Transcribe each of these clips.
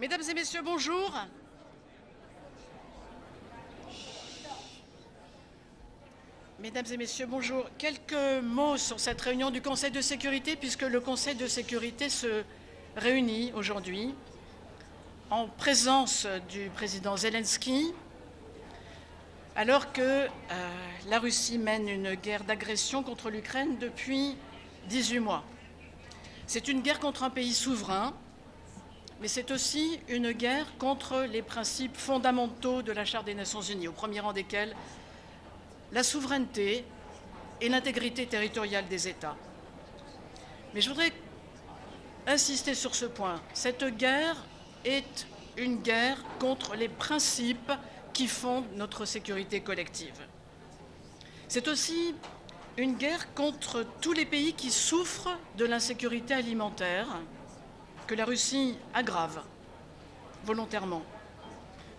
Mesdames et messieurs, bonjour. Mesdames et messieurs, bonjour. Quelques mots sur cette réunion du Conseil de sécurité, puisque le Conseil de sécurité se réunit aujourd'hui en présence du président Zelensky, alors que la Russie mène une guerre d'agression contre l'Ukraine depuis 18 mois. C'est une guerre contre un pays souverain, mais c'est aussi une guerre contre les principes fondamentaux de la Charte des Nations Unies, au premier rang desquels la souveraineté et l'intégrité territoriale des États. Mais je voudrais insister sur ce point. Cette guerre est une guerre contre les principes qui fondent notre sécurité collective. C'est aussi une guerre contre tous les pays qui souffrent de l'insécurité alimentaire que la Russie aggrave volontairement.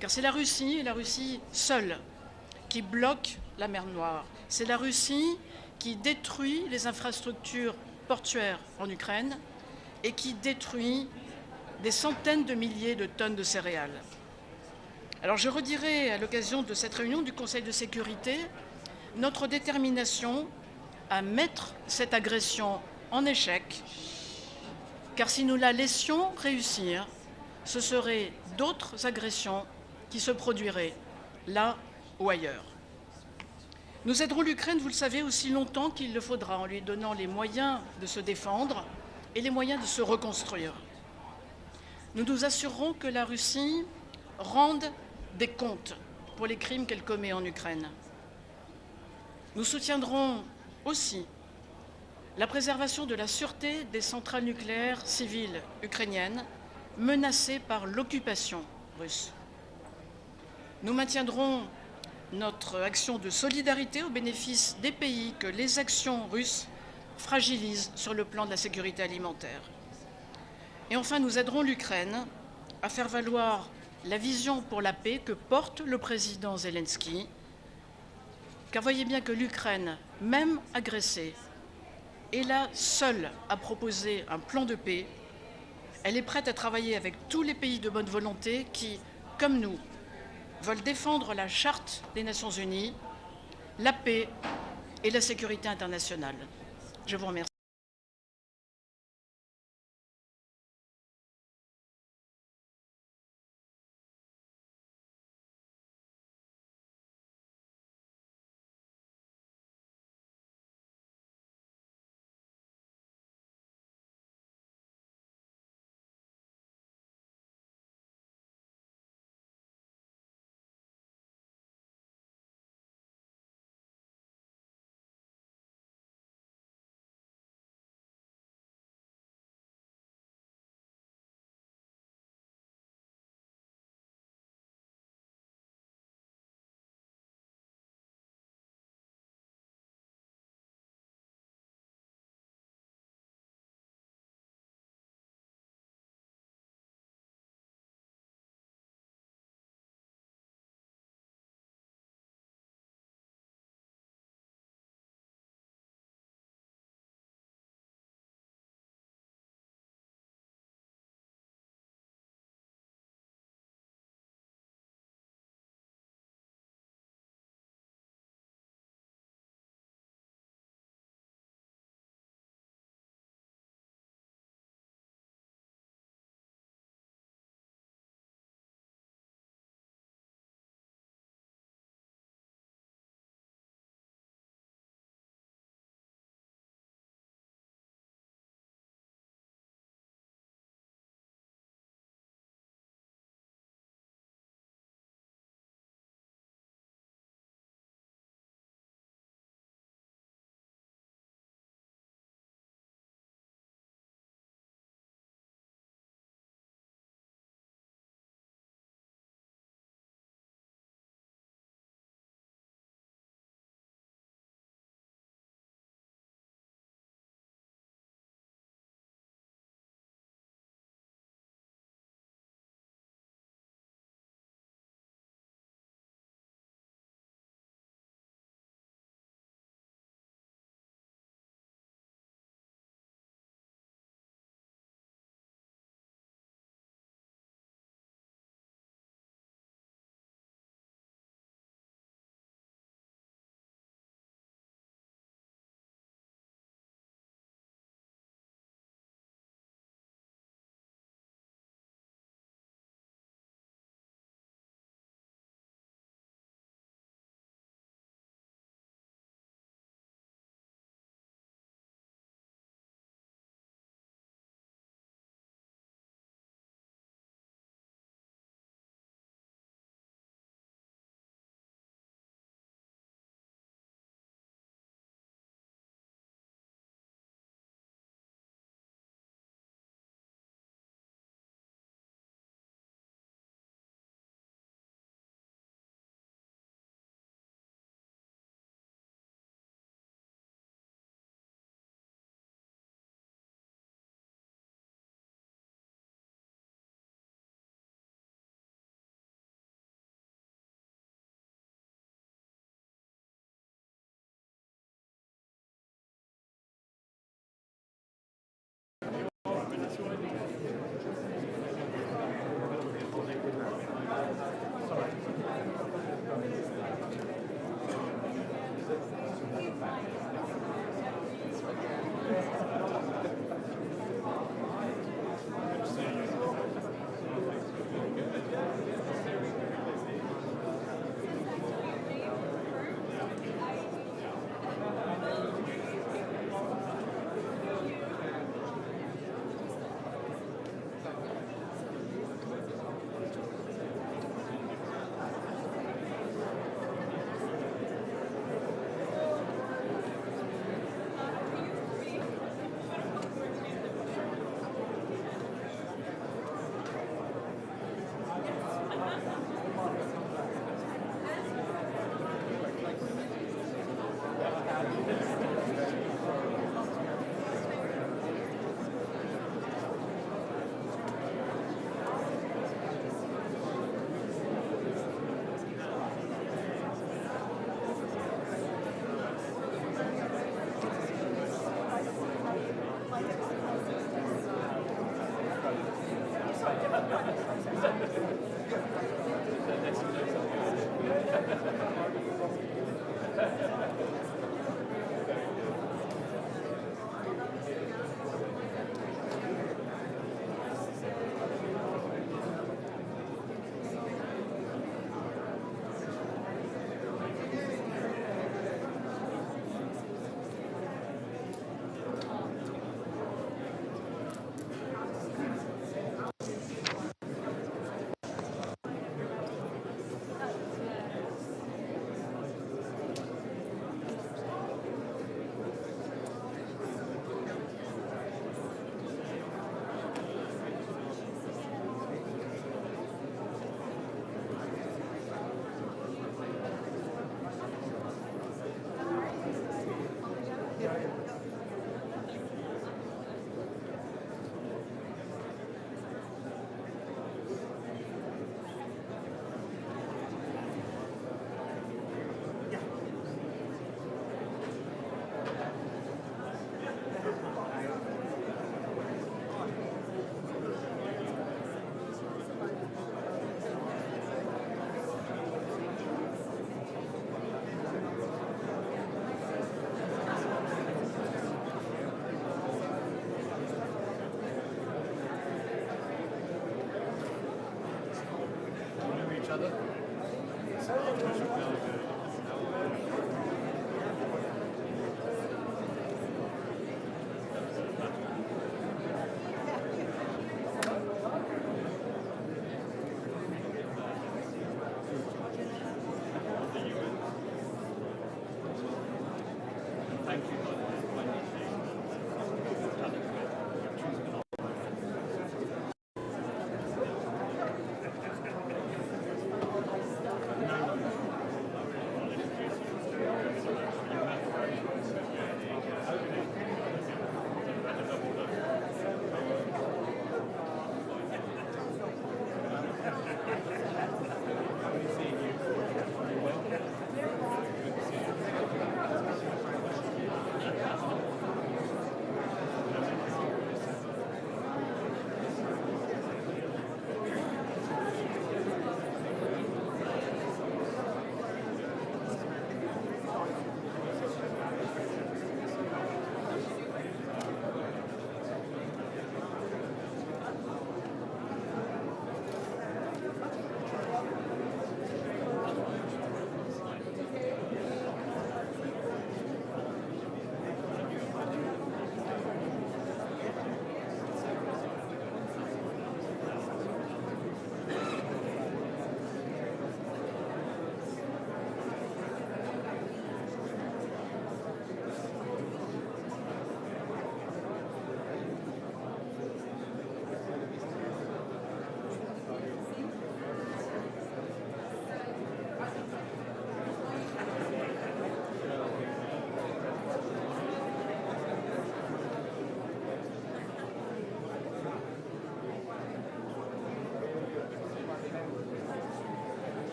Car c'est la Russie, et la Russie seule, qui bloque la mer Noire. C'est la Russie qui détruit les infrastructures portuaires en Ukraine et qui détruit des centaines de milliers de tonnes de céréales. Alors je redirai à l'occasion de cette réunion du Conseil de sécurité notre détermination à mettre cette agression en échec, car si nous la laissions réussir, ce seraient d'autres agressions qui se produiraient là ou ailleurs. Nous aiderons l'Ukraine, vous le savez, aussi longtemps qu'il le faudra, en lui donnant les moyens de se défendre et les moyens de se reconstruire. Nous nous assurerons que la Russie rende des comptes pour les crimes qu'elle commet en Ukraine. Nous soutiendrons aussi la préservation de la sûreté des centrales nucléaires civiles ukrainiennes menacées par l'occupation russe. Nous maintiendrons notre action de solidarité au bénéfice des pays que les actions russes fragilisent sur le plan de la sécurité alimentaire. Et enfin, nous aiderons l'Ukraine à faire valoir la vision pour la paix que porte le président Zelensky, car voyez bien que l'Ukraine, même agressée, est là seule à proposer un plan de paix. Elle est prête à travailler avec tous les pays de bonne volonté qui, comme nous, veulent défendre la Charte des Nations Unies, la paix et la sécurité internationale. Je vous remercie.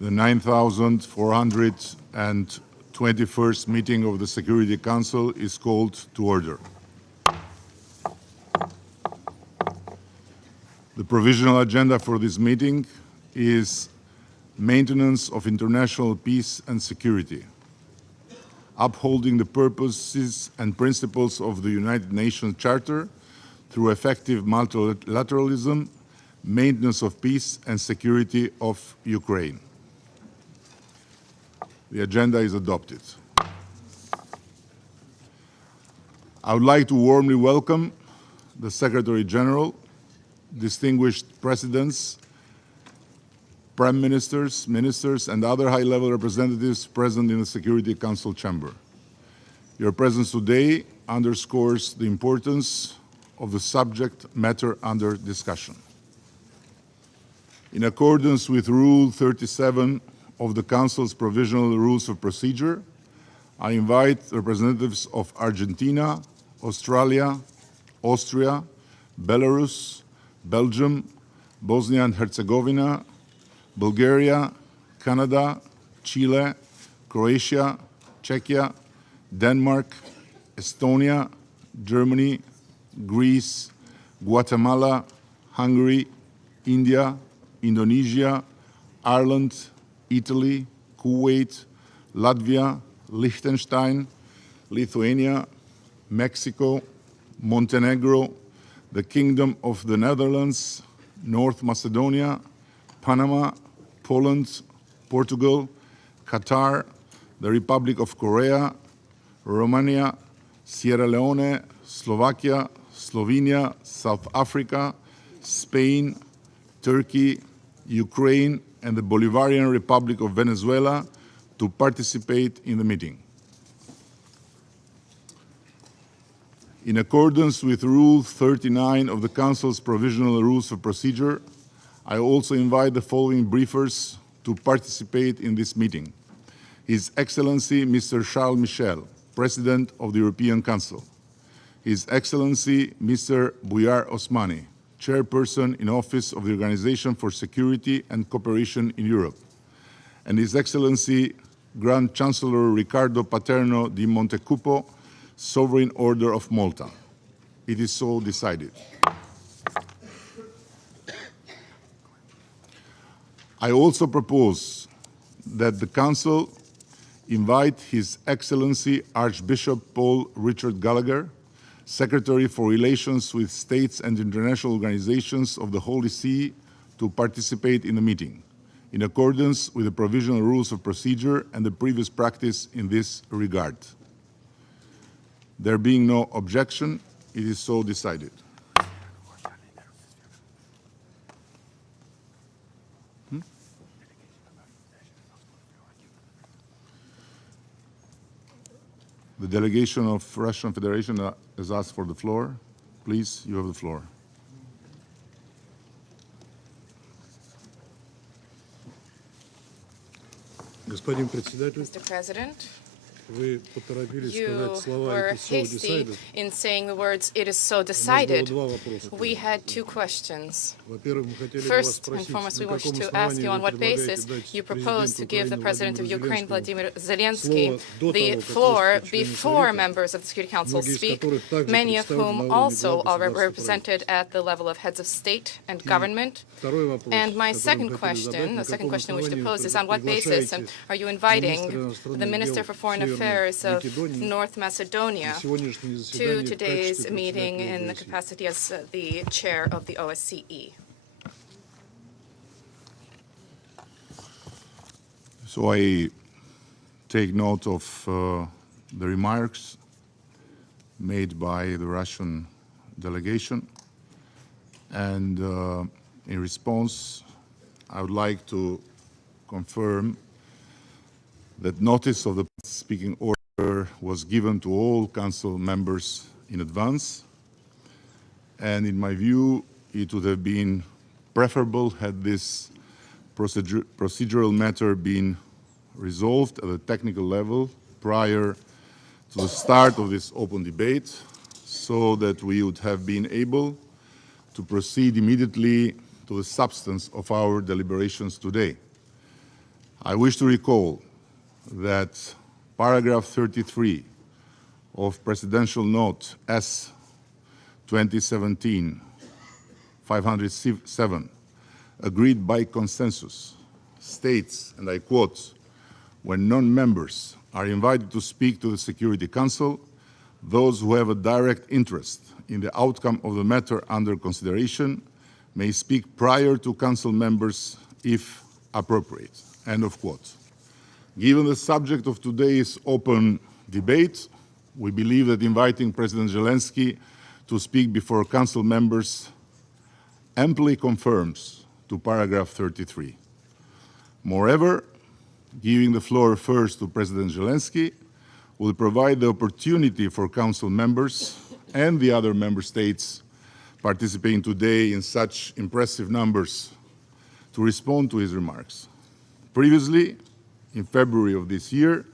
The 9,421st meeting of the Security Council is called to order. The provisional agenda for this meeting is maintenance of international peace and security, upholding the purposes and principles of the United Nations Charter through effective multilateralism, maintenance of peace and security of Ukraine. The agenda is adopted. I would like to warmly welcome the Secretary General, distinguished presidents, prime ministers, ministers, and other high-level representatives present in the Security Council chamber. Your presence today underscores the importance of the subject matter under discussion. In accordance with Rule 37 of the Council's Provisional Rules of Procedure, I invite representatives of Argentina, Australia, Austria, Belarus, Belgium, Bosnia and Herzegovina, Bulgaria, Canada, Chile, Croatia, Czechia, Denmark, Estonia, Germany, Greece, Guatemala, Hungary, India, Indonesia, Ireland, Italy, Kuwait, Latvia, Liechtenstein, Lithuania, Mexico, Montenegro, the Kingdom of the Netherlands, North Macedonia, Panama, Poland, Portugal, Qatar, the Republic of Korea, Romania, Sierra Leone, Slovakia, Slovenia, South Africa, Spain, Turkey, Ukraine, and the Bolivarian Republic of Venezuela to participate in the meeting. In accordance with Rule 39 of the Council's Provisional Rules of Procedure, I also invite the following briefers to participate in this meeting. His Excellency Mr. Charles Michel, President of the European Council. His Excellency Mr. Bujar Osmani, Chairperson in Office of the Organization for Security and Cooperation in Europe. And His Excellency Grand Chancellor Riccardo Paterno di Montecupo, Sovereign Order of Malta. It is so decided. I also propose that the Council invite His Excellency Archbishop Paul Richard Gallagher, Secretary for Relations with States and International Organizations of the Holy See, to participate in the meeting, in accordance with the Provisional Rules of Procedure and the previous practice in this regard. There being no objection, it is so decided. The delegation of Russian Federation has asked for the floor. Please, you have the floor. Mr. President, you were hasty in saying the words, "it is so decided." We had two questions. First and foremost, we wish to ask you on what basis you propose to give the President of Ukraine, Vladimir Zelensky, the floor before members of the Security Council speak, many of whom also are represented at the level of heads of state and government. And my second question, the second question I wish to pose is, on what basis are you inviting the Minister for Foreign Affairs of North Macedonia to today's meeting in the capacity as the chair of the OSCE? So I take note of the remarks made by the Russian delegation, and in response, I would like to confirm that notice of the speaking order was given to all Council members in advance, and in my view, it would have been preferable had this procedural matter been resolved at a technical level prior to the start of this open debate, so that we would have been able to proceed immediately to the substance of our deliberations today. I wish to recall that paragraph 33 of Presidential Note S 2017-507, agreed by consensus, states, and I quote, "When non-members are invited to speak to the Security Council, those who have a direct interest in the outcome of the matter under consideration may speak prior to Council members if appropriate." End of quote. Given the subject of today's open debate, we believe that inviting President Zelensky to speak before Council members amply confirms to paragraph 33. Moreover, giving the floor first to President Zelensky will provide the opportunity for Council members and the other member states participating today in such impressive numbers to respond to his remarks. Previously, in February of this year,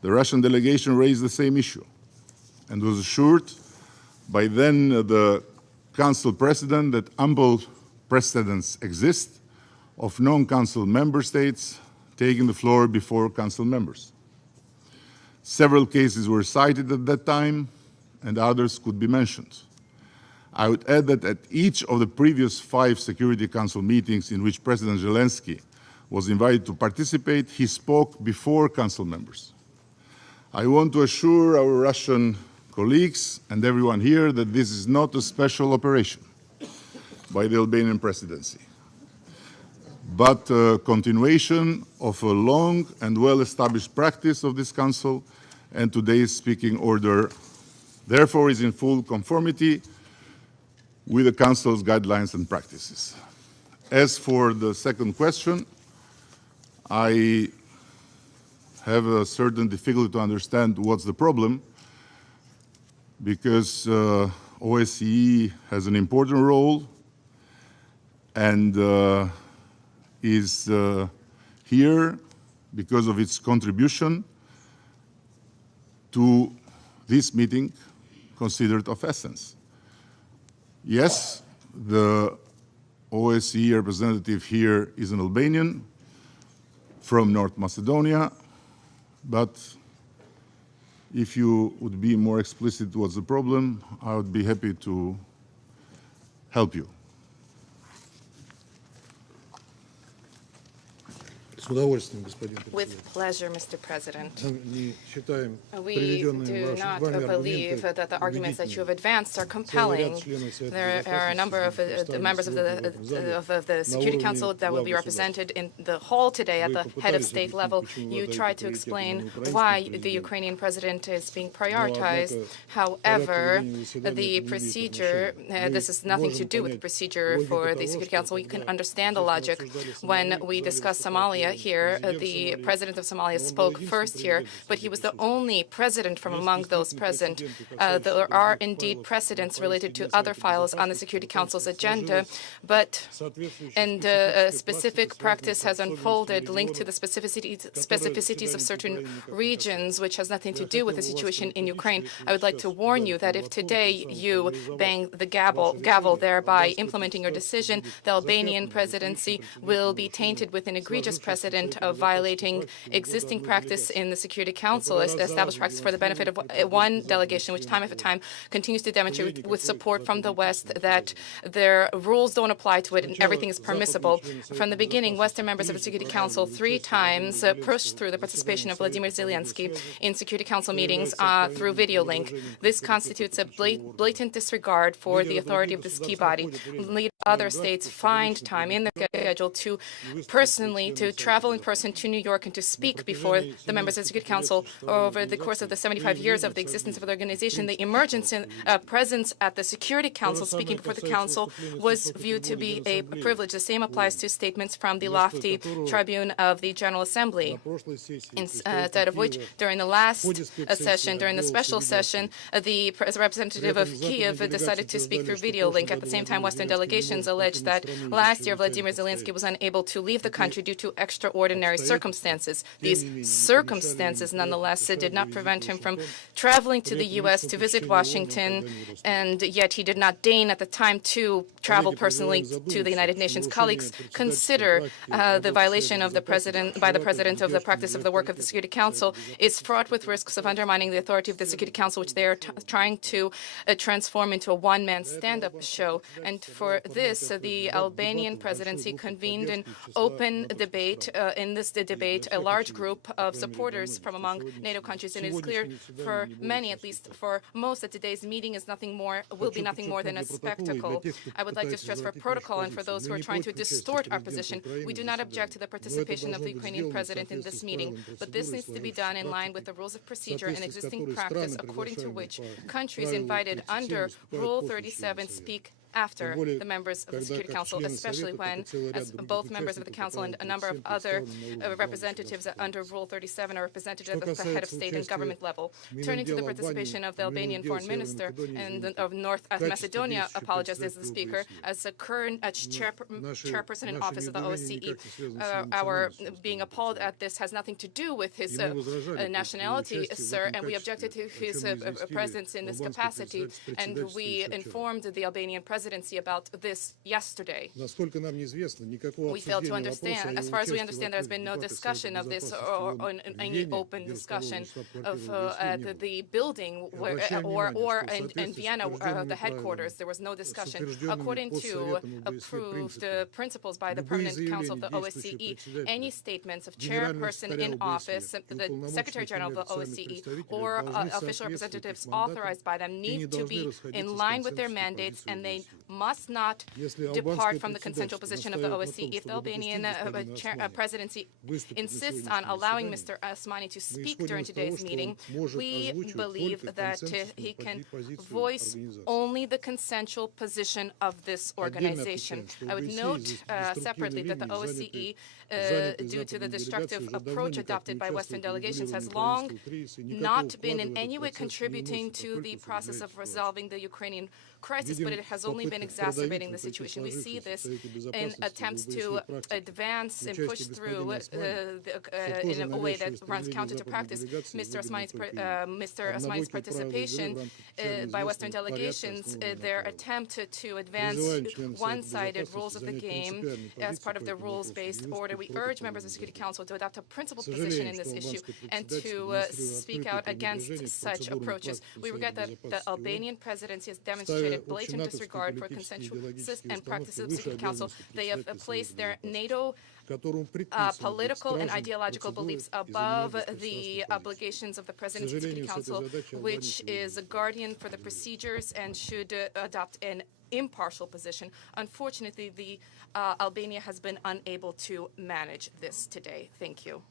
the Russian delegation raised the same issue and was assured by then the Council President that ample precedents exist of non-Council member states taking the floor before Council members. Several cases were cited at that time, and others could be mentioned. I would add that at each of the previous 5 Security Council meetings in which President Zelensky was invited to participate, he spoke before Council members. I want to assure our Russian colleagues and everyone here that this is not a special operation by the Albanian presidency, but a continuation of a long and well-established practice of this Council, and today's speaking order therefore is in full conformity with the Council's guidelines and practices. As for the second question, I have a certain difficulty to understand what's the problem, because OSCE has an important role and is here because of its contribution to this meeting considered of essence. Yes, the OSCE representative here is an Albanian from North Macedonia, but if you would be more explicit what's the problem, I would be happy to help you. With pleasure, Mr. President. We do not believe that the arguments that you have advanced are compelling. There are a number of the members of the Security Council that will be represented in the hall today at the head of state level. You tried to explain why the Ukrainian president is being prioritized. However, the procedure, this has nothing to do with the procedure for the Security Council. You can understand the logic. When we discuss Somalia here, the president of Somalia spoke first here, but he was the only president from among those present. There are indeed precedents related to other files on the Security Council's agenda, and a specific practice has unfolded linked to the specificities of certain regions, which has nothing to do with the situation in Ukraine. I would like to warn you that if today you bang the gavel thereby implementing your decision, the Albanian presidency will be tainted with an egregious precedent of violating existing practice in the Security Council, established practice for the benefit of one delegation, which time after time continues to demonstrate with support from the West that their rules don't apply to it and everything is permissible. From the beginning, Western members of the Security Council 3 times pushed through the participation of Vladimir Zelensky in Security Council meetings through video link. This constitutes a blatant disregard for the authority of this key body. Other states find time in their schedule to travel in person to New York and to speak before the members of the Security Council. Over the course of the 75 years of the existence of the organization, the emergence and presence at the Security Council, speaking before the Council, was viewed to be a privilege. The same applies to statements from the lofty tribune of the General Assembly, instead of which, during the last session, during the special session, the representative of Kiev decided to speak through video link. At the same time, Western delegations Nations allege that last year Vladimir Zelensky was unable to leave the country due to extraordinary circumstances. These circumstances, nonetheless, did not prevent him from traveling to the U.S. to visit Washington, and yet he did not deign at the time to travel personally to the United Nations. Colleagues, consider the violation of by the President of the practice of the work of the Security Council is fraught with risks of undermining the authority of the Security Council, which they are trying to transform into a one-man stand-up show. And for this, the Albanian presidency convened an open debate. In this debate, a large group of supporters from among NATO countries, and it is clear for many, at least for most, that today's meeting will be nothing more than a spectacle. I would like to stress for protocol and for those who are trying to distort our position, we do not object to the participation of the Ukrainian president in this meeting, but this needs to be done in line with the rules of procedure and existing practice, according to which countries invited under Rule 37 speak after the members of the Security Council, especially when, as both members of the Council and a number of other representatives under Rule 37 are represented at the head of state and government level. Turning to the participation of the Albanian foreign minister and of North Macedonia, apologizes the speaker, as a current chairperson in office of the OSCE. Our being appalled at this has nothing to do with his nationality, sir, and we objected to his presence in this capacity, and we informed the Albanian presidency about this yesterday. We fail to understand. As far as we understand, there has been no discussion of this or any open discussion of at the building or in Vienna, the headquarters. There was no discussion. According to approved principles by the Permanent Council of the OSCE, any statements of chairperson in office, the Secretary General of the OSCE, or official representatives authorized by them need to be in line with their mandates, and they must not depart from the consensual position of the OSCE. If the Albanian presidency insists on allowing Mr. Osmani to speak during today's meeting, we believe that he can voice only the consensual position of this organization. I would note separately that the OSCE, due to the destructive approach adopted by Western delegations, has long not been in any way contributing to the process of resolving the Ukrainian crisis, but it has only been exacerbating the situation. We see this in attempts to advance and push through in a way that runs counter to practice. Mr. Osmani's participation by Western delegations, their attempt to advance one-sided rules of the game as part of the rules-based order. We urge members of the Security Council to adopt a principled position in this issue and to speak out against such approaches. We regret that the Albanian presidency has demonstrated blatant disregard for consensual and practices of the Security Council. They have placed their NATO political and ideological beliefs above the obligations of the President of the Security Council, which is a guardian for the procedures and should adopt an impartial position. Unfortunately, the Albania has been unable to manage this today. Thank you.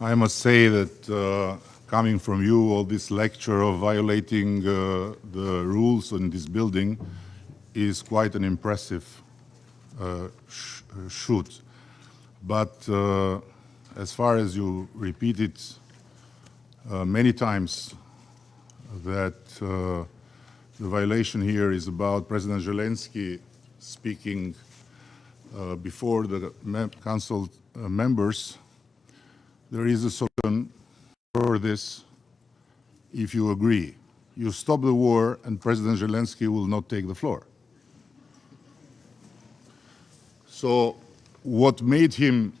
I must say that coming from you, all this lecture of violating the rules in this building is quite an impressive shoot. But as far as you repeated many times that the violation here is about President Zelensky speaking before the Council members, there is a solution for this if you agree. You stop the war and President Zelensky will not take the floor. So what made him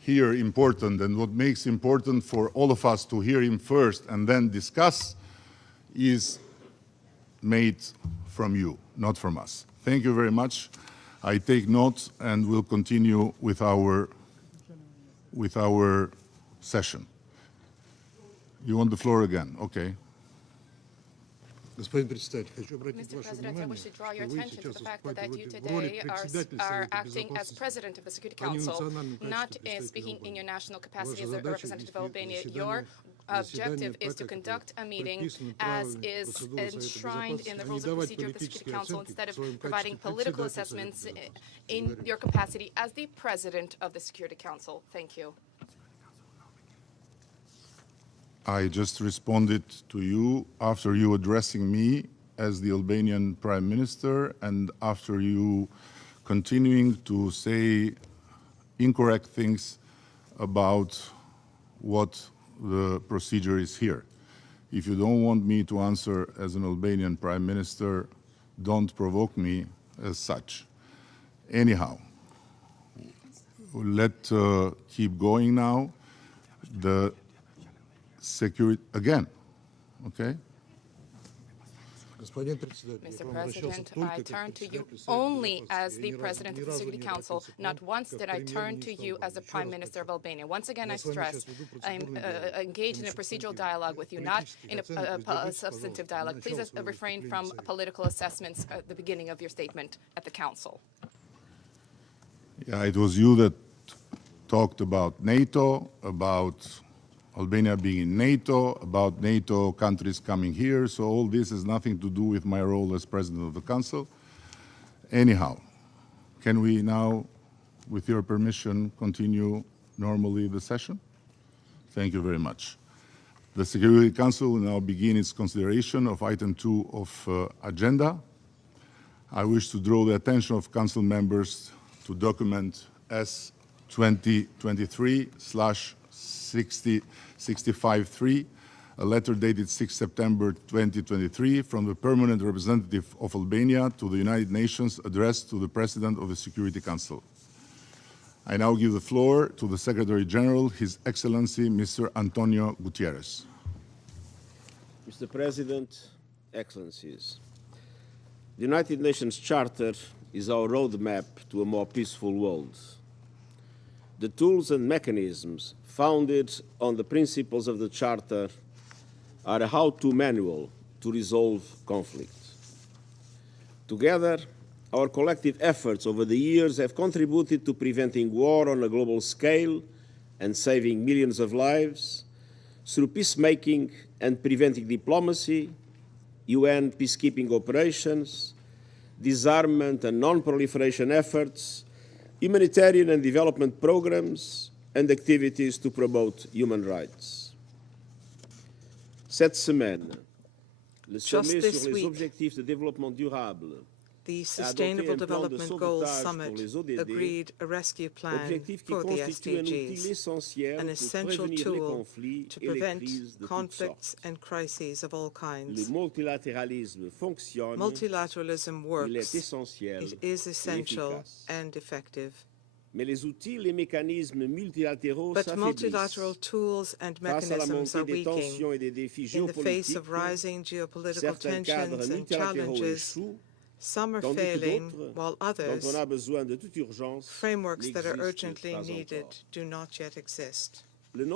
here important and what makes important for all of us to hear him first and then discuss is made from you, not from us. Thank you very much. I take note and will continue with our session. You want the floor again? Okay. Mr. President, I wish to draw your attention to the fact that you today are acting as President of the Security Council, not speaking in your national capacity as a representative of Albania. Your objective is to conduct a meeting as is enshrined in the rules of procedure of the Security Council instead of providing political assessments in your capacity as the President of the Security Council. Thank you. I just responded to you after you addressing me as the Albanian Prime Minister, and after you continuing to say incorrect things about what the procedure is here. If you don't want me to answer as an Albanian Prime Minister, don't provoke me as such. Anyhow, let's keep going now. The security, again, okay? Mr. President, I turn to you only as the President of the Security Council. Not once did I turn to you as the Prime Minister of Albania. Once again, I stress, I'm engaged in a procedural dialogue with you, not in a substantive dialogue. Please refrain from political assessments at the beginning of your statement at the Council. Yeah, it was you that talked about NATO, about Albania being in NATO, about NATO countries coming here, so all this has nothing to do with my role as President of the Council. Anyhow, can we now, with your permission, continue normally the session? Thank you very much. The Security Council will now begin its consideration of item 2 of agenda. I wish to draw the attention of Council members to document S 2023/653, a letter dated 6 September 2023 from the Permanent Representative of Albania to the United Nations addressed to the President of the Security Council. I now give the floor to the Secretary General, His Excellency Mr. Antonio Gutierrez. Mr. President, Excellencies, the United Nations Charter is our roadmap to a more peaceful world. The tools and mechanisms founded on the principles of the Charter are a how-to manual to resolve conflict. Together, our collective efforts over the years have contributed to preventing war on a global scale and saving millions of lives through peacemaking and preventing diplomacy, UN peacekeeping operations, disarmament and non-proliferation efforts, humanitarian and development programs, and activities to promote human rights. Cette semaine, le sommet sur les objectifs de développement durable, the Sustainable Development Goals Summit agreed a rescue plan for the SDGs, an essential tool to prevent conflicts and crises of all kinds. Multilateralism works. It is essential and effective. But multilateral tools and mechanisms are weakening. In the face of rising geopolitical tensions and challenges, some are failing, while others, frameworks that are urgently needed, do not yet exist. The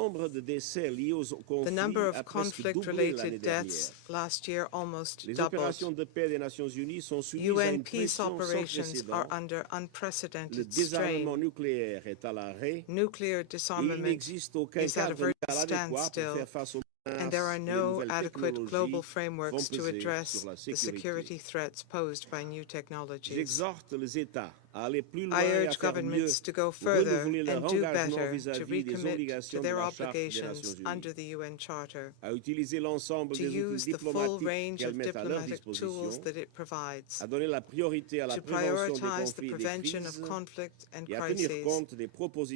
number of conflict-related deaths last year almost doubled. UN peace operations are under unprecedented strain. Nuclear disarmament is at a vertical standstill, and there are no adequate global frameworks to address the security threats posed by new technologies. I urge governments to go further and do better to recommit to their obligations under the UN Charter, to use the full range of diplomatic tools that it provides, to prioritize the prevention of conflict and crises,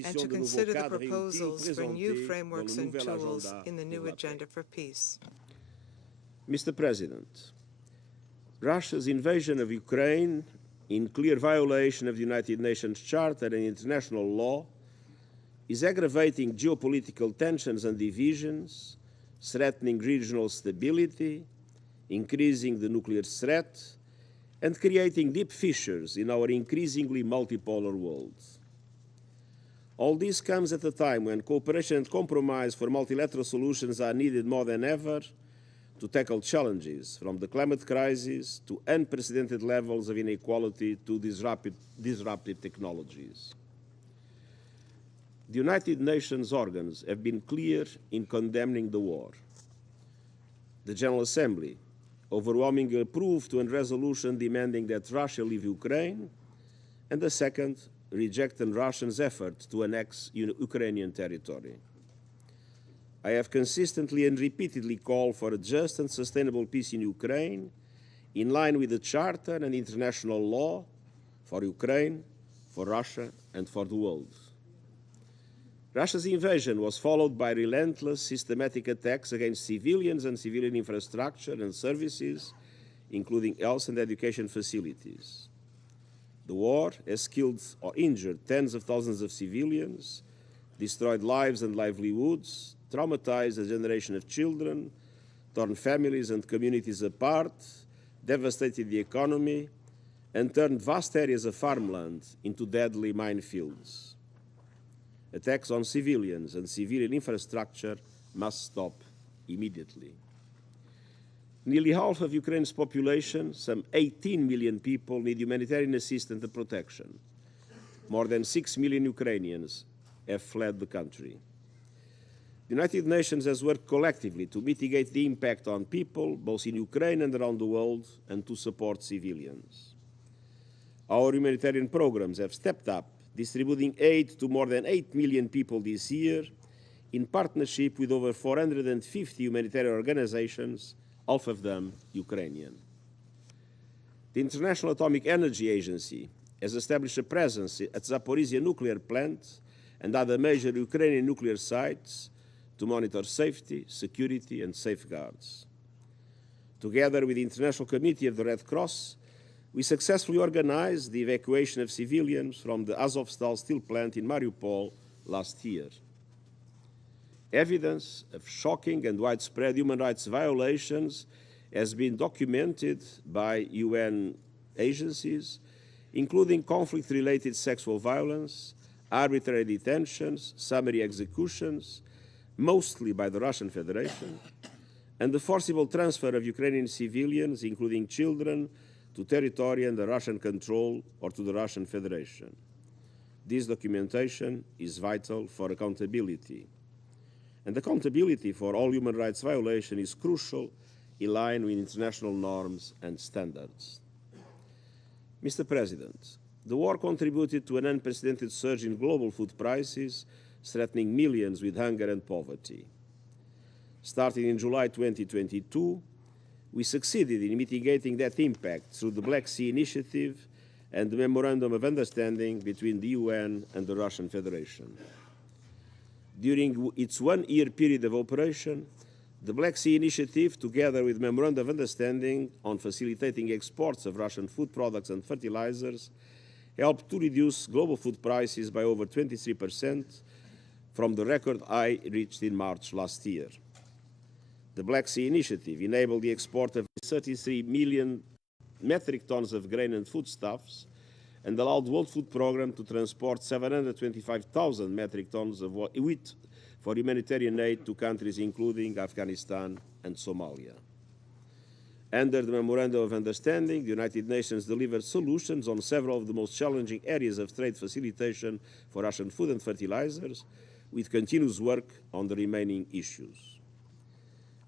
and to consider the proposals for new frameworks and tools in the new agenda for peace. Mr. President, Russia's invasion of Ukraine, in clear violation of the United Nations Charter and international law, is aggravating geopolitical tensions and divisions, threatening regional stability, increasing the nuclear threat, and creating deep fissures in our increasingly multipolar world. All this comes at a time when cooperation and compromise for multilateral solutions are needed more than ever to tackle challenges from the climate crisis to unprecedented levels of inequality to disruptive technologies. The United Nations organs have been clear in condemning the war. The General Assembly overwhelmingly approved one resolution demanding that Russia leave Ukraine, and the second rejected Russia's effort to annex Ukrainian territory. I have consistently and repeatedly called for a just and sustainable peace in Ukraine in line with the Charter and international law for Ukraine, for Russia, and for the world. Russia's invasion was followed by relentless, systematic attacks against civilians and civilian infrastructure and services, including health and education facilities. The war has killed or injured tens of thousands of civilians, destroyed lives and livelihoods, traumatized a generation of children, torn families and communities apart, devastated the economy, and turned vast areas of farmland into deadly minefields. Attacks on civilians and civilian infrastructure must stop immediately. Nearly half of Ukraine's population, some 18 million people, need humanitarian assistance and protection. More than 6 million Ukrainians have fled the country. The United Nations has worked collectively to mitigate the impact on people, both in Ukraine and around the world, and to support civilians. Our humanitarian programs have stepped up, distributing aid to more than 8 million people this year, in partnership with over 450 humanitarian organizations, half of them Ukrainian. The International Atomic Energy Agency has established a presence at Zaporizhia nuclear plant and other major Ukrainian nuclear sites to monitor safety, security, and safeguards. Together with the International Committee of the Red Cross, we successfully organized the evacuation of civilians from the Azovstal steel plant in Mariupol last year. Evidence of shocking and widespread human rights violations has been documented by UN agencies, including conflict-related sexual violence, arbitrary detentions, summary executions, mostly by the Russian Federation, and the forcible transfer of Ukrainian civilians, including children, to territory under Russian control or to the Russian Federation. This documentation is vital for accountability. And accountability for all human rights violations is crucial, in line with international norms and standards. Mr. President, the war contributed to an unprecedented surge in global food prices, threatening millions with hunger and poverty. Starting in July 2022, we succeeded in mitigating that impact through the Black Sea Initiative and the Memorandum of Understanding between the UN and the Russian Federation. During its one-year period of operation, the Black Sea Initiative, together with Memorandum of Understanding on facilitating exports of Russian food products and fertilizers, helped to reduce global food prices by over 23% from the record high reached in March last year. The Black Sea Initiative enabled the export of 33 million metric tons of grain and foodstuffs and allowed the World Food Programme to transport 725,000 metric tons of wheat for humanitarian aid to countries including Afghanistan and Somalia. Under the Memorandum of Understanding, the United Nations delivered solutions on several of the most challenging areas of trade facilitation for Russian food and fertilizers, with continuous work on the remaining issues.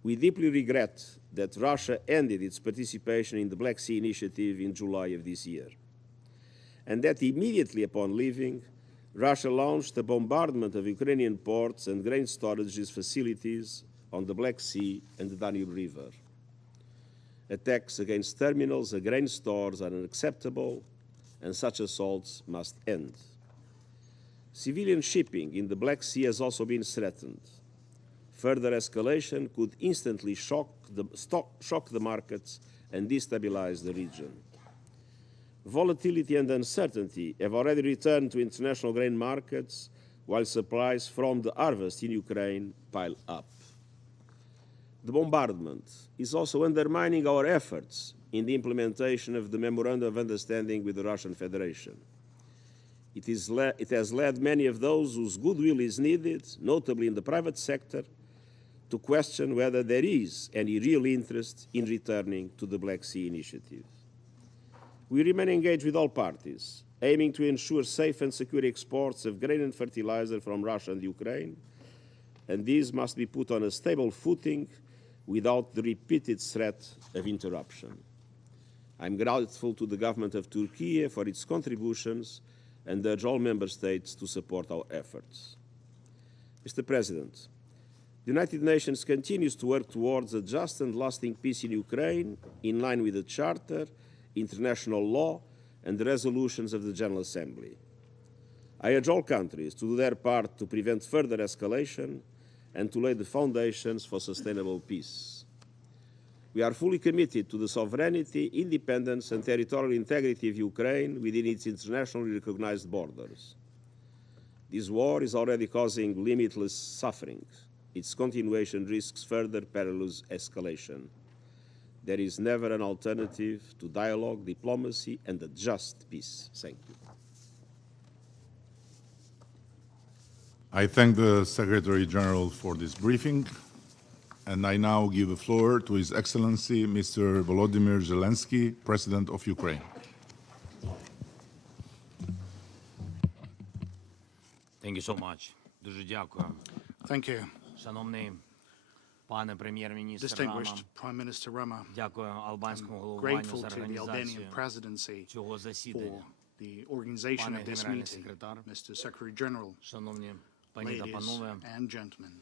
We deeply regret that Russia ended its participation in the Black Sea Initiative in July of this year, and that immediately upon leaving, Russia launched a bombardment of Ukrainian ports and grain storage facilities on the Black Sea and the Danube River. Attacks against terminals and grain stores are unacceptable, and such assaults must end. Civilian shipping in the Black Sea has also been threatened. Further escalation could instantly shock the markets and destabilize the region. Volatility and uncertainty have already returned to international grain markets, while supplies from the harvest in Ukraine pile up. The bombardment is also undermining our efforts in the implementation of the Memorandum of Understanding with the Russian Federation. It has led many of those whose goodwill is needed, notably in the private sector, to question whether there is any real interest in returning to the Black Sea Initiative. We remain engaged with all parties, aiming to ensure safe and secure exports of grain and fertilizer from Russia and Ukraine, and these must be put on a stable footing without the repeated threat of interruption. I'm grateful to the government of Turkey for its contributions and urge all member states to support our efforts. Mr. President, The United Nations continues to work towards a just and lasting peace in Ukraine, in line with the Charter, international law, and the resolutions of the General Assembly. I urge all countries to do their part to prevent further escalation and to lay the foundations for sustainable peace. We are fully committed to the sovereignty, independence, and territorial integrity of Ukraine within its internationally recognized borders. This war is already causing limitless suffering. Its continuation risks further perilous escalation. There is never an alternative to dialogue, diplomacy, and a just peace. Thank you. I thank the Secretary General for this briefing, and I now give the floor to His Excellency Mr. Volodymyr Zelensky, President of Ukraine. Thank you so much. Дуже дякую. Thank you. Шановний пане прем'єр-міністр Distinguished Prime Minister Rama, дякую албанському I'm головуванню grateful за to the Albanian організацію presidency цього for засідання. the organization Пане of this генеральний meeting. секретар, Mr. Secretary General, шановні пані та ladies панове, and gentlemen,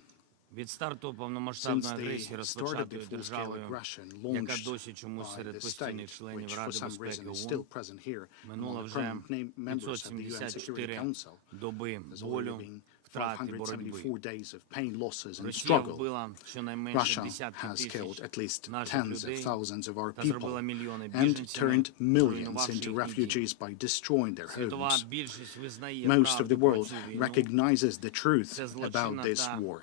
від старту since повномасштабної the агресії, start of the розпочатої full-scale державою, aggression яка launched досі чомусь by серед the постійних state, членів which for Ради some безпеки reason is still ООН, present here минуло among the вже permanent members of the UN Security 574 Council, доби there's already болю, been втрат і боротьби. 574 days of pain, losses, and Росія struggle. вбила щонайменше Russia десятки has killed тисяч at least наших tens of людей thousands of our та people зробила мільйони and біженцями, turned millions зруйнувавши into їхній дім. refugees by destroying their Світова homes. більшість визнає Most of правду the про world цю війну. recognizes the truth Це about злочинна this та war.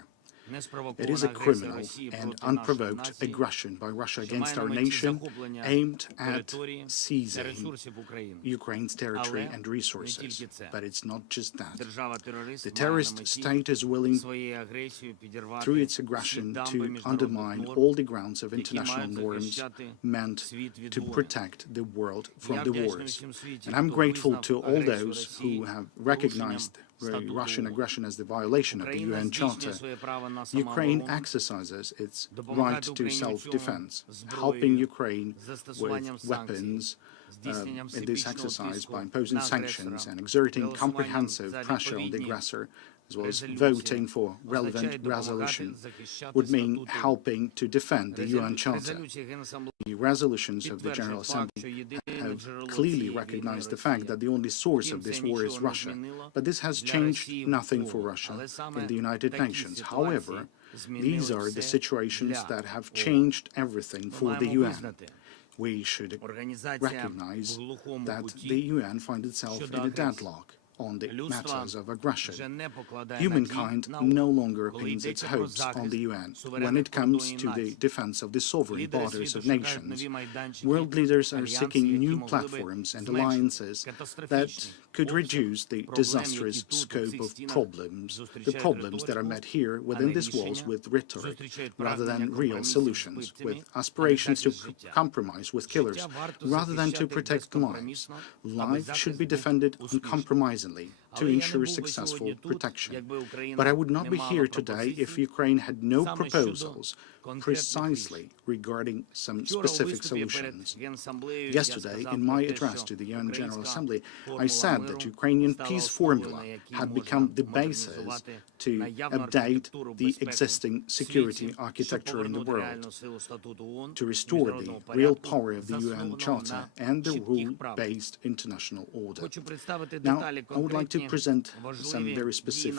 It неспровокована is a агресія criminal Росії and проти нашої unprovoked нації, aggression by Russia що against має our на меті nation захоплення aimed at території та seizing ресурсів України. Ukraine's territory Але and не resources. тільки це. But it's not just that. Держава-терорист The має на terrorist меті state is willing, своєю агресією підірвати through its всі aggression, дамби to міжнародних undermine норм, all the grounds of які international мають norms захищати meant світ від to війни. protect the world from Я the вдячний wars. всім світі, And I'm хто grateful визнав to all агресію those Росії who have порушенням recognized статуту Russian ООН. aggression as the violation of the Україна UN здійснює Charter. своє право на Ukraine самооборону, exercises its right допомагати to Україні у цьому self-defense, зброєю, helping Ukraine застосуванням with санкцій, weapons здійсненням in this всебічного exercise тиску by imposing на sanctions агресора, and exerting голосуванням comprehensive за pressure on the відповідні aggressor, as well as резолюції, voting for relevant означає допомагати resolution, захищати would mean статути. helping to defend the UN Charter. Резолюції Генасамблеї The resolutions of the General підтверджують факт, Assembly що єдине have джерело clearly цієї війни recognized the Росія. fact that the only source of Втім, this це war is нічого не Russia. змінило But this has для changed Росії nothing for вдвох. Russia Але саме in the United такі Nations. ситуації However, змінили these are the все situations для that have ООН. changed everything Ми for the маємо UN. визнати, We should організація recognize в глухому that куті the UN finds itself щодо in a агресії. deadlock on the Людство matters of вже aggression. не покладає надій Humankind на no ООН, longer коли pins its йдеться про hopes on захист the UN when суверенних it comes кордонів to the націй. defense of the sovereign Лідери borders світу of шукають nations. нові майданчики, World leaders are альянси, seeking які new могли би platforms and зменшити alliances that катастрофічний could обсяг reduce the проблем, disastrous які тут, у scope цих of стінах, problems, the зустрічають problems that are риторику, met here а within не these walls рішення, with rhetoric, зустрічають rather прагнення than real компромісів з solutions, вбивцями, with а не aspirations to захист життя. compromise with killers, Життя варто rather than to захищати protect lives. безкомпромісно, аби Life should захист be був defended успішним. uncompromisingly to Але я не ensure був би successful сьогодні тут, protection. якби Україна But I would not не be мала here today if пропозицій Ukraine had no саме щодо proposals конкретних precisely рішень. regarding some Вчора у specific виступі перед solutions. Генасамблеєю я Yesterday, сказав in про my те, address що to the UN General українська Assembly, I формула said that миру Ukrainian стала peace основою, formula на якій had можна become the basis модернізувати to наявну update архітектуру the безпеки existing в security світі, щоб architecture in the повернути world, реальну силу статуту ООН, to restore the міжнародного real порядку, power of the UN заснованого Charter на and the чітких правилах. rule-based international order. Хочу представити Now, деталі I would like to конкретні, present some важливі very дії на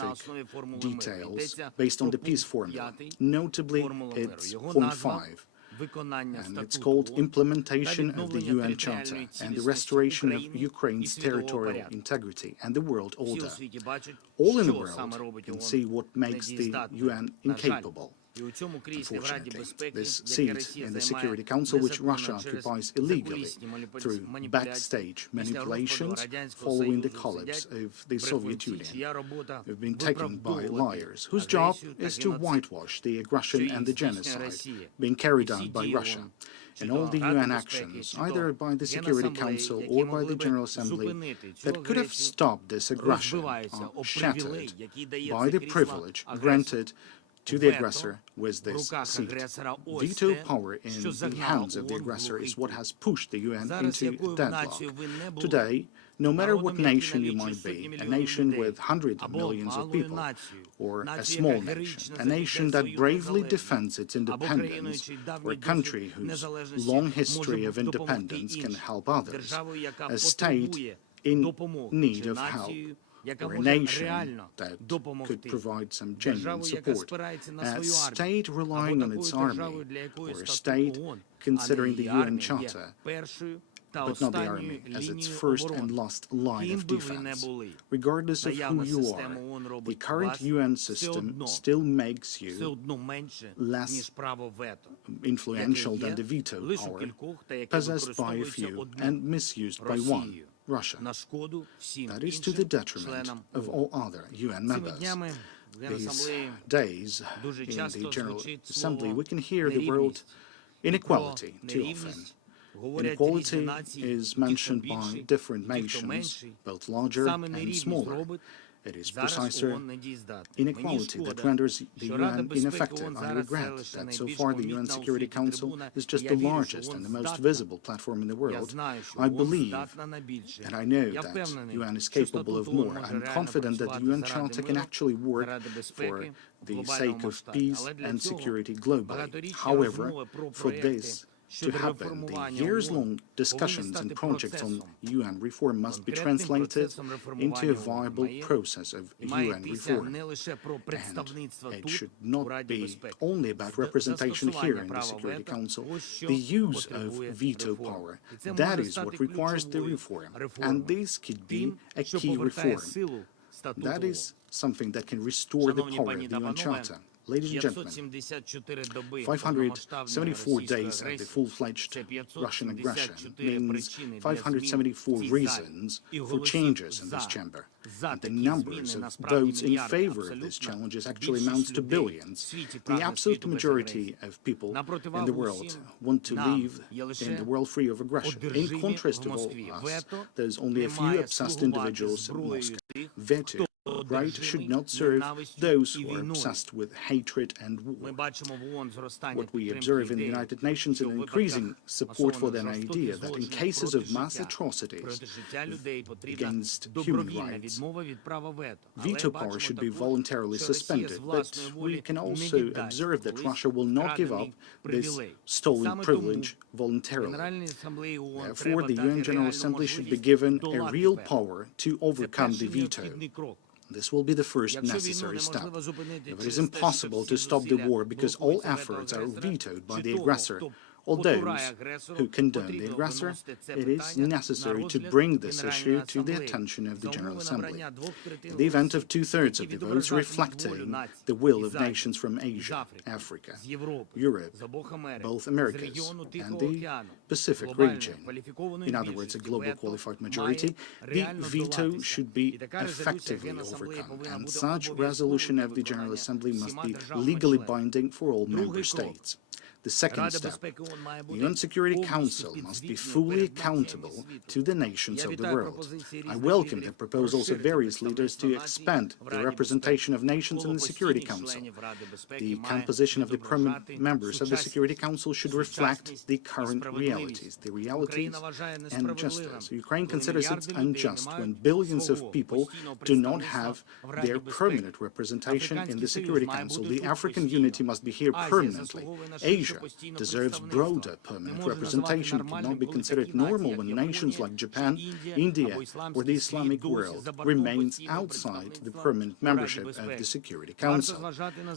specific основі формули миру. details Йдеться based on про the peace пункт formula, 5 notably формули миру. it's Його point назва 5. виконання And it's статуту called ООН implementation та of the відновлення UN Charter територіальної and the цілісності restoration of України і Ukraine's світового territorial порядку. integrity and the world Всі у order. світі бачать, All in the що саме world робить can ООН see what makes the недієздатною. UN На жаль, incapable. і у цьому кріслі в Раді Unfortunately, безпеки, this яке seat Росія in the займає Security Council, which незаконно Russia через occupies illegally закулісні through маніпуляції, backstage після розпаду manipulations Радянського following the Союзу collapse сидять of the Soviet брехунці, Union, чия робота have been taken by виправдовувати liars, whose job агресію та is to геноцид, whitewash the aggression що and the їх здійснює genocide Росія. being carried І всі out by дії Russia. ООН, чи And то all the Ради UN безпеки, actions, чи то either by the Security Генасамблеї, Council які or by могли the би General Assembly, зупинити цю that could have агресію, stopped this aggression, розбиваються are об привілей, shattered який дає by це the крісло privilege агресору. granted to the aggressor with в this руках seat. агресора ось Veto те, power in що the загнало hands of the ООН в aggressor глухий is what кут. has pushed the UN Зараз into якою б deadlock. нацією ви не були, Today, no matter what nation you might be, a nation with hundreds of millions of people, or a small nation, a nation that bravely defends its independence, or a country whose long history of independence can help others, a state in need of help, or a nation that could provide some genuine support, a state relying on its army, or a state considering the UN Charter, but not the army, as its first and last line of defense. Regardless of who you are, the current UN system still makes you less influential than the veto power possessed by a few and misused by one, Russia. That is to the detriment of all other UN members. These days, in the General Assembly, we can hear the word inequality too often. Inequality is mentioned by different nations, both larger and smaller. It is precisely inequality that renders the UN ineffective. I regret that so far the UN Security Council is just the largest and the most visible platform in the world. I believe, and I know that the UN is capable of more. I'm confident that the UN Charter can actually work for the sake of peace and security globally. However, for this to happen, the years-long discussions and projects on UN reform must be translated into a viable process of UN reform. And it should not be only about representation here in the Security Council. The use of veto power, that is what requires the reform. And this could be a key reform. That is something that can restore the power of the UN Charter. Ladies and gentlemen, 574 days of the full-fledged Russian aggression means 574 reasons for changes in this chamber. And the numbers of votes in favor of this challenge actually amounts to billions. The absolute majority of people in the world want to live in the world free of aggression. In contrast to all of us, there's only a few obsessed individuals in Moscow. Veto right should not serve those who are obsessed with hatred and war. What we observe in the United Nations is an increasing support for the idea that in cases of mass atrocities against human rights, veto power should be voluntarily suspended. But we can also observe that Russia will not give up this stolen privilege voluntarily. Therefore, the UN General Assembly should be given a real power to overcome the veto. This will be the first necessary step. If it is impossible to stop the war because all efforts are vetoed by the aggressor, or those who condone the aggressor, it is necessary to bring this issue to the attention of the General Assembly. In the event of two-thirds of the votes reflecting the will of nations from Asia, Africa, Europe, both Americas, and the Pacific region, in other words, a global qualified majority, the veto should be effectively overcome, and such resolution of the General Assembly must be legally binding for all member states. The second step, the UN Security Council must be fully accountable to the nations of the world. I welcome the proposals of various leaders to expand the representation of nations in the Security Council. The composition of the permanent members of the Security Council should reflect the current realities and justice. Ukraine considers it unjust when billions of people do not have their permanent representation in the Security Council. The African unity must be here permanently. Asia deserves broader permanent representation. It cannot be considered normal when nations like Japan, India, or the Islamic world remains outside the permanent membership of the Security Council.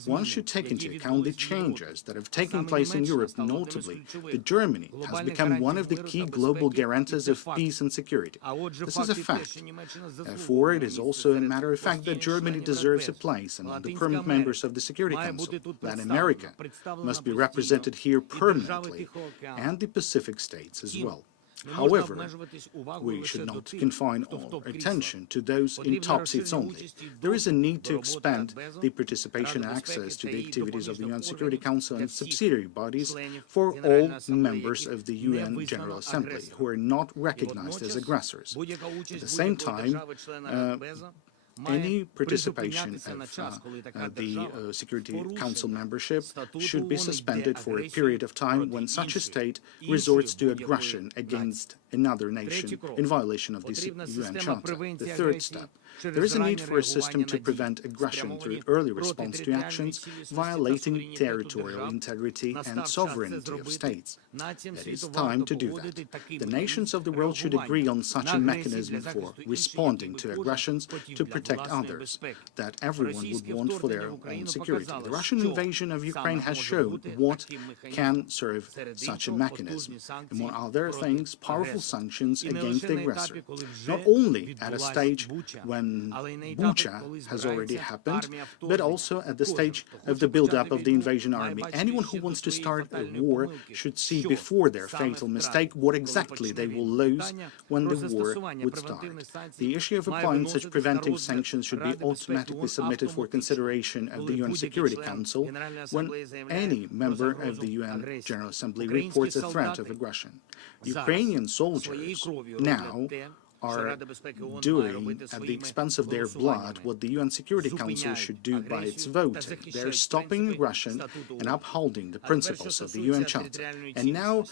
One should take into account the changes that have taken place in Europe, notably that Germany has become one of the key global guarantors of peace and security. This is a fact. Therefore, it is also a matter of fact that Germany deserves a place among the permanent members of the Security Council, that America must be represented here permanently, and the Pacific states as well. However, we should not confine our attention to those in top seats only. There is a need to expand the participation and access to the activities of the UN Security Council and subsidiary bodies for all members of the UN General Assembly who are not recognized as aggressors. At the same time, any participation of the Security Council membership should be suspended for a period of time when such a state resorts to aggression against another nation in violation of this UN Charter. The third step, there is a need for a system to prevent aggression through early response to actions violating territorial integrity and sovereignty of states. It is time to do that. The nations of the world should agree on such a mechanism for responding to aggressions to protect others that everyone would want for their own security. The Russian invasion of Ukraine has shown what can serve such a mechanism. Among other things, powerful sanctions against the aggressor, not only at a stage when Bucha has already happened, but also at the stage of the build-up of the invasion army. Anyone who wants to start a war should see before their fatal mistake what exactly they will lose when the war would start. The issue of applying such preventive sanctions should be automatically submitted for consideration of the UN Security Council when any member of the UN General Assembly reports a threat of aggression. Ukrainian soldiers now are doing, at the expense of their blood, what the UN Security Council should do by its voting. They're stopping aggression and upholding the principles of the UN Charter. And now,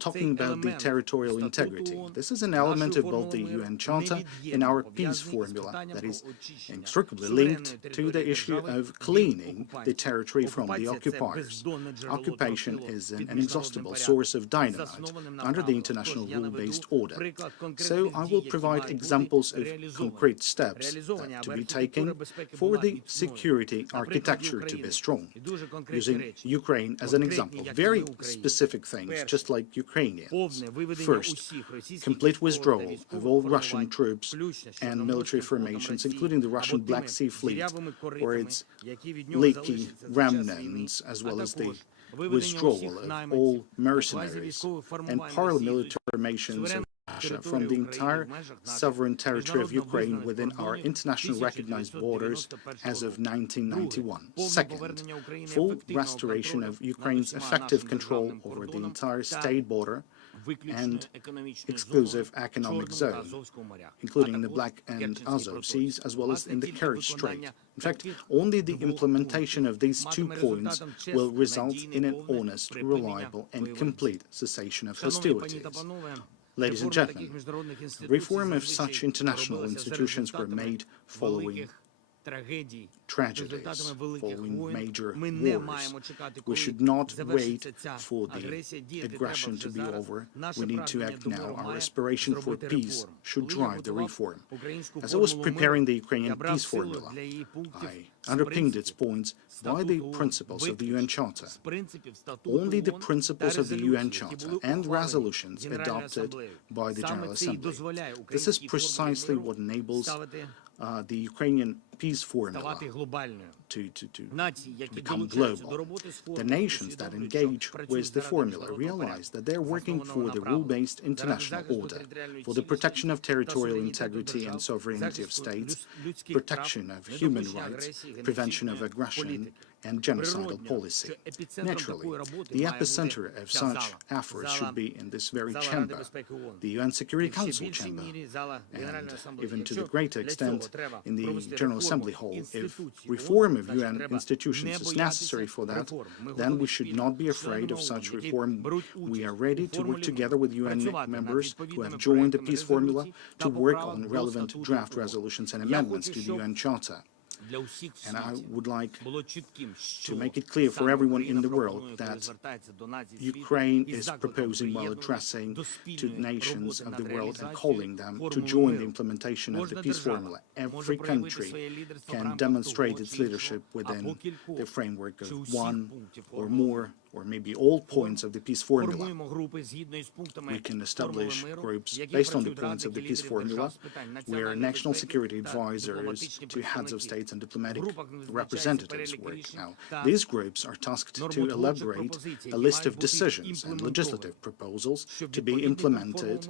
talking about the territorial integrity. This is an element of both the UN Charter and our peace formula that is inextricably linked to the issue of cleaning the territory from the occupiers. Occupation is an inexhaustible source of dynamite under the international rule-based order. So I will provide examples of concrete steps to be taken for the security architecture to be strong, using Ukraine as an example. Very specific things, just like Ukrainians. First, complete withdrawal of all Russian troops and military formations, including the Russian Black Sea Fleet or its leaky remnants, as well as the withdrawal of all mercenaries and paramilitary formations of Russia from the entire sovereign territory of Ukraine within our internationally recognized borders as of 1991. Second, full restoration of Ukraine's effective control over the entire state border and exclusive economic zone, including in the Black and Azov Seas, as well as in the Kerch Strait. In fact, only the implementation of these 2 points will result in an honest, reliable, and complete cessation of hostilities. Ladies and gentlemen, reform of such international institutions were made following tragedies, following major wars. We should not wait for the aggression to be over. We need to act now. Our aspiration for peace should drive the reform. As I was preparing the Ukrainian peace formula, I underpinned its points by the principles of the UN Charter. Only the principles of the UN Charter and resolutions adopted by the General Assembly. This is precisely what enables the Ukrainian peace formula to become global. The nations that engage with the formula realize that they're working for the rule-based international order, for the protection of territorial integrity and sovereignty of states, protection of human rights, prevention of aggression, and genocidal policy. Naturally, the epicenter of such efforts should be in this very chamber, the UN Security Council chamber, and even to the greater extent in the General Assembly Hall. If reform of UN institutions is necessary for that, then we should not be afraid of such reform. We are ready to work together with UN members who have joined the peace formula to work on relevant draft resolutions and amendments to the UN Charter. And I would like to make it clear for everyone in the world that Ukraine is proposing, while addressing to nations of the world and calling them to join the implementation of the peace formula. Every country can demonstrate its leadership within the framework of one or more or maybe all points of the peace formula. We can establish groups based on the points of the peace formula, where national security advisors to heads of states and diplomatic representatives work. Now, these groups are tasked to elaborate a list of decisions and legislative proposals to be implemented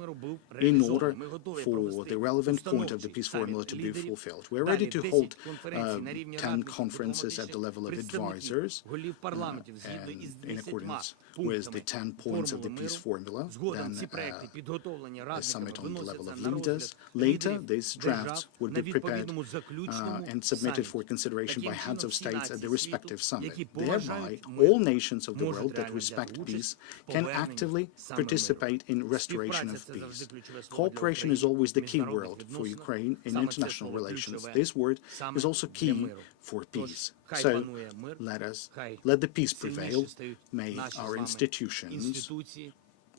in order for the relevant point of the peace formula to be fulfilled. We're ready to hold 10 conferences at the level of advisors, and in accordance with the 10 points of the peace formula. Then a summit on the level of leaders. Later, these drafts would be prepared and submitted for consideration by heads of states at the respective summit. Thereby, all nations of the world that respect peace can actively participate in restoration of peace. Cooperation is always the key word for Ukraine in international relations. This word is also key for peace. So let the peace prevail. May our institutions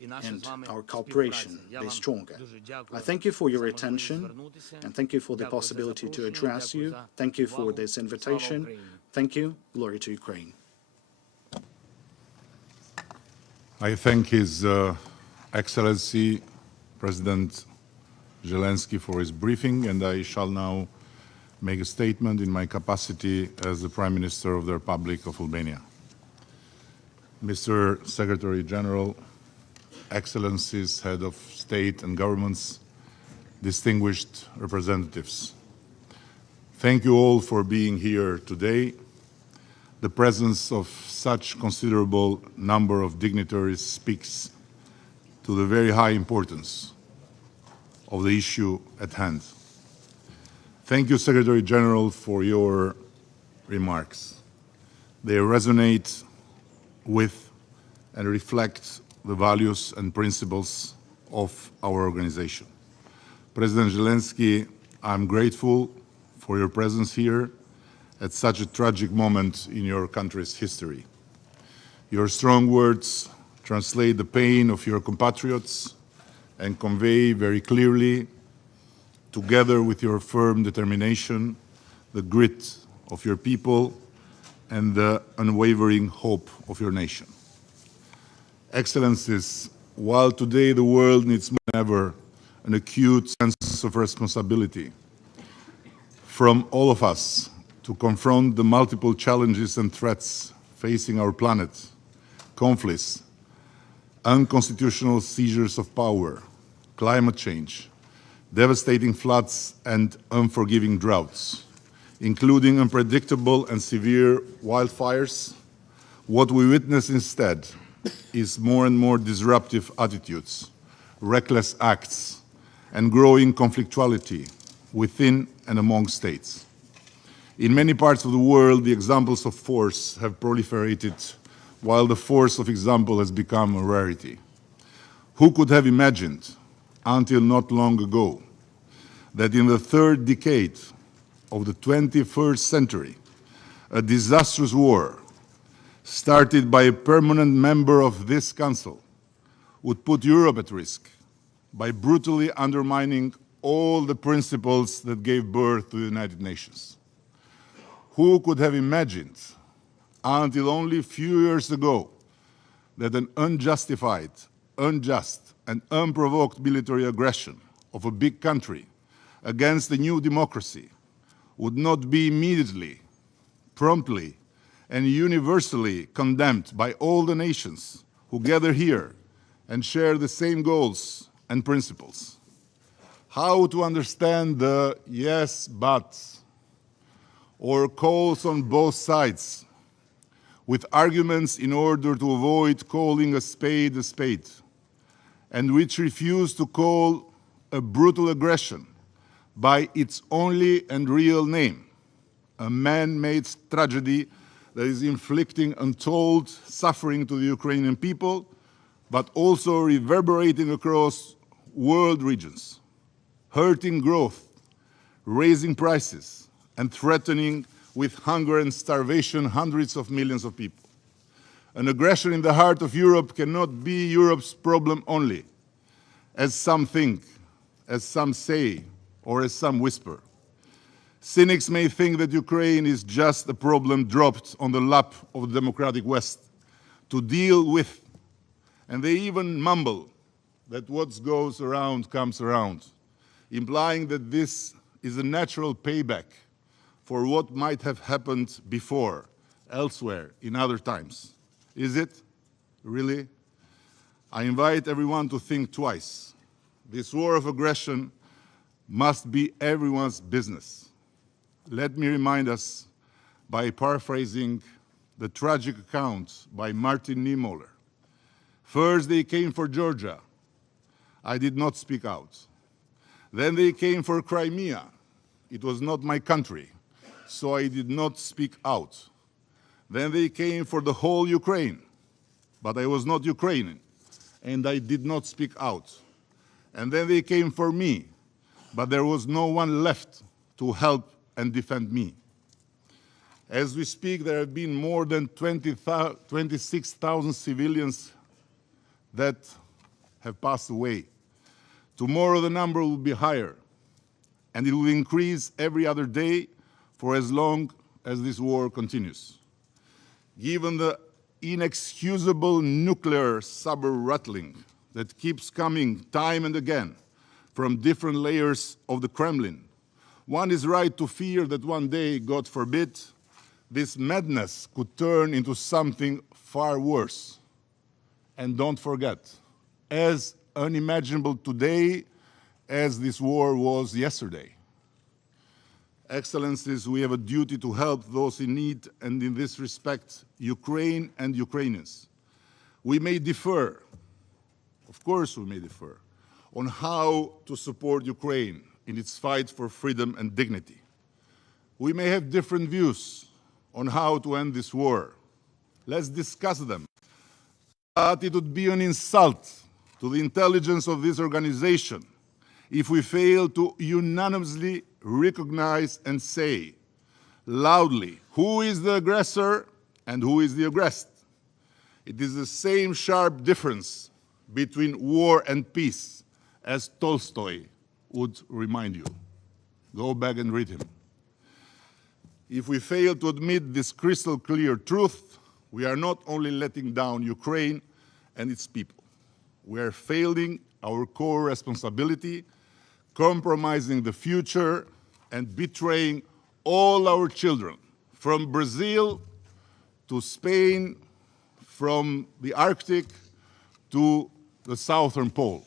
and our cooperation be stronger. I thank you for your attention, and thank you for the possibility to address you. Thank you for this invitation. Thank you. Glory to Ukraine. I thank His Excellency President Zelensky for his briefing, and I shall now make a statement in my capacity as the Prime Minister of the Republic of Albania. Mr. Secretary General, Excellencies, Head of State and Governments, distinguished representatives, thank you all for being here today. The presence of such considerable number of dignitaries speaks to the very high importance of the issue at hand. Thank you, Secretary General, for your remarks. They resonate with and reflect the values and principles of our organization. President Zelensky, I'm grateful for your presence here at such a tragic moment in your country's history. Your strong words translate the pain of your compatriots and convey very clearly, together with your firm determination, the grit of your people and the unwavering hope of your nation. Excellencies, while today the world needs more than ever an acute sense of responsibility from all of us to confront the multiple challenges and threats facing our planet, conflicts, unconstitutional seizures of power, climate change, devastating floods and unforgiving droughts, including unpredictable and severe wildfires, what we witness instead is more and more disruptive attitudes, reckless acts, and growing conflictuality within and among states. In many parts of the world, the examples of force have proliferated, while the force of example has become a rarity. Who could have imagined, until not long ago, that in the third decade of the 21st century, a disastrous war started by a permanent member of this Council would put Europe at risk by brutally undermining all the principles that gave birth to the United Nations? Who could have imagined, until only a few years ago, that an unjustified, unjust, and unprovoked military aggression of a big country against a new democracy would not be immediately, promptly, and universally condemned by all the nations who gather here and share the same goals and principles? How to understand the yes, buts, or calls on both sides with arguments in order to avoid calling a spade, and which refuse to call a brutal aggression by its only and real name, a man-made tragedy that is inflicting untold suffering to the Ukrainian people, but also reverberating across world regions, hurting growth, raising prices, and threatening with hunger and starvation hundreds of millions of people. An aggression in the heart of Europe cannot be Europe's problem only, as some think, as some say, or as some whisper. Cynics may think that Ukraine is just a problem dropped on the lap of the democratic West to deal with, and they even mumble that what goes around comes around, implying that this is a natural payback for what might have happened before, elsewhere, in other times. Is it? Really? I invite everyone to think twice. This war of aggression must be everyone's business. Let me remind us, by paraphrasing the tragic account by Martin Niemöller. First they came for Georgia. I did not speak out. Then they came for Crimea. It was not my country, so I did not speak out. Then they came for the whole Ukraine, but I was not Ukrainian, and I did not speak out. And then they came for me, but there was no one left to help and defend me. As we speak, there have been more than 26,000 civilians that have passed away. Tomorrow the number will be higher, and it will increase every other day for as long as this war continues. Given the inexcusable nuclear saber rattling that keeps coming time and again from different layers of the Kremlin, one is right to fear that one day, God forbid, this madness could turn into something far worse. And don't forget, as unimaginable today as this war was yesterday. Excellencies, we have a duty to help those in need, and in this respect, Ukraine and Ukrainians. We may differ, of course we may differ, on how to support Ukraine in its fight for freedom and dignity. We may have different views on how to end this war. Let's discuss them. But it would be an insult to the intelligence of this organization if we fail to unanimously recognize and say loudly who is the aggressor and who is the aggressed. It is the same sharp difference between war and peace as Tolstoy would remind you. Go back and read him. If we fail to admit this crystal clear truth, we are not only letting down Ukraine and its people. We are failing our core responsibility, compromising the future, and betraying all our children, from Brazil to Spain, from the Arctic to the Southern Pole.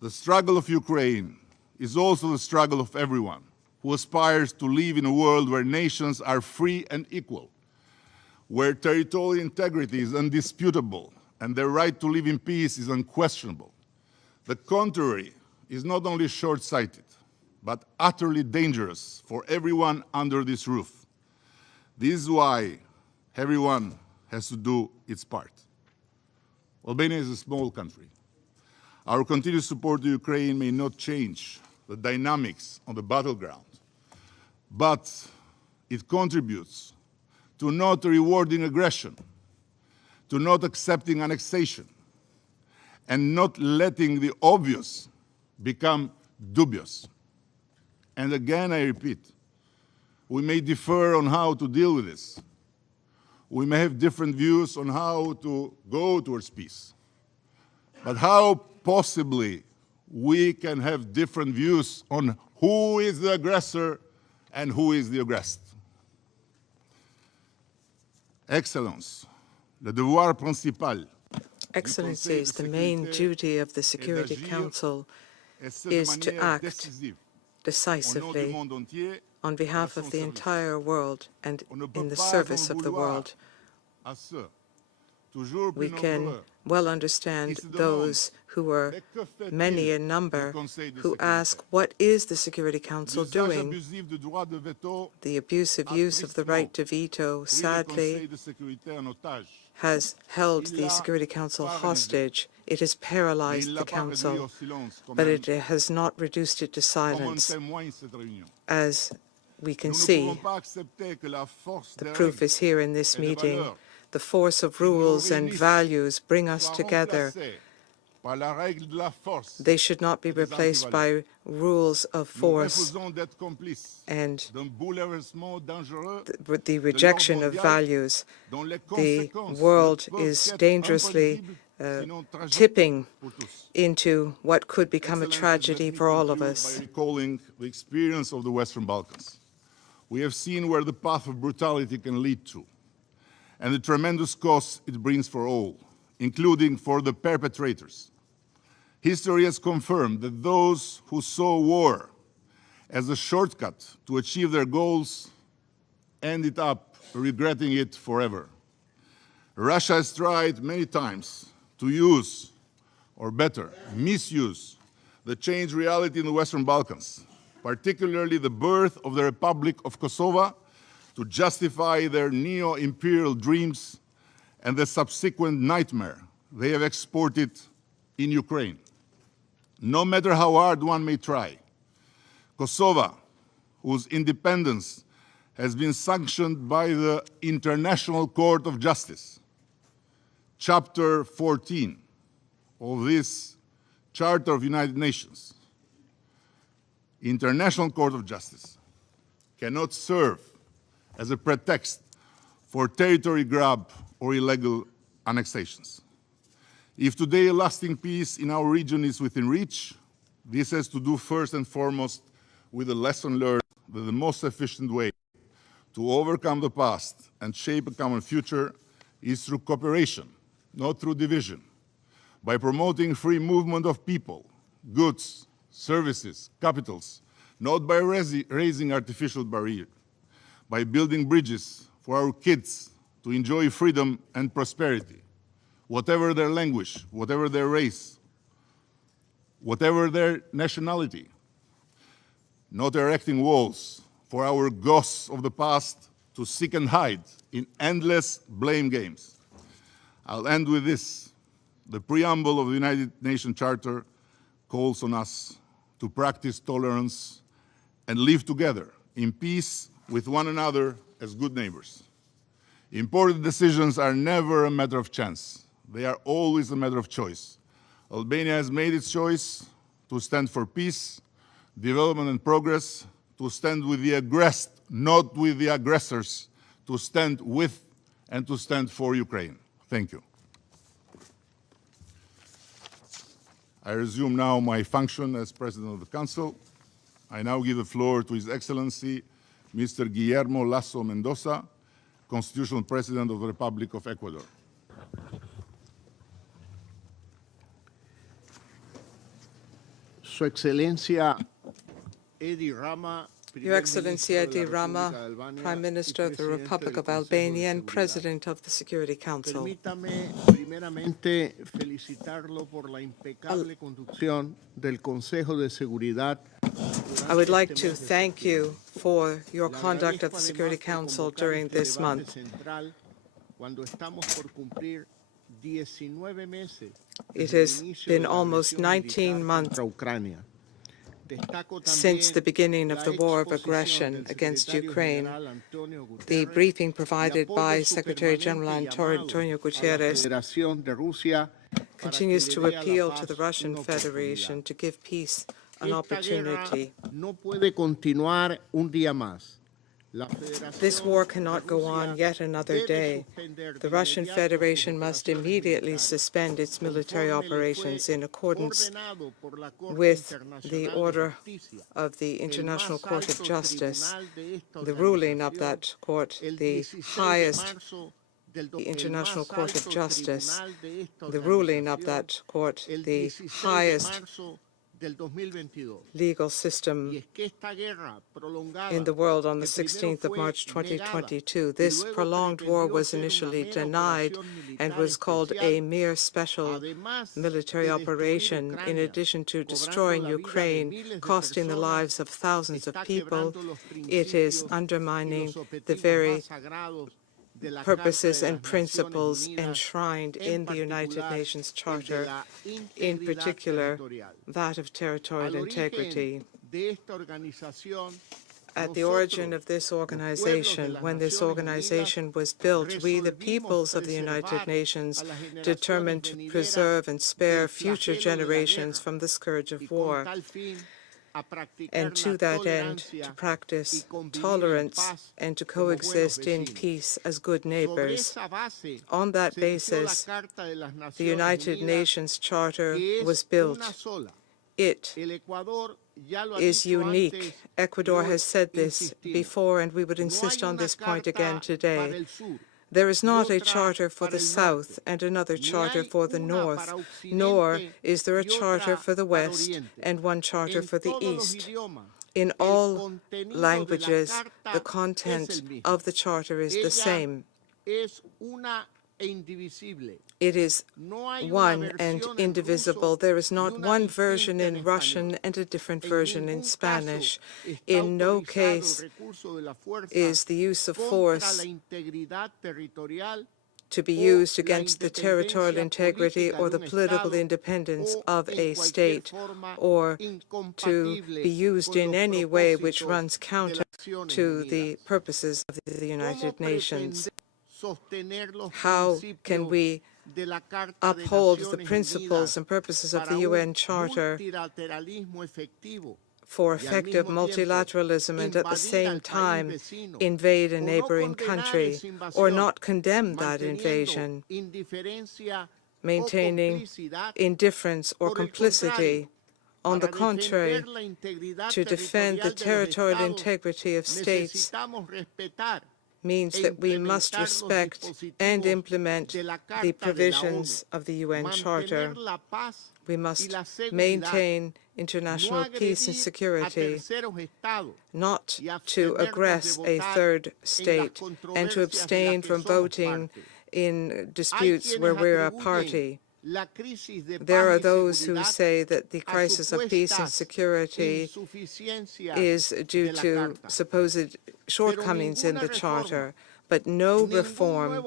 The struggle of Ukraine is also the struggle of everyone who aspires to live in a world where nations are free and equal, where territorial integrity is undisputable and their right to live in peace is unquestionable. The contrary is not only short-sighted, but utterly dangerous for everyone under this roof. This is why everyone has to do its part. Albania is a small country. Our continued support to Ukraine may not change the dynamics on the battleground, but it contributes to not rewarding aggression, to not accepting annexation, and not letting the obvious become dubious. And again, I repeat, we may differ on how to deal with this. We may have different views on how to go towards peace. But how possibly we can have different views on who is the aggressor and who is the aggressed? Excellence, le devoir principal. Excellencies, the main duty of the Security Council is to act decisively on behalf of the entire world and in the service of the world. We can well understand those who are many in number who ask, what is the Security Council doing? The abusive use of the right to veto, sadly, has held the Security Council hostage. It has paralyzed the Council, but it has not reduced it to silence. As we can see, the proof is here in this meeting. The force of rules and values bring us together. They should not be replaced by rules of force and the rejection of values. The world is dangerously tipping into what could become a tragedy for all of us. Recalling the experience of the Western Balkans, we have seen where the path of brutality can lead to, and the tremendous costs it brings for all, including for the perpetrators. History has confirmed that those who saw war as a shortcut to achieve their goals ended up regretting it forever. Russia has tried many times to use, or better, misuse, the changed reality in the Western Balkans, particularly the birth of the Republic of Kosovo, to justify their neo-imperial dreams and the subsequent nightmare they have exported in Ukraine. No matter how hard one may try, Kosovo, whose independence has been sanctioned by the International Court of Justice, Chapter 14 of this Charter of United Nations, International Court of Justice, cannot serve as a pretext for territory grab or illegal annexations. If today a lasting peace in our region is within reach, this has to do first and foremost with the lesson learned that the most efficient way to overcome the past and shape a common future is through cooperation, not through division, by promoting free movement of people, goods, services, capitals, not by raising artificial barriers, by building bridges for our kids to enjoy freedom and prosperity, whatever their language, whatever their race, whatever their nationality, not erecting walls for our ghosts of the past to seek and hide in endless blame games. I'll end with this. The preamble of the United Nations Charter calls on us to practice tolerance and live together in peace with one another as good neighbors. Important decisions are never a matter of chance. They are always a matter of choice. Albania has made its choice to stand for peace, development and progress, to stand with the aggressed, not with the aggressors, to stand with and to stand for Ukraine. Thank you. I resume now my function as President of the Council. I now give the floor to His Excellency, Mr. Guillermo Lasso Mendoza, Constitutional President of the Republic of Ecuador. Su Excelencia Edi Rama, Your Excellency Edi Rama, Prime Minister of the Republic of Albania and President of the Security Council. Permítame primeramente felicitarlo por la impecable conducción del Consejo de Seguridad. I would like to thank you for your conduct of the Security Council during this month. It has been almost 19 months since the beginning of the war of aggression against Ukraine. The briefing provided by Secretary General Antonio Guterres continues to appeal to the Russian Federation to give peace an opportunity. This war cannot go on yet another day. The Russian Federation must immediately suspend its military operations in accordance with the order of the International Court of Justice. The ruling of that court, the highest International Court of Justice, the ruling of that court, the highest legal system in the world on the 16th of March 2022. This prolonged war was initially denied and was called a mere special military operation. In addition to destroying Ukraine, costing the lives of thousands of people, it is undermining the very purposes and principles enshrined in the United Nations Charter, in particular that of territorial integrity. At the origin of this organization, when this organization was built, we, the peoples of the United Nations, determined to preserve and spare future generations from the scourge of war, and to that end, to practice tolerance and to coexist in peace as good neighbors. On that basis, the United Nations Charter was built. It is unique. Ecuador has said this before, and we would insist on this point again today. There is not a charter for the South and another charter for the North, nor is there a charter for the West and one charter for the East. In all languages, the content of the Charter is the same. It is one and indivisible. There is not one version in Russian and a different version in Spanish. In no case is the use of force to be used against the territorial integrity or the political independence of a state, or to be used in any way which runs counter to the purposes of the United Nations. How can we uphold the principles and purposes of the UN Charter for effective multilateralism and at the same time invade a neighboring country or not condemn that invasion, maintaining indifference or complicity? On the contrary, to defend the territorial integrity of states means that we must respect and implement the provisions of the UN Charter. We must maintain international peace and security, not to aggress a third state and to abstain from voting in disputes where we're a party. There are those who say that the crisis of peace and security is due to supposed shortcomings in the Charter, but no reform,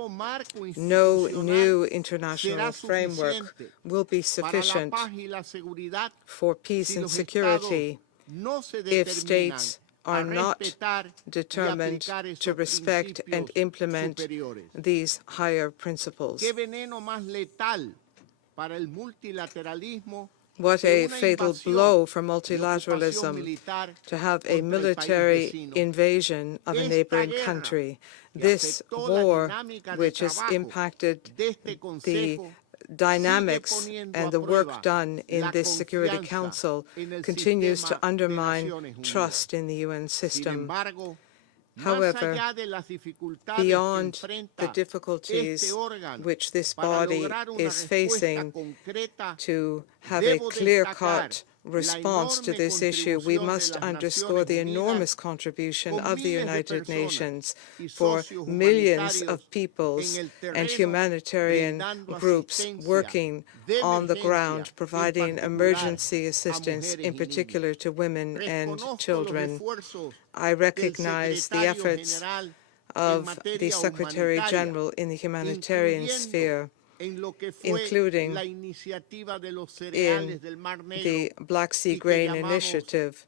no new international framework will be sufficient for peace and security if states are not determined to respect and implement these higher principles. What a fatal blow for multilateralism to have a military invasion of a neighboring country. This war, which has impacted the dynamics and the work done in this Security Council, continues to undermine trust in the UN system. However, beyond the difficulties which this body is facing to have a clear-cut response to this issue, we must underscore the enormous contribution of the United Nations for millions of peoples and humanitarian groups working on the ground, providing emergency assistance, in particular to women and children. I recognize the efforts of the Secretary General in the humanitarian sphere, including in the Black Sea Grain Initiative,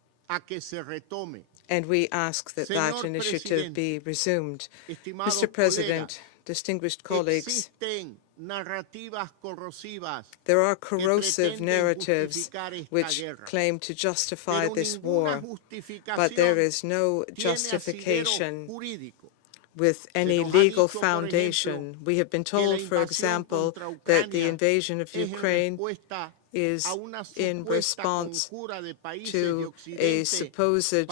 and we ask that that initiative be resumed. Mr. President, distinguished colleagues, there are corrosive narratives which claim to justify this war, but there is no justification with any legal foundation. We have been told, for example, that the invasion of Ukraine is in response to a supposed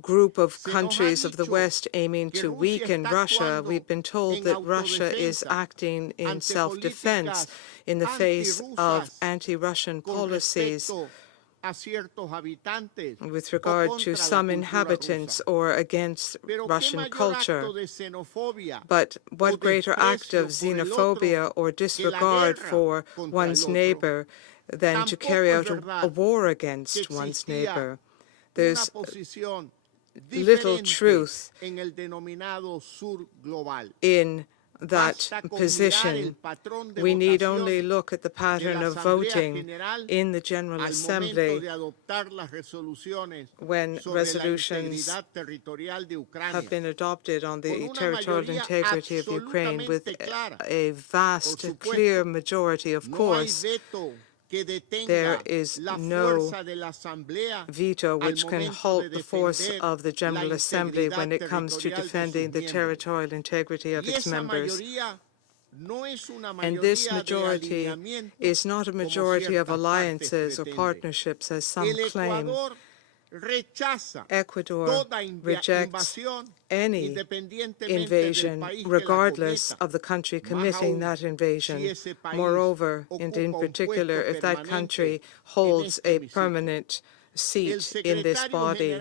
group of countries of the West aiming to weaken Russia. We've been told that Russia is acting in self-defense in the face of anti-Russian policies with regard to some inhabitants or against Russian culture. But what greater act of xenophobia or disregard for one's neighbor than to carry out a war against one's neighbor? There's little truth in that position. We need only look at the pattern of voting in the General Assembly when resolutions have been adopted on the territorial integrity of Ukraine with a vast, clear majority. Of course, there is no veto which can halt the force of the General Assembly when it comes to defending the territorial integrity of its members. And this majority is not a majority of alliances or partnerships, as some claim. Ecuador rejects any invasion, regardless of the country committing that invasion. Moreover, and in particular, if that country holds a permanent seat in this body.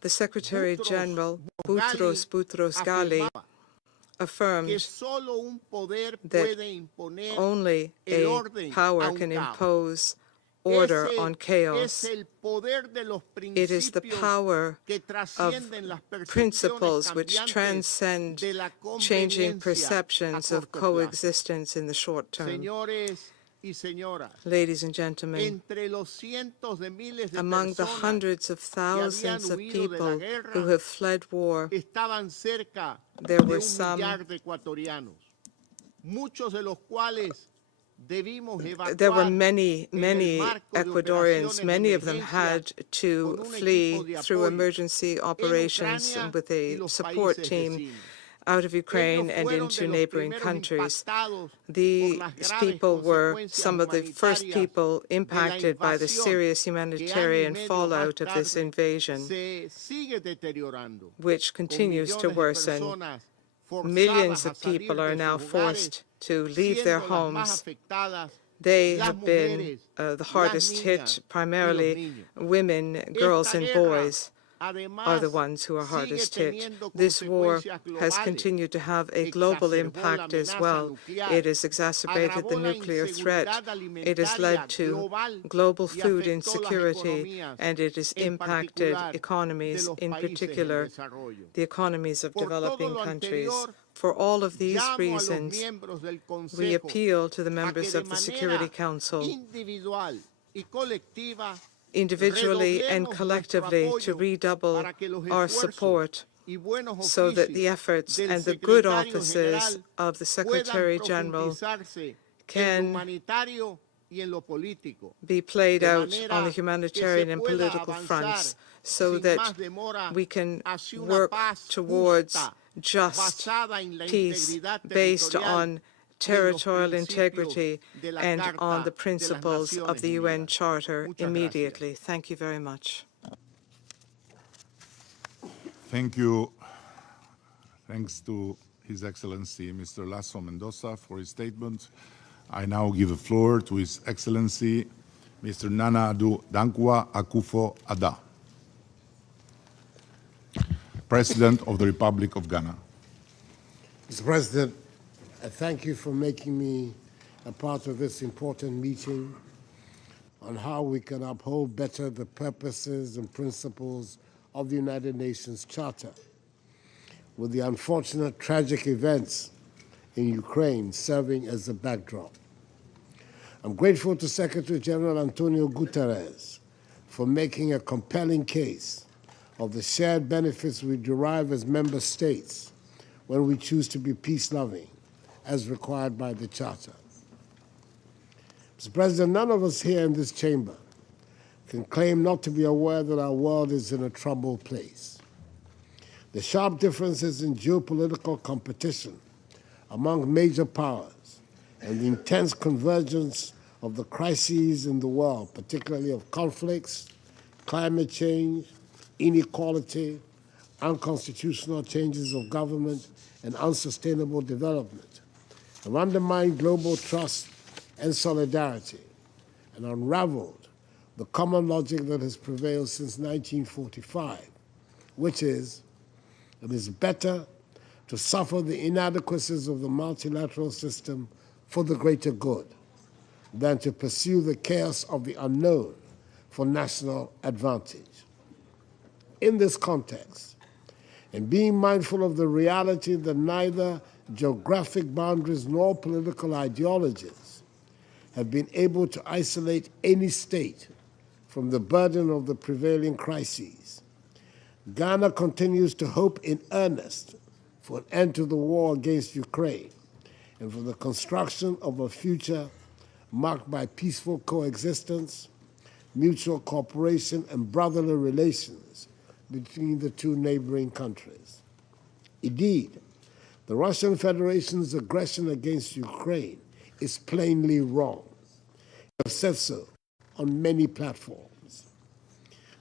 The Secretary General, Boutros Boutros-Ghali, affirmed that only a power can impose order on chaos. It is the power of principles which transcend changing perceptions of coexistence in the short term. Ladies and gentlemen, among the hundreds of thousands of people who have fled war, there were some there were many Ecuadorians. Many of them had to flee through emergency operations with a support team out of Ukraine and into neighboring countries. These people were some of the first people impacted by the serious humanitarian fallout of this invasion, which continues to worsen. Millions of people are now forced to leave their homes. They have been the hardest hit. Primarily women, girls, and boys are the ones who are hardest hit. This war has continued to have a global impact as well. It has exacerbated the nuclear threat. It has led to global food insecurity, and it has impacted economies, in particular the economies of developing countries. For all of these reasons, we appeal to the members of the Security Council individually and collectively to redouble our support so that the efforts and the good offices of the Secretary General can be played out on the humanitarian and political fronts so that we can work towards just peace based on territorial integrity and on the principles of the UN Charter immediately. Thank you very much. Thank you. Thanks to His Excellency Mr. Lasso Mendoza for his statement. I now give the floor to His Excellency Mr. Nana Addo Dankwa Akufo-Addo, President of the Republic of Ghana. Mr. President, I thank you for making me a part of this important meeting on how we can uphold better the purposes and principles of the United Nations Charter, with the unfortunate tragic events in Ukraine serving as a backdrop. I'm grateful to Secretary General Antonio Guterres for making a compelling case of the shared benefits we derive as member states when we choose to be peace-loving, as required by the Charter. Mr. President, none of us here in this chamber can claim not to be aware that our world is in a troubled place. The sharp differences in geopolitical competition among major powers and the intense convergence of the crises in the world, particularly of conflicts, climate change, inequality, unconstitutional changes of government, and unsustainable development, have undermined global trust and solidarity and unraveled the common logic that has prevailed since 1945, which is, it is better to suffer the inadequacies of the multilateral system for the greater good than to pursue the chaos of the unknown for national advantage. In this context, and being mindful of the reality that neither geographic boundaries nor political ideologies have been able to isolate any state from the burden of the prevailing crises, Ghana continues to hope in earnest for an end to the war against Ukraine and for the construction of a future marked by peaceful coexistence, mutual cooperation, and brotherly relations between the two neighboring countries. Indeed, the Russian Federation's aggression against Ukraine is plainly wrong. We have said so on many platforms.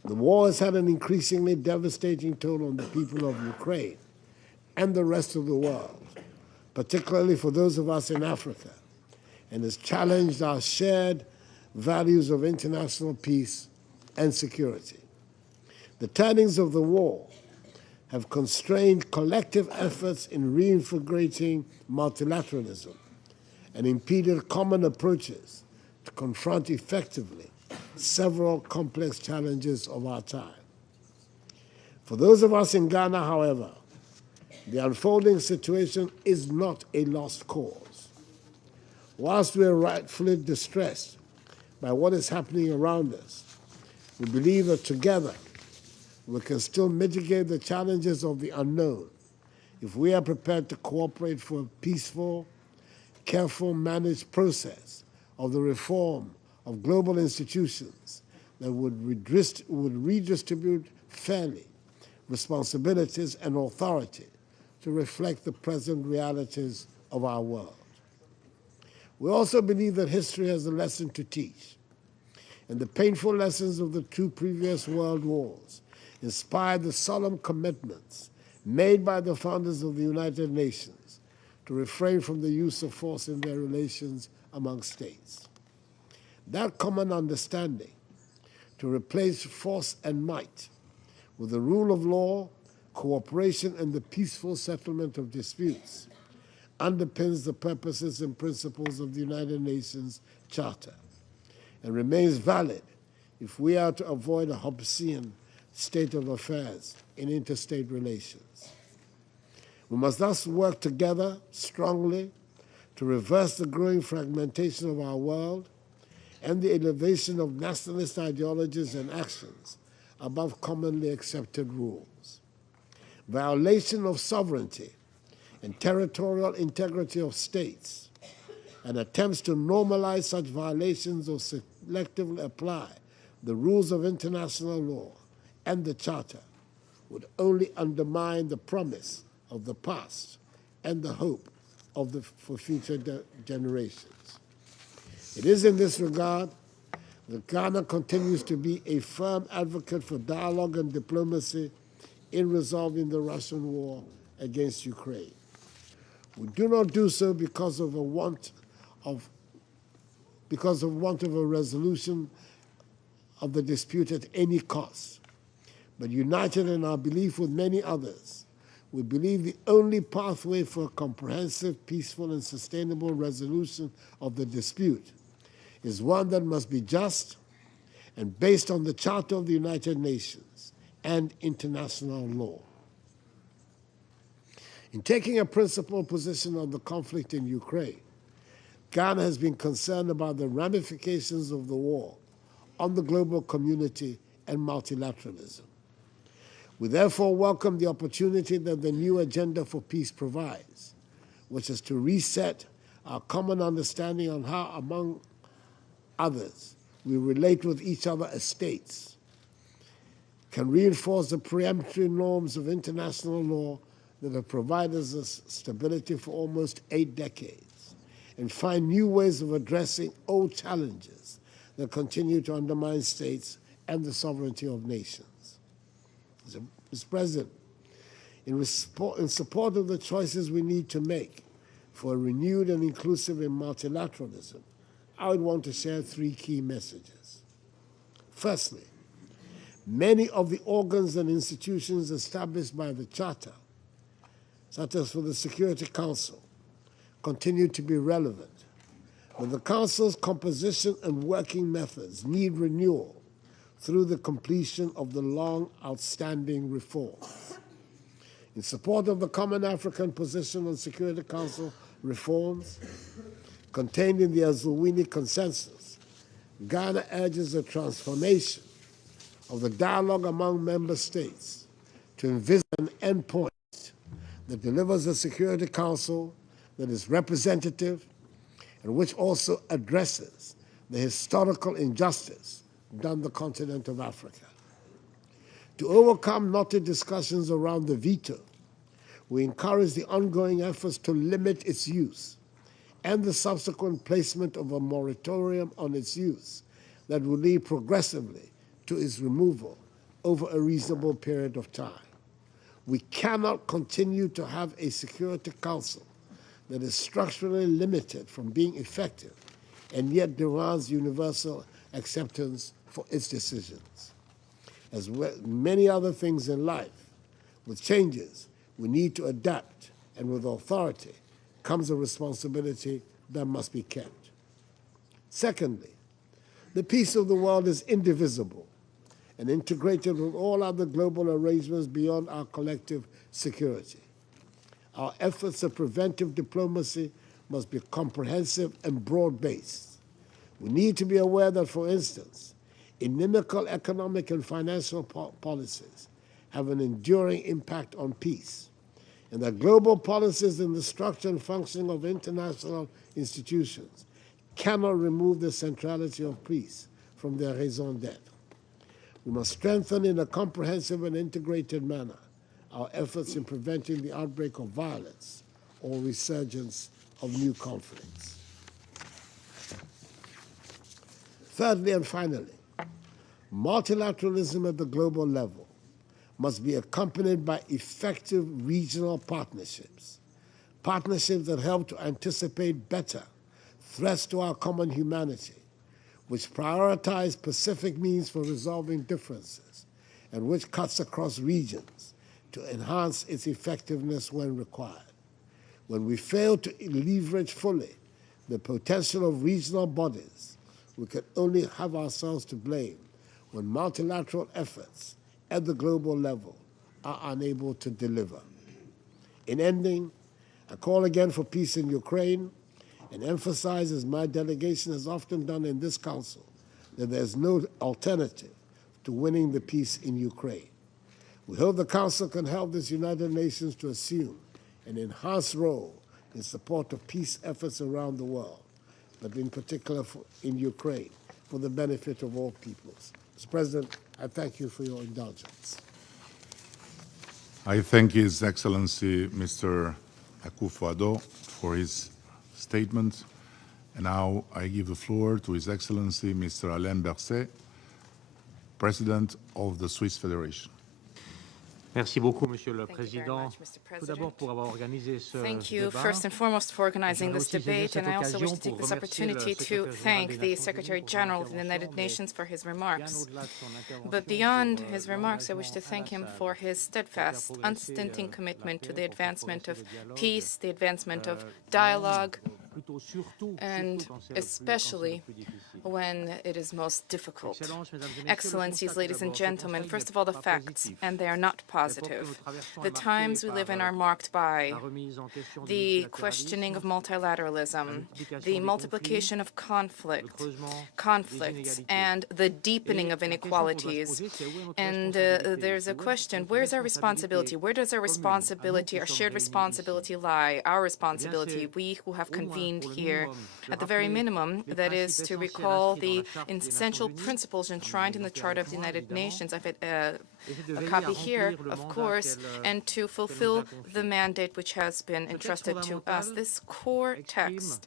The war has had an increasingly devastating toll on the people of Ukraine and the rest of the world, particularly for those of us in Africa, and has challenged our shared values of international peace and security. The turnings of the war have constrained collective efforts in reinvigorating multilateralism and impeded common approaches to confront effectively several complex challenges of our time. For those of us in Ghana, however, the unfolding situation is not a lost cause. Whilst we are rightfully distressed by what is happening around us, we believe that together we can still mitigate the challenges of the unknown if we are prepared to cooperate for a peaceful, careful, managed process of the reform of global institutions that would redistribute fairly responsibilities and authority to reflect the present realities of our world. We also believe that history has a lesson to teach, and the painful lessons of the two previous world wars inspired the solemn commitments made by the founders of the United Nations to refrain from the use of force in their relations among states. That common understanding to replace force and might with the rule of law, cooperation, and the peaceful settlement of disputes underpins the purposes and principles of the United Nations Charter and remains valid if we are to avoid a Hobbesian state of affairs in interstate relations. We must thus work together strongly to reverse the growing fragmentation of our world and the elevation of nationalist ideologies and actions above commonly accepted rules. Violation of sovereignty and territorial integrity of states and attempts to normalize such violations or selectively apply the rules of international law and the Charter would only undermine the promise of the past and the hope for future generations. It is in this regard that Ghana continues to be a firm advocate for dialogue and diplomacy in resolving the Russian war against Ukraine. We do not do so because of want of a resolution of the dispute at any cost, but united in our belief with many others, we believe the only pathway for a comprehensive, peaceful, and sustainable resolution of the dispute is one that must be just and based on the Charter of the United Nations and international law. In taking a principled position on the conflict in Ukraine, Ghana has been concerned about the ramifications of the war on the global community and multilateralism. We therefore welcome the opportunity that the new agenda for peace provides, which is to reset our common understanding on how, among others, we relate with each other as states, can reinforce the preemptory norms of international law that have provided us stability for almost 8 decades, and find new ways of addressing old challenges that continue to undermine states and the sovereignty of nations. Mr. President, in support of the choices we need to make for a renewed and inclusive in multilateralism, I would want to share 3 key messages. Firstly, many of the organs and institutions established by the Charter, such as for the Security Council, continue to be relevant, but the Council's composition and working methods need renewal through the completion of the long outstanding reforms. In support of the Common African Position on Security Council reforms contained in the Azulwini Consensus, Ghana urges a transformation of the dialogue among member states to envisage an endpoint that delivers a Security Council that is representative and which also addresses the historical injustice done the continent of Africa. To overcome knotty discussions around the veto, we encourage the ongoing efforts to limit its use and the subsequent placement of a moratorium on its use that will lead progressively to its removal over a reasonable period of time. We cannot continue to have a Security Council that is structurally limited from being effective and yet demands universal acceptance for its decisions. As many other things in life, with changes, we need to adapt, and with authority comes a responsibility that must be kept. Secondly, the peace of the world is indivisible and integrated with all other global arrangements beyond our collective security. Our efforts of preventive diplomacy must be comprehensive and broad-based. We need to be aware that, for instance, inimical economic and financial policies have an enduring impact on peace, and that global policies in the structure and functioning of international institutions cannot remove the centrality of peace from their raison d'etre. We must strengthen in a comprehensive and integrated manner our efforts in preventing the outbreak of violence or resurgence of new conflicts. Thirdly and finally, multilateralism at the global level must be accompanied by effective regional partnerships, partnerships that help to anticipate better threats to our common humanity, which prioritize specific means for resolving differences, and which cuts across regions to enhance its effectiveness when required. When we fail to leverage fully the potential of regional bodies, we can only have ourselves to blame when multilateral efforts at the global level are unable to deliver. In ending, I call again for peace in Ukraine and emphasize, as my delegation has often done in this Council, that there is no alternative to winning the peace in Ukraine. We hope the Council can help this United Nations to assume an enhanced role in support of peace efforts around the world, but in particular in Ukraine, for the benefit of all peoples. Mr. President, I thank you for your indulgence. I thank His Excellency Mr. Akufo-Addo for his statement. And now I give the floor to His Excellency Mr. Alain Berset, President of the Swiss Federation. Merci beaucoup, Monsieur le Président. Tout d'abord pour avoir organisé ce Thank you, débat. first and foremost, for organizing this debate, and I also wish to take this opportunity to thank the Secretary General of the United Nations for his remarks. But beyond his remarks, I wish to thank him for his steadfast, unstinting commitment to the advancement of peace, the advancement of dialogue, and especially when it is most difficult. Excellencies, ladies and gentlemen, first of all, the facts, and they are not positive. The times we live in are marked by the questioning of multilateralism, the multiplication of conflicts, and the deepening of inequalities. And there's a question, where's our responsibility? Where does our responsibility, our shared responsibility lie? Our responsibility, we who have convened here, at the very minimum, that is to recall the essential principles enshrined in the Charter of the United Nations. I've had a copy here, of course, and to fulfill the mandate which has been entrusted to us. This core text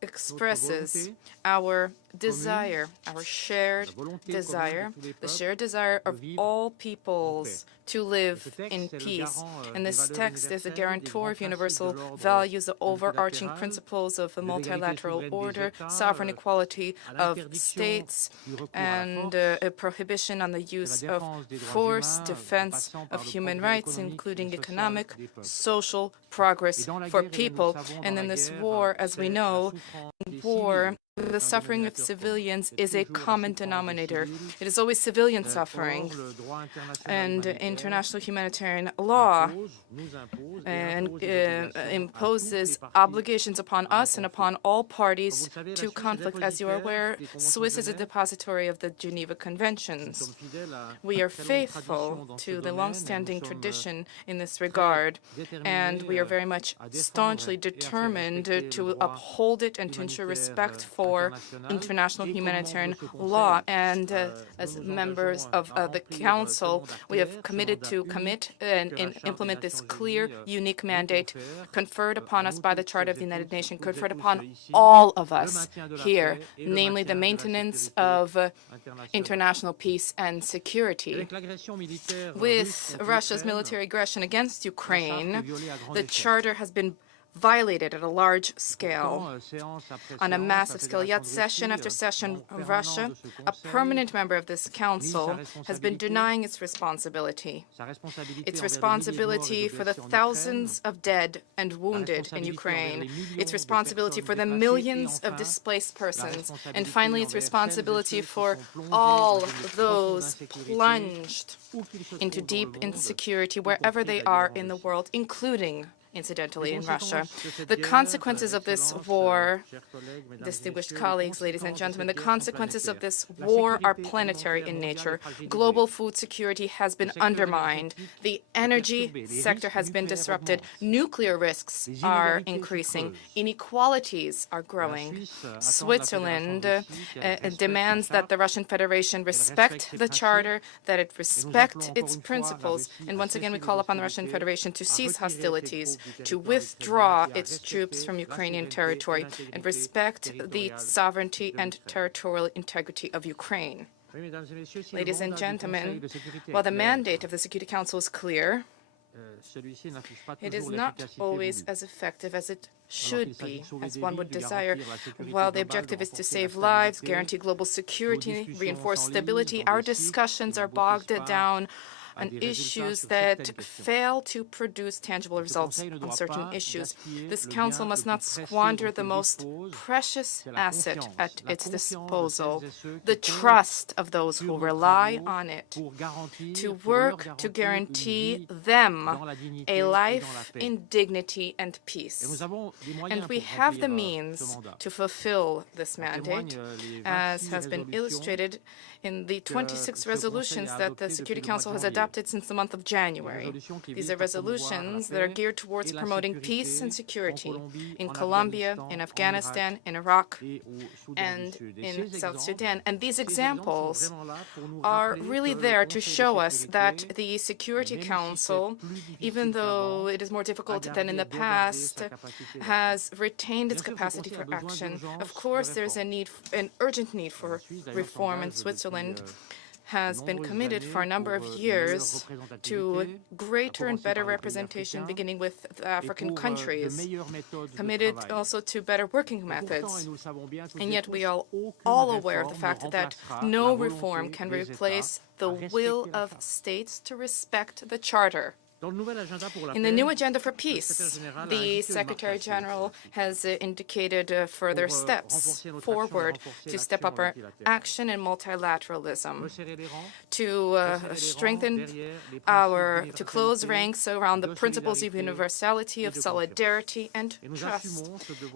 expresses our desire, our shared desire, the shared desire of all peoples to live in peace. And this text is a guarantor of universal values, the overarching principles of the multilateral order, sovereign equality of states, and a prohibition on the use of force, defense of human rights, including economic, social progress for people. And in this war, as we know, the suffering of civilians is a common denominator. It is always civilian suffering. And international humanitarian law imposes obligations upon us and upon all parties to conflict. As you are aware, Swiss is a depository of the Geneva Conventions. We are faithful to the long-standing tradition in this regard, and we are very much staunchly determined to uphold it and to ensure respect for international humanitarian law. And as members of the Council, we have committed to commit and implement this clear, unique mandate conferred upon us by the Charter of the United Nations, conferred upon all of us here, namely the maintenance of international peace and security. With Russia's military aggression against Ukraine, the Charter has been violated at a large scale. On a massive scale, yet session after session, Russia, a permanent member of this council, has been denying its responsibility. Its responsibility for the thousands of dead and wounded in Ukraine, its responsibility for the millions of displaced persons, and finally its responsibility for all those plunged into deep insecurity wherever they are in the world, including incidentally, in Russia. The consequences of this war, distinguished colleagues, ladies and gentlemen, the consequences of this war are planetary in nature. Global food security has been undermined. The energy sector has been disrupted. Nuclear risks are increasing. Inequalities are growing. Switzerland demands that the Russian Federation respect the Charter, that it respect its principles. And once again, we call upon the Russian Federation to cease hostilities, to withdraw its troops from Ukrainian territory, and respect the sovereignty and territorial integrity of Ukraine. Ladies and gentlemen, while the mandate of the Security Council is clear, it is not always as effective as it should be, as one would desire. While the objective is to save lives, guarantee global security, reinforce stability, our discussions are bogged down on issues that fail to produce tangible results on certain issues. This Council must not squander the most precious asset at its disposal, the trust of those who rely on it, to work to guarantee them a life in dignity and peace. And we have the means to fulfill this mandate, as has been illustrated in the 26 resolutions that the Security Council has adopted since the month of January. These are resolutions that are geared towards promoting peace and security in Colombia, in Afghanistan, in Iraq, and in South Sudan. And these examples are really there to show us that the Security Council, even though it is more difficult than in the past, has retained its capacity for action. Of course, there's an urgent need for reform in Switzerland. Has been committed for a number of years to greater and better representation, beginning with the African countries, committed also to better working methods. And yet we are all aware of the fact that no reform can replace the will of states to respect the Charter. In the new agenda for peace, the Secretary General has indicated further steps forward to step up our action in multilateralism, to strengthen to close ranks around the principles of universality, of solidarity and trust.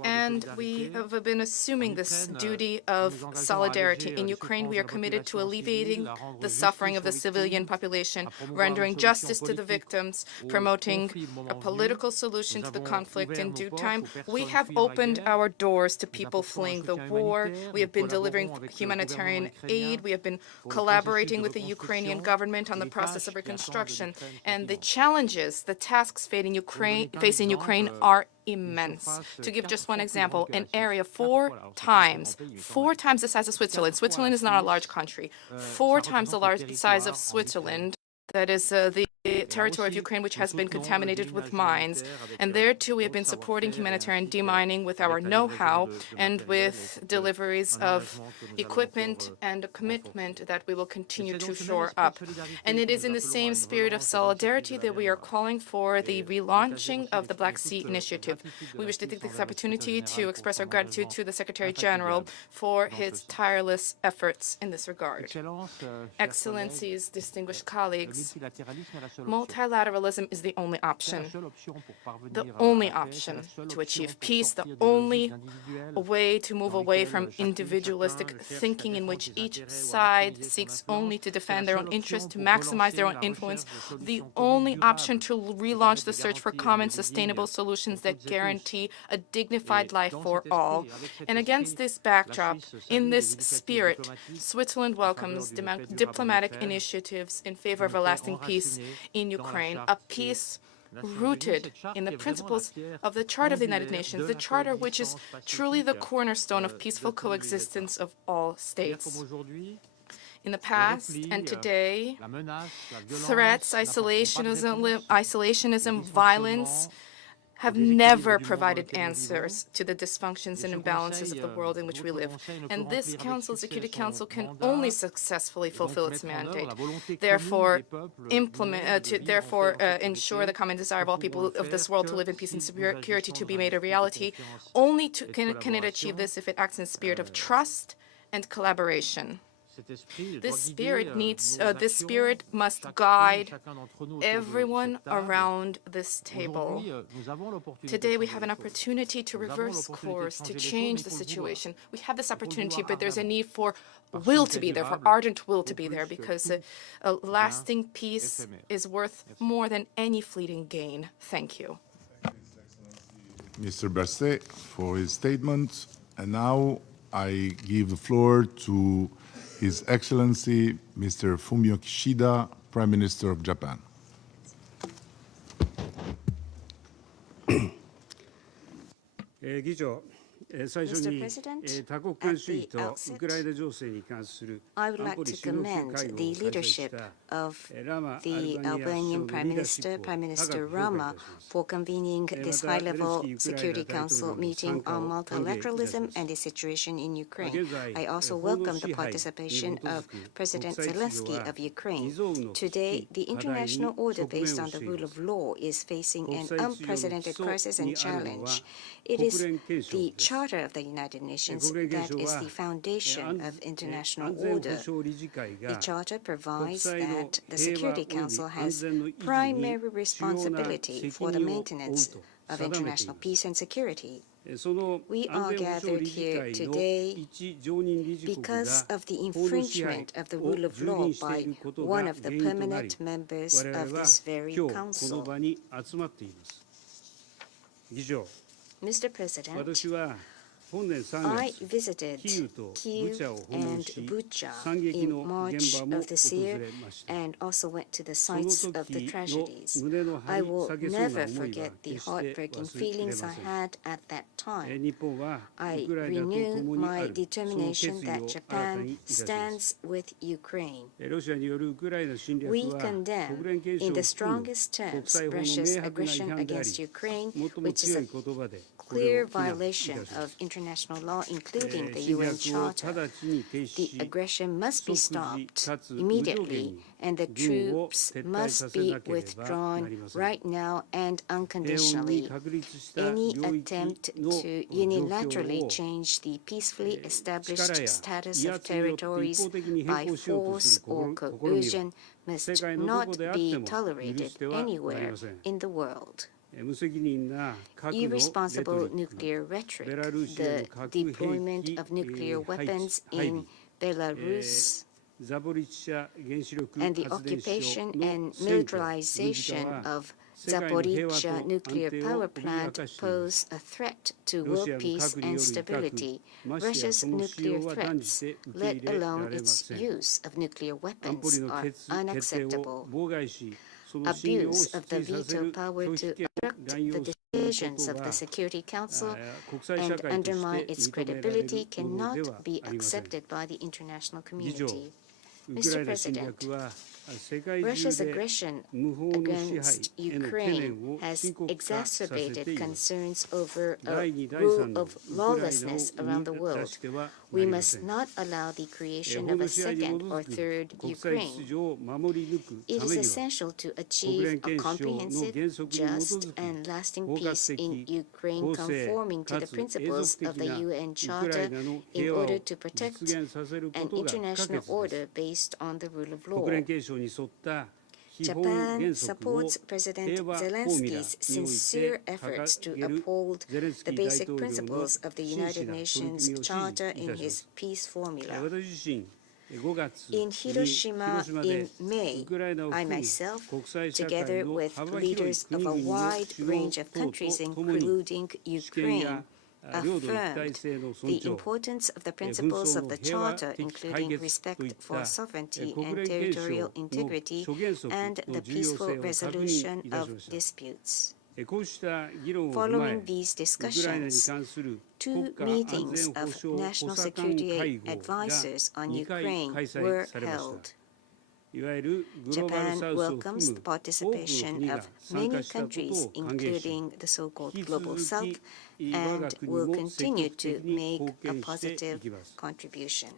And we have been assuming this duty of solidarity. In Ukraine, we are committed to alleviating the suffering of the civilian population, rendering justice to the victims, promoting a political solution to the conflict in due time. We have opened our doors to people fleeing the war. We have been delivering humanitarian aid. We have been collaborating with the Ukrainian government on the process of reconstruction. And the challenges, the tasks facing Ukraine are immense. To give just one example, an area four times the size of Switzerland. Switzerland is not a large country. 4 times the size of Switzerland. That is the territory of Ukraine, which has been contaminated with mines. And there, too, we have been supporting humanitarian demining with our know-how and with deliveries of equipment and a commitment that we will continue to shore up. And it is in the same spirit of solidarity that we are calling for the relaunching of the Black Sea Initiative. We wish to take this opportunity to express our gratitude to the Secretary General for his tireless efforts in this regard. Excellencies, distinguished colleagues, multilateralism is the only option. The only option to achieve peace, the only way to move away from individualistic thinking in which each side seeks only to defend their own interests, to maximize their own influence, the only option to relaunch the search for common sustainable solutions that guarantee a dignified life for all. And against this backdrop, in this spirit, Switzerland welcomes diplomatic initiatives in favor of a lasting peace in Ukraine, a peace rooted in the principles of the Charter of the United Nations, the Charter which is truly the cornerstone of peaceful coexistence of all states. In the past and today, threats, isolationism, violence have never provided answers to the dysfunctions and imbalances of the world in which we live. And this Council, Security Council, can only successfully fulfill its mandate. Therefore, ensure the common desire of all people of this world to live in peace and security to be made a reality. Only can it achieve this if it acts in a spirit of trust and collaboration. This spirit must guide everyone around this table. Today we have an opportunity to reverse course, to change the situation. We have this opportunity, but there's a need for will to be there, for ardent will to be there, because a lasting peace is worth more than any fleeting gain. Thank you. Mr. Berset for his statement. And now I give the floor to His Excellency Mr. Fumio Kishida, Prime Minister of Japan. Mr. President, at the outset, I would like to commend the leadership of the Albanian Prime Minister Rama, for convening this high-level Security Council meeting on multilateralism and the situation in Ukraine. I also welcome the participation of President Zelensky of Ukraine. Today, the international order based on the rule of law is facing an unprecedented crisis and challenge. It is the Charter of the United Nations that is the foundation of international order. The Charter provides that the Security Council has primary responsibility for the maintenance of international peace and security. We are gathered here today because of the infringement of the rule of law by one of the permanent members of this very council. Mr. President, I visited Kyiv and Bucha in March of this year and also went to the sites of the tragedies. I will never forget the heartbreaking feelings I had at that time. I renew my determination that Japan stands with Ukraine. We condemn in the strongest terms Russia's aggression against Ukraine, which is a clear violation of international law, including the UN Charter. The aggression must be stopped immediately, and the troops must be withdrawn right now and unconditionally. Any attempt to unilaterally change the peacefully established status of territories by force or coercion must not be tolerated anywhere in the world. Irresponsible nuclear rhetoric, the deployment of nuclear weapons in Belarus, and the occupation and militarization of Zaporizhzhia nuclear power plant pose a threat to world peace and stability. Russia's nuclear threats, let alone its use of nuclear weapons, are unacceptable. Abuse of the veto power to obstruct the decisions of the Security Council and undermine its credibility cannot be accepted by the international community. Mr. President, Russia's aggression against Ukraine has exacerbated concerns over a rule of lawlessness around the world. We must not allow the creation of a second or third Ukraine. It is essential to achieve a comprehensive, just, and lasting peace in Ukraine conforming to the principles of the UN Charter in order to protect an international order based on the rule of law. Japan supports President Zelensky's sincere efforts to uphold the basic principles of the United Nations Charter in his peace formula. In Hiroshima in May, I myself, together with leaders of a wide range of countries, including Ukraine, affirmed the importance of the principles of the Charter, including respect for sovereignty and territorial integrity and the peaceful resolution of disputes. Following these discussions, 2 meetings of national security advisors on Ukraine were held. Japan welcomes the participation of many countries, including the so-called Global South, and will continue to make a positive contribution.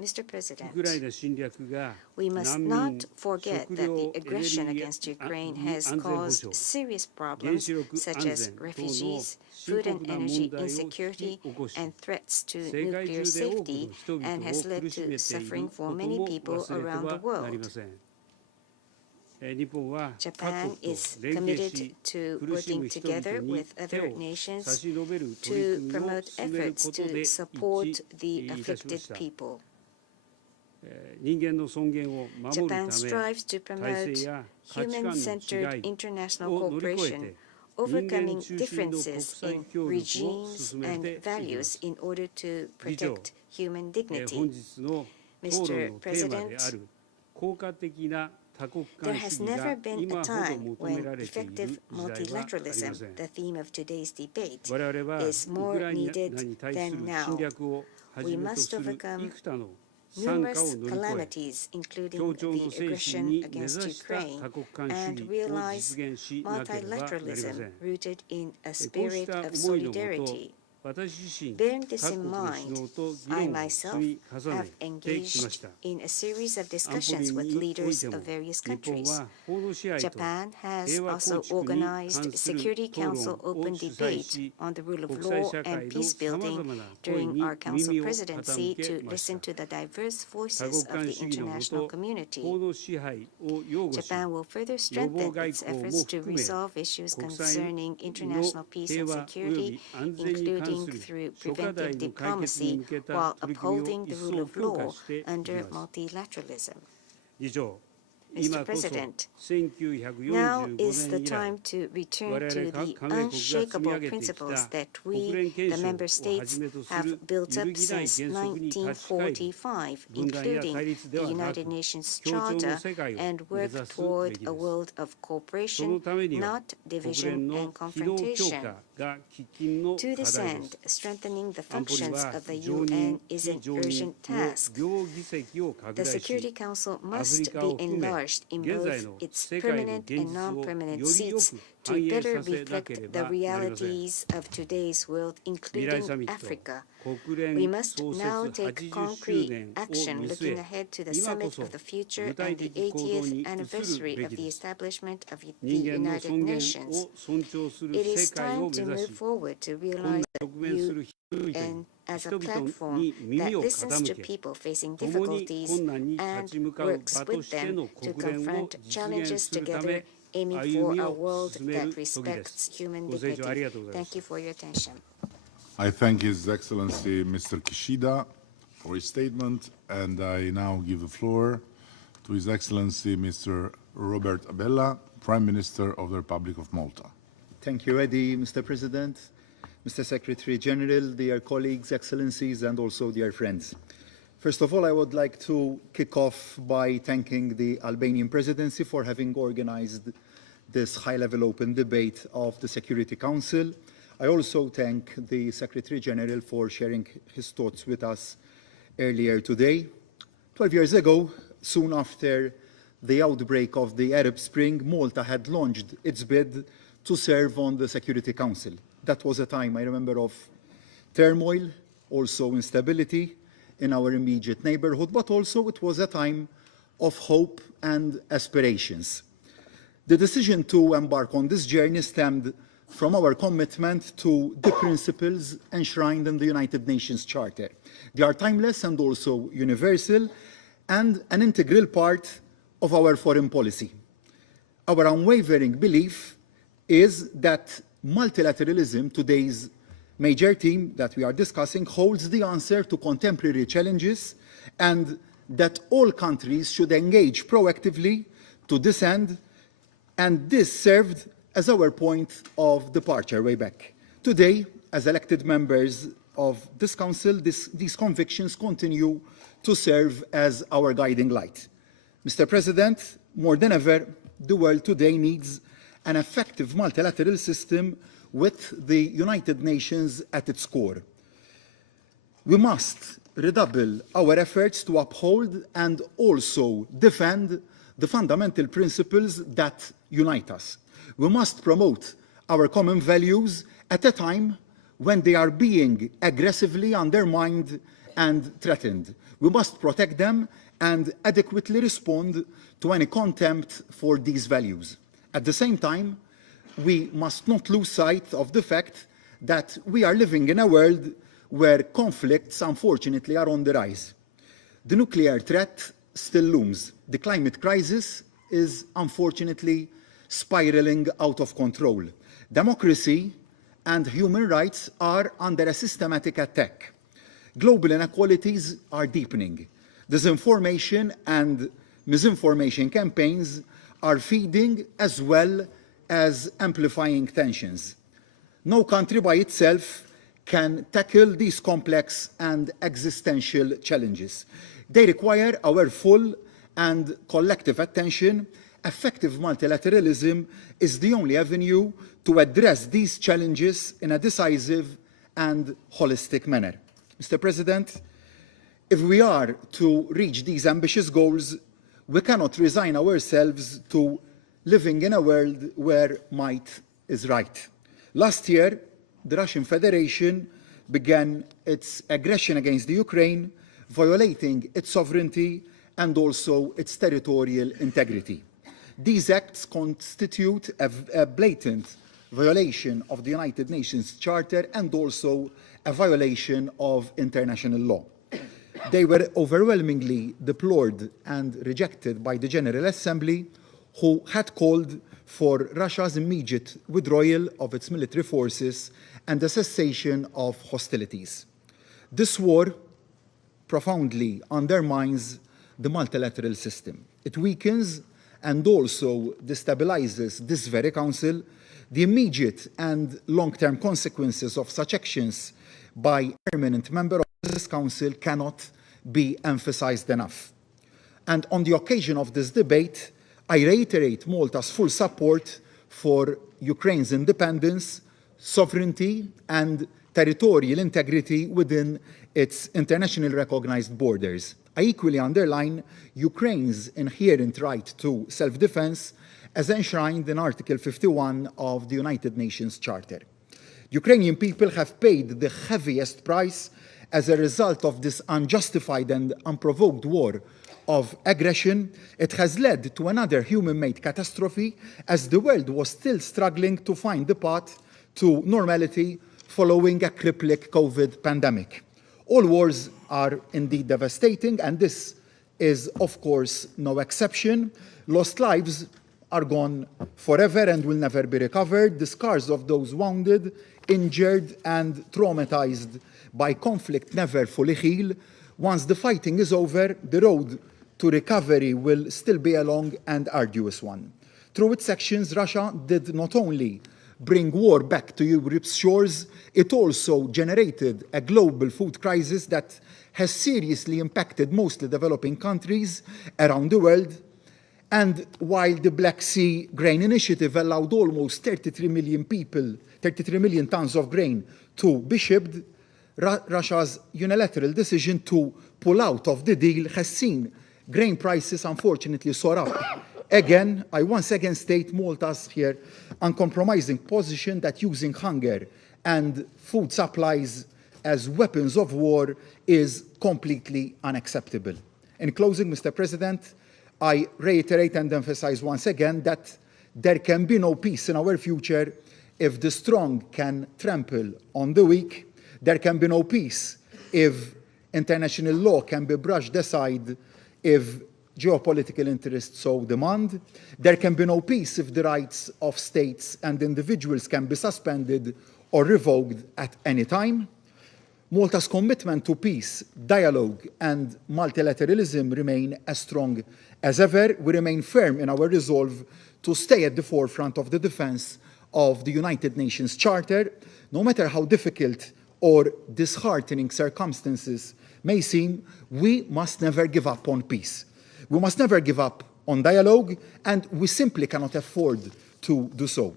Mr. President, we must not forget that the aggression against Ukraine has caused serious problems such as refugees, food and energy insecurity, and threats to nuclear safety, and has led to suffering for many people around the world. Japan is committed to working together with other nations to promote efforts to support the afflicted people. Japan strives to promote human-centered international cooperation, overcoming differences in regimes and values in order to protect human dignity. Mr. President, there has never been a time when effective multilateralism, the theme of today's debate, is more needed than now. We must overcome numerous calamities, including the aggression against Ukraine, and realize multilateralism rooted in a spirit of solidarity. Bearing this in mind, I myself have engaged in a series of discussions with leaders of various countries. Japan has also organized Security Council open debate on the rule of law and peace building during our Council presidency to listen to the diverse voices of the international community. Japan will further strengthen its efforts to resolve issues concerning international peace and security, including through preventive diplomacy, while upholding the rule of law under multilateralism. Mr. President, now is the time to return to the unshakable principles that we, the Member States, have built up since 1945, including the United Nations Charter, and work toward a world of cooperation, not division and confrontation. To this end, strengthening the functions of the UN is an urgent task. The Security Council must be enlarged in both its permanent and non-permanent seats to better reflect the realities of today's world, including Africa. We must now take concrete action looking ahead to the Summit of the Future and the 80th anniversary of the establishment of the United Nations. It is time to move forward to realize the UN as a platform that listens to people facing difficulties and works with them to confront challenges together, aiming for a world that respects human dignity. Thank you for your attention. I thank His Excellency Mr. Kishida for his statement, and I now give the floor to His Excellency Mr. Robert Abella, Prime Minister of the Republic of Malta. Thank you, Eddie, Mr. President, Mr. Secretary General, dear colleagues, excellencies, and also dear friends. First of all, I would like to kick off by thanking the Albanian presidency for having organized this high-level open debate of the Security Council. I also thank the Secretary General for sharing his thoughts with us earlier today. 12 years ago, soon after the outbreak of the Arab Spring, Malta had launched its bid to serve on the Security Council. That was a time, I remember, of turmoil, also instability in our immediate neighborhood, but also it was a time of hope and aspirations. The decision to embark on this journey stemmed from our commitment to the principles enshrined in the United Nations Charter. They are timeless and also universal, and an integral part of our foreign policy. Our unwavering belief is that multilateralism, today's major theme that we are discussing, holds the answer to contemporary challenges, and that all countries should engage proactively to this end, and this served as our point of departure way back. Today, as elected members of this Council, these convictions continue to serve as our guiding light. Mr. President, more than ever, the world today needs an effective multilateral system with the United Nations at its core. We must redouble our efforts to uphold and also defend the fundamental principles that unite us. We must promote our common values at a time when they are being aggressively undermined and threatened. We must protect them and adequately respond to any contempt for these values. At the same time, we must not lose sight of the fact that we are living in a world where conflicts, unfortunately, are on the rise. The nuclear threat still looms. The climate crisis is, unfortunately, spiraling out of control. Democracy and human rights are under a systematic attack. Global inequalities are deepening. Disinformation and misinformation campaigns are feeding as well as amplifying tensions. No country by itself can tackle these complex and existential challenges. They require our full and collective attention. Effective multilateralism is the only avenue to address these challenges in a decisive and holistic manner. Mr. President, if we are to reach these ambitious goals, we cannot resign ourselves to living in a world where might is right. Last year, the Russian Federation began its aggression against the Ukraine, violating its sovereignty and also its territorial integrity. These acts constitute a blatant violation of the United Nations Charter and also a violation of international law. They were overwhelmingly deplored and rejected by the General Assembly, who had called for Russia's immediate withdrawal of its military forces and the cessation of hostilities. This war profoundly undermines the multilateral system. It weakens and also destabilizes this very council. The immediate and long-term consequences of such actions by a permanent member of this council cannot be emphasized enough. And on the occasion of this debate, I reiterate Malta's full support for Ukraine's independence, sovereignty, and territorial integrity within its internationally recognized borders. I equally underline Ukraine's inherent right to self-defense as enshrined in Article 51 of the United Nations Charter. Ukrainian people have paid the heaviest price as a result of this unjustified and unprovoked war of aggression. It has led to another human-made catastrophe as the world was still struggling to find the path to normality following a crippling COVID pandemic. All wars are indeed devastating, and this is, of course, no exception. Lost lives are gone forever and will never be recovered. The scars of those wounded, injured, and traumatized by conflict never fully heal. Once the fighting is over, the road to recovery will still be a long and arduous one. Through its actions, Russia did not only bring war back to Europe's shores, it also generated a global food crisis that has seriously impacted mostly developing countries around the world. And while the Black Sea Grain Initiative allowed almost 33 million tons of grain to be shipped, Russia's unilateral decision to pull out of the deal has seen grain prices unfortunately soar up. Again, I once again state Malta's here uncompromising position that using hunger and food supplies as weapons of war is completely unacceptable. In closing, Mr. President, I reiterate and emphasize once again that there can be no peace in our future if the strong can trample on the weak. There can be no peace if international law can be brushed aside, if geopolitical interests so demand. There can be no peace if the rights of states and individuals can be suspended or revoked at any time. Malta's commitment to peace, dialogue, and multilateralism remain as strong as ever. We remain firm in our resolve to stay at the forefront of the defense of the United Nations Charter. No matter how difficult or disheartening circumstances may seem, we must never give up on peace. We must never give up on dialogue, and we simply cannot afford to do so.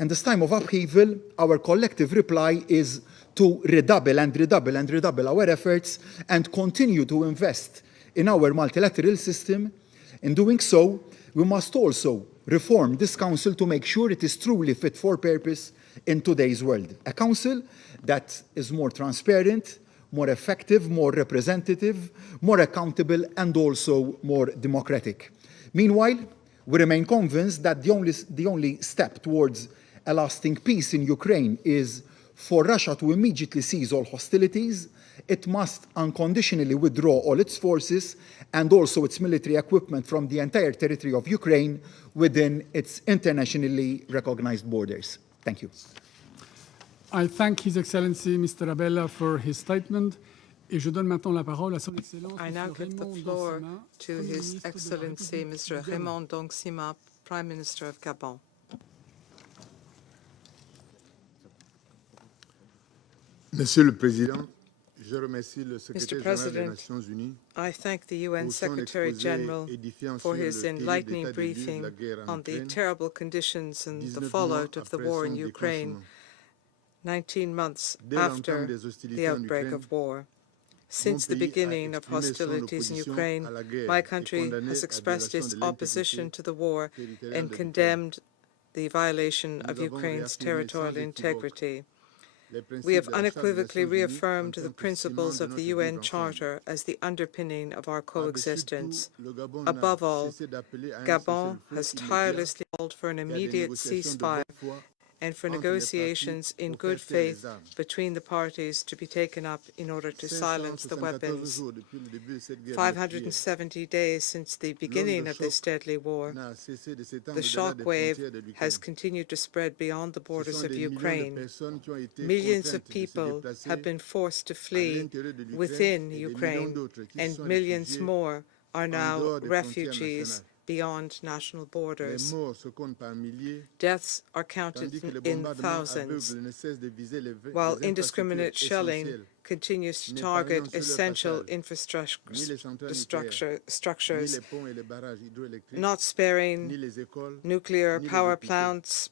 In this time of upheaval, our collective reply is to redouble and redouble and redouble our efforts and continue to invest in our multilateral system. In doing so, we must also reform this Council to make sure it is truly fit for purpose in today's world. A Council that is more transparent, more effective, more representative, more accountable, and also more democratic. Meanwhile, we remain convinced that the only step towards a lasting peace in Ukraine is for Russia to immediately cease all hostilities. It must unconditionally withdraw all its forces and also its military equipment from the entire territory of Ukraine within its internationally recognized borders. Thank you. I thank His Excellency Mr. Abella for his statement. Et je donne maintenant la parole à Son Excellence I now give the floor to His Excellency Mr. Raymond Dongsima, Prime Minister of Gabon. Monsieur le Président, je remercie le Mr. Secrétaire général des President, Nations Unies I thank the UN Secretary General for his enlightening briefing on the terrible conditions and the fallout of the war in Ukraine 19 months after the outbreak of war. Since the beginning of hostilities in Ukraine, my country has expressed its opposition to the war and condemned the violation of Ukraine's territorial integrity. We have unequivocally reaffirmed the principles of the UN Charter as the underpinning of our coexistence. Above all, Gabon has tirelessly called for an immediate ceasefire and for negotiations in good faith between the parties to be taken up in order to silence the weapons. 570 days since the beginning of this deadly war, the shock wave has continued to spread beyond the borders of Ukraine. Millions of people have been forced to flee within Ukraine, and millions more are now refugees beyond national borders. Deaths are counted in thousands, while indiscriminate shelling continues to target essential structures, not sparing nuclear power plants,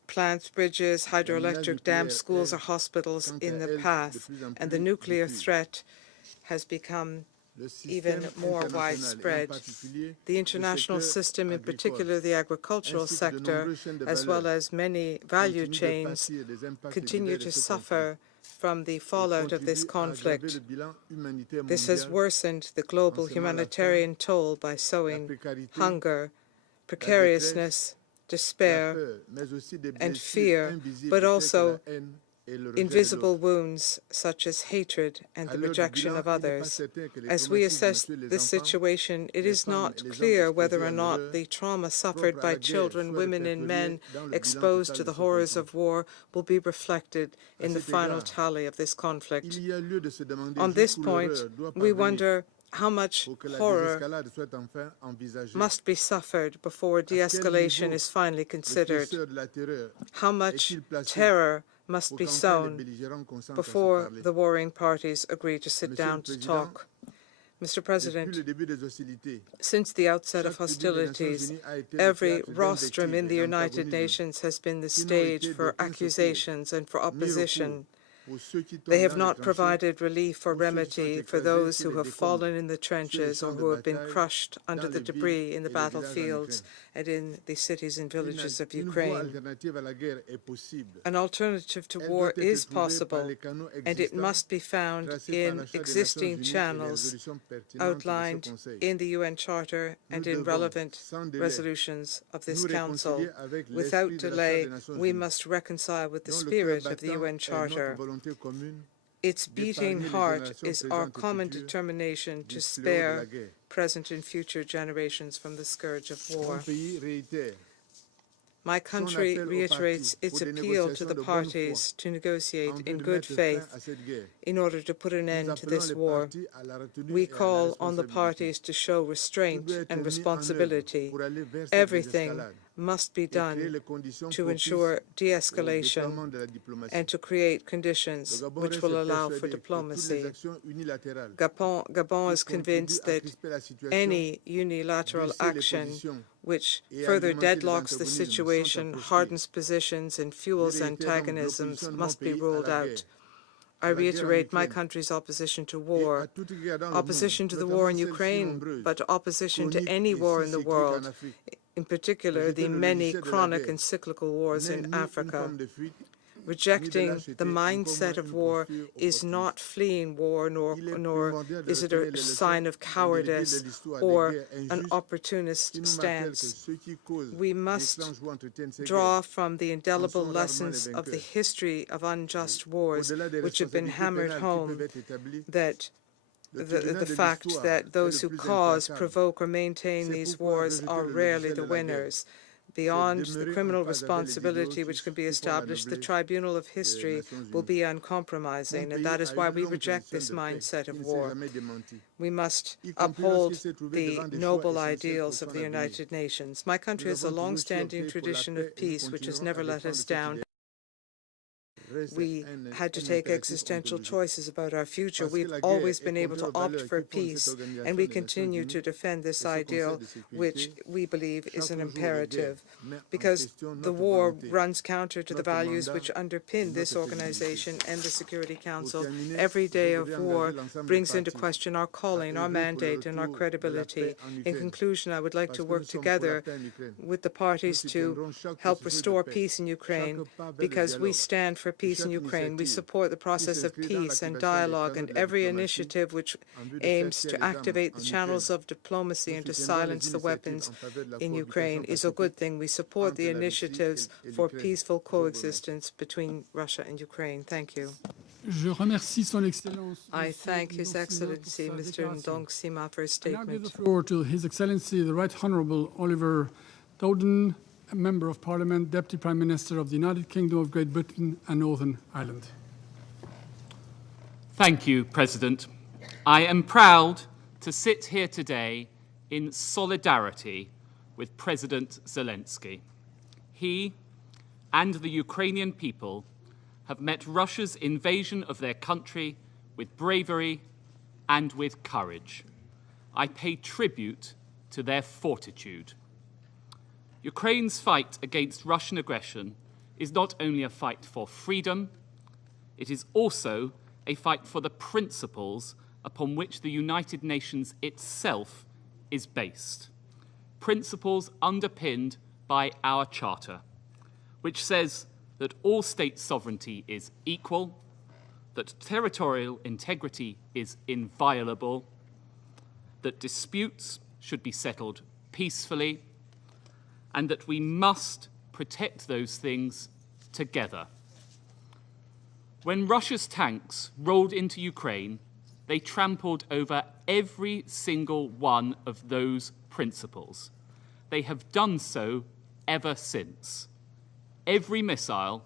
bridges, hydroelectric dams, schools, or hospitals in the path, and the nuclear threat has become even more widespread. The international system, in particular the agricultural sector, as well as many value chains, continue to suffer from the fallout of this conflict. This has worsened the global humanitarian toll by sowing hunger, precariousness, despair, and fear, but also invisible wounds such as hatred and the rejection of others. As we assess this situation, it is not clear whether or not the trauma suffered by children, women, and men exposed to the horrors of war will be reflected in the final tally of this conflict. On this point, we wonder how much horror must be suffered before de-escalation is finally considered. How much terror must be sown before the warring parties agree to sit down to talk. Mr. President, since the outset of hostilities, every rostrum in the United Nations has been the stage for accusations and for opposition. They have not provided relief or remedy for those who have fallen in the trenches or who have been crushed under the debris in the battlefields and in the cities and villages of Ukraine. An alternative to war is possible, and it must be found in existing channels outlined in the UN Charter and in relevant resolutions of this Council. Without delay, we must reconcile with the spirit of the UN Charter. Its beating heart is our common determination to spare present and future generations from the scourge of war. My country reiterates its appeal to the parties to negotiate in good faith in order to put an end to this war. We call on the parties to show restraint and responsibility. Everything must be done to ensure de-escalation and to create conditions which will allow for diplomacy. Gabon is convinced that any unilateral action which further deadlocks the situation, hardens positions, and fuels antagonisms must be ruled out. I reiterate my country's opposition to war, opposition to the war in Ukraine, but opposition to any war in the world, in particular the many chronic and cyclical wars in Africa. Rejecting the mindset of war is not fleeing war, nor is it a sign of cowardice or an opportunist stance. We must draw from the indelible lessons of the history of unjust wars, which have been hammered home, that the fact that those who cause, provoke, or maintain these wars are rarely the winners. Beyond the criminal responsibility which can be established, the tribunal of history will be uncompromising, and that is why we reject this mindset of war. We must uphold the noble ideals of the United Nations. My country has a long-standing tradition of peace which has never let us down. We had to take existential choices about our future. We've always been able to opt for peace, and we continue to defend this ideal, which we believe is an imperative, because the war runs counter to the values which underpin this organization and the Security Council. Every day of war brings into question our calling, our mandate, and our credibility. In conclusion, I would like to work together with the parties to help restore peace in Ukraine, because we stand for peace in Ukraine. We support the process of peace and dialogue, and every initiative which aims to activate the channels of diplomacy and to silence the weapons in Ukraine is a good thing. We support the initiatives for peaceful coexistence between Russia and Ukraine. Thank you. I thank His Excellency, Mr. Ndong Sima, for his statement. I now give the floor to His Excellency, the Right Honourable Oliver Dowden, a Member of Parliament, Deputy Prime Minister of the United Kingdom of Great Britain and Northern Ireland. Thank you, President. I am proud to sit here today in solidarity with President Zelensky. He and the Ukrainian people have met Russia's invasion of their country with bravery and with courage. I pay tribute to their fortitude. Ukraine's fight against Russian aggression is not only a fight for freedom, it is also a fight for the principles upon which the United Nations itself is based. Principles underpinned by our Charter, which says that all state sovereignty is equal, that territorial integrity is inviolable, that disputes should be settled peacefully, and that we must protect those things together. When Russia's tanks rolled into Ukraine, they trampled over every single one of those principles. They have done so ever since. Every missile,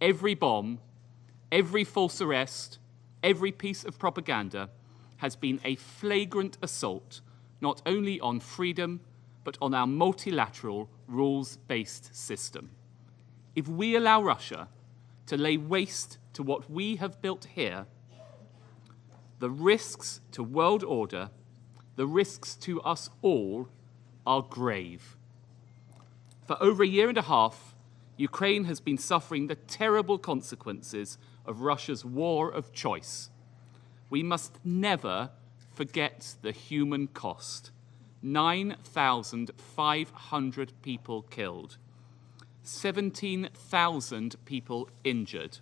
every bomb, every false arrest, every piece of propaganda has been a flagrant assault not only on freedom, but on our multilateral, rules-based system. If we allow Russia to lay waste to what we have built here, the risks to world order, the risks to us all, are grave. For over a year and a half, Ukraine has been suffering the terrible consequences of Russia's war of choice. We must never forget the human cost. 9,500 people killed, 17,000 people injured,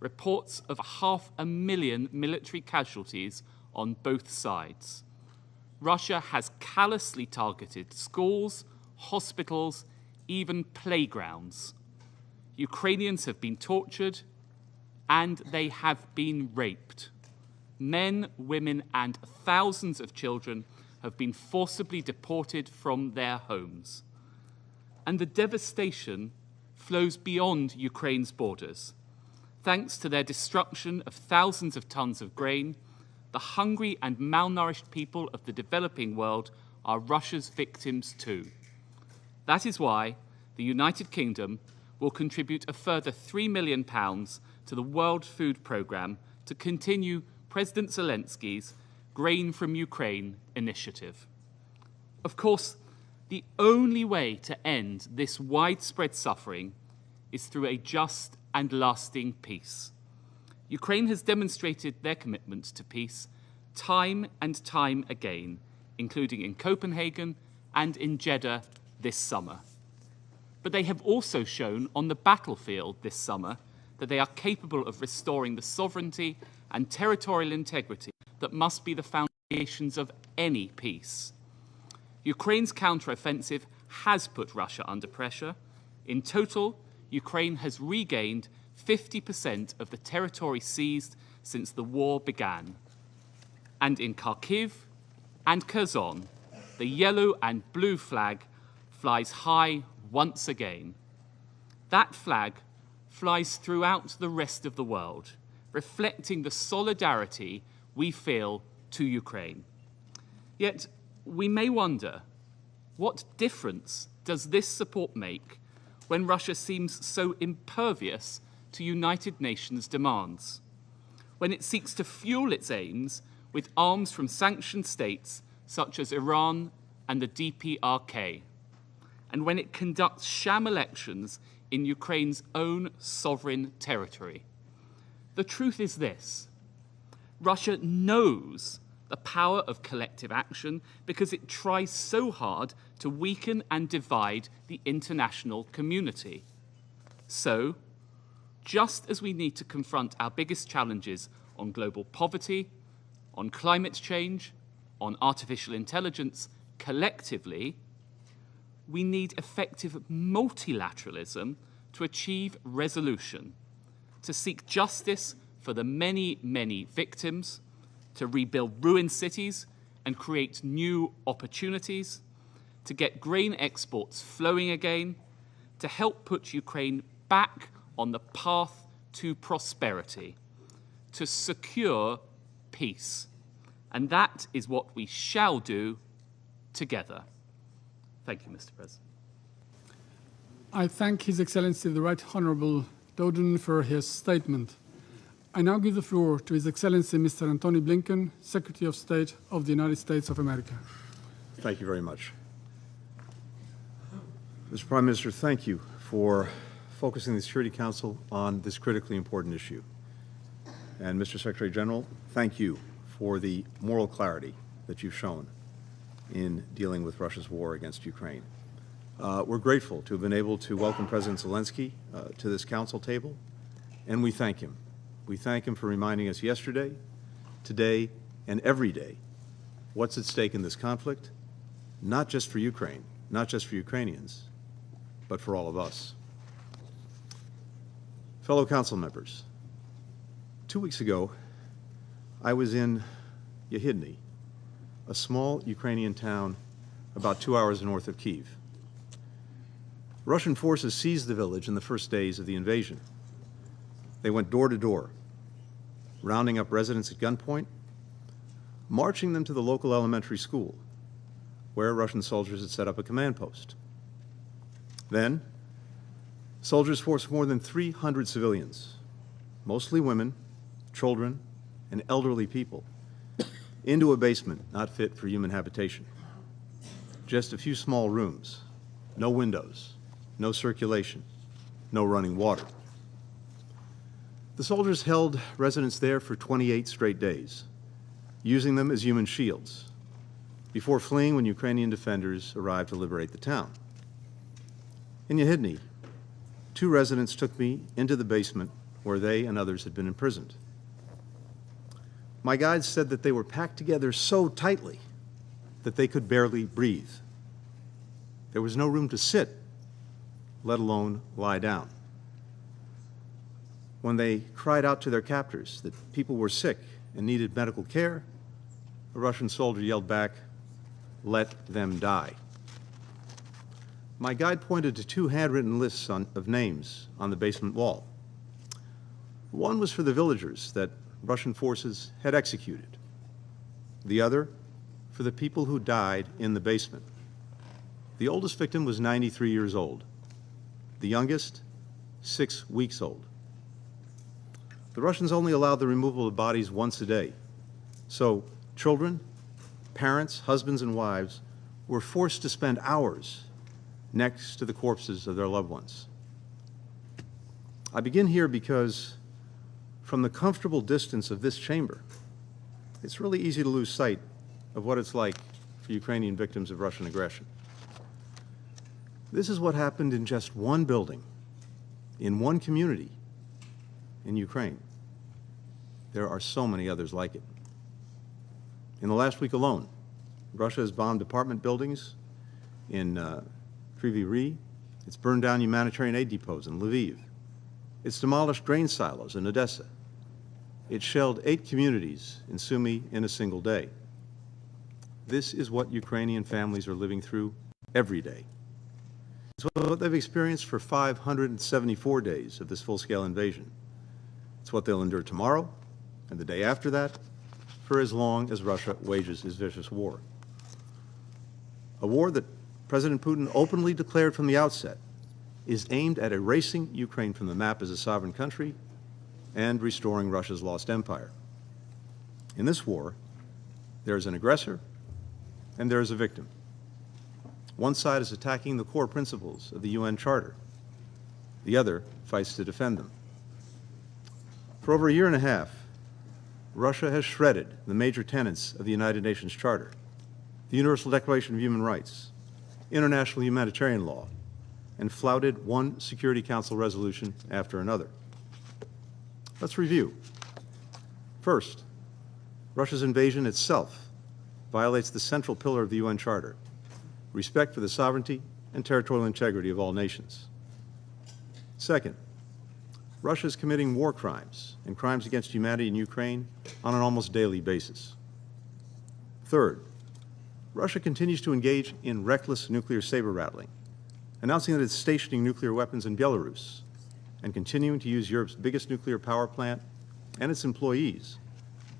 reports of 500,000 military casualties on both sides. Russia has callously targeted schools, hospitals, even playgrounds. Ukrainians have been tortured and they have been raped. Men, women, and thousands of children have been forcibly deported from their homes. And the devastation flows beyond Ukraine's borders. Thanks to their destruction of thousands of tons of grain, the hungry and malnourished people of the developing world are Russia's victims too. That is why the United Kingdom will contribute a further £3 million to the World Food Programme to continue President Zelensky's Grain from Ukraine initiative. Of course, the only way to end this widespread suffering is through a just and lasting peace. Ukraine has demonstrated their commitment to peace time and time again, including in Copenhagen and in Jeddah this summer. But they have also shown on the battlefield this summer that they are capable of restoring the sovereignty and territorial integrity that must be the foundations of any peace. Ukraine's counteroffensive has put Russia under pressure. In total, Ukraine has regained 50% of the territory seized since the war began. And in Kharkiv and Kherson, the yellow and blue flag flies high once again. That flag flies throughout the rest of the world, reflecting the solidarity we feel to Ukraine. Yet, we may wonder, what difference does this support make when Russia seems so impervious to United Nations demands? When it seeks to fuel its aims with arms from sanctioned states such as Iran and the DPRK, and when it conducts sham elections in Ukraine's own sovereign territory. The truth is this: Russia knows the power of collective action because it tries so hard to weaken and divide the international community. So, just as we need to confront our biggest challenges on global poverty, on climate change, on artificial intelligence collectively, we need effective multilateralism to achieve resolution, to seek justice for the many, many victims, to rebuild ruined cities and create new opportunities, to get grain exports flowing again, to help put Ukraine back on the path to prosperity, to secure peace. And that is what we shall do together. Thank you, Mr. President. I thank His Excellency the Right Honourable Dowden for his statement. I now give the floor to His Excellency Mr. Antony Blinken, Secretary of State of the United States of America. Thank you very much. Mr. Prime Minister, thank you for focusing the Security Council on this critically important issue. And Mr. Secretary General, thank you for the moral clarity that you've shown in dealing with Russia's war against Ukraine. We're grateful to have been able to welcome President Zelensky to this council table, and we thank him. We thank him for reminding us yesterday, today, and every day what's at stake in this conflict, not just for Ukraine, not just for Ukrainians, but for all of us. Fellow council members, 2 weeks ago, I was in Yehidny, a small Ukrainian town about 2 hours north of Kyiv. Russian forces seized the village in the first days of the invasion. They went door to door, rounding up residents at gunpoint, marching them to the local elementary school, where Russian soldiers had set up a command post. Then, soldiers forced more than 300 civilians, mostly women, children, and elderly people, into a basement not fit for human habitation. Just a few small rooms, no windows, no circulation, no running water. The soldiers held residents there for 28 straight days, using them as human shields, before fleeing when Ukrainian defenders arrived to liberate the town. In Yehidny, 2 residents took me into the basement where they and others had been imprisoned. My guides said that they were packed together so tightly that they could barely breathe. There was no room to sit, let alone lie down. When they cried out to their captors that people were sick and needed medical care, a Russian soldier yelled back, "Let them die." My guide pointed to 2 handwritten lists of names on the basement wall. One was for the villagers that Russian forces had executed. The other for the people who died in the basement. The oldest victim was 93 years old. The youngest, 6 weeks old. The Russians only allowed the removal of bodies once a day. So children, parents, husbands, and wives were forced to spend hours next to the corpses of their loved ones. I begin here because from the comfortable distance of this chamber, it's really easy to lose sight of what it's like for Ukrainian victims of Russian aggression. This is what happened in just one building, in one community in Ukraine. There are so many others like it. In the last week alone, Russia has bombed apartment buildings in Kryvyi Rih. It's burned down humanitarian aid depots in Lviv. It's demolished grain silos in Odessa. It shelled 8 communities in Sumy in a single day. This is what Ukrainian families are living through every day. It's what they've experienced for 574 days of this full-scale invasion. It's what they'll endure tomorrow and the day after that, for as long as Russia wages its vicious war. A war that President Putin openly declared from the outset is aimed at erasing Ukraine from the map as a sovereign country and restoring Russia's lost empire. In this war, there is an aggressor and there is a victim. One side is attacking the core principles of the UN Charter. The other fights to defend them. For over a year and a half, Russia has shredded the major tenets of the United Nations Charter, the Universal Declaration of Human Rights, international humanitarian law, and flouted one Security Council resolution after another. Let's review. First, Russia's invasion itself violates the central pillar of the UN Charter, respect for the sovereignty and territorial integrity of all nations. Second, Russia is committing war crimes and crimes against humanity in Ukraine on an almost daily basis. Third, Russia continues to engage in reckless nuclear saber-rattling, announcing that it's stationing nuclear weapons in Belarus and continuing to use Europe's biggest nuclear power plant and its employees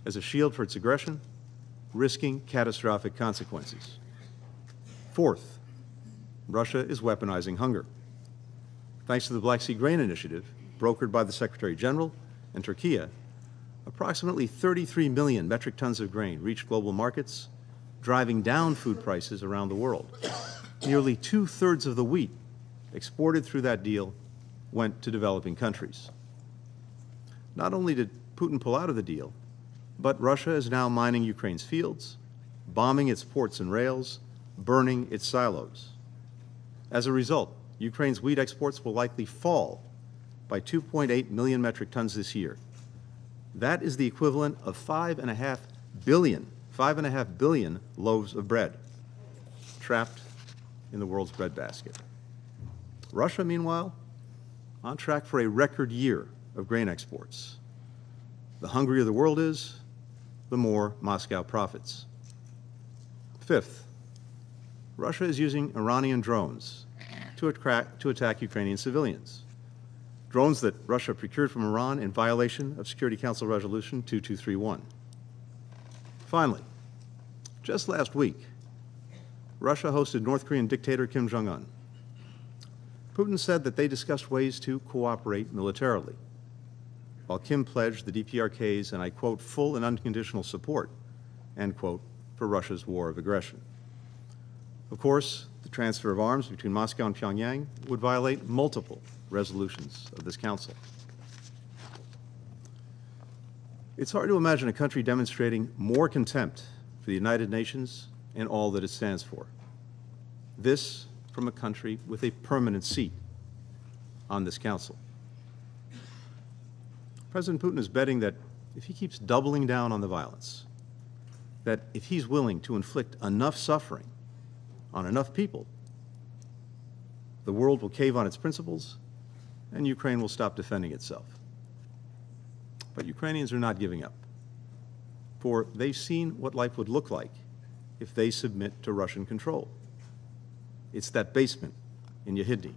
as a shield for its aggression, risking catastrophic consequences. Fourth, Russia is weaponizing hunger. Thanks to the Black Sea Grain Initiative, brokered by the Secretary General and Turkey, approximately 33 million metric tons of grain reached global markets, driving down food prices around the world. Nearly 2/3 of the wheat exported through that deal went to developing countries. Not only did Putin pull out of the deal, but Russia is now mining Ukraine's fields, bombing its ports and rails, burning its silos. As a result, Ukraine's wheat exports will likely fall by 2.8 million metric tons this year. That is the equivalent of 5.5 billion loaves of bread trapped in the world's breadbasket. Russia, meanwhile, on track for a record year of grain exports. The hungrier the world is, the more Moscow profits. Fifth, Russia is using Iranian drones to attack Ukrainian civilians. Drones that Russia procured from Iran in violation of Security Council Resolution 2231. Finally, just last week, Russia hosted North Korean dictator Kim Jong-un. Putin said that they discussed ways to cooperate militarily, while Kim pledged the DPRK's, and I quote, full and unconditional support, end quote, for Russia's war of aggression. Of course, the transfer of arms between Moscow and Pyongyang would violate multiple resolutions of this council. It's hard to imagine a country demonstrating more contempt for the United Nations and all that it stands for. This from a country with a permanent seat on this council. President Putin is betting that if he keeps doubling down on the violence, that if he's willing to inflict enough suffering on enough people, the world will cave on its principles and Ukraine will stop defending itself. But Ukrainians are not giving up, for they've seen what life would look like if they submit to Russian control. It's that basement in Yehidny.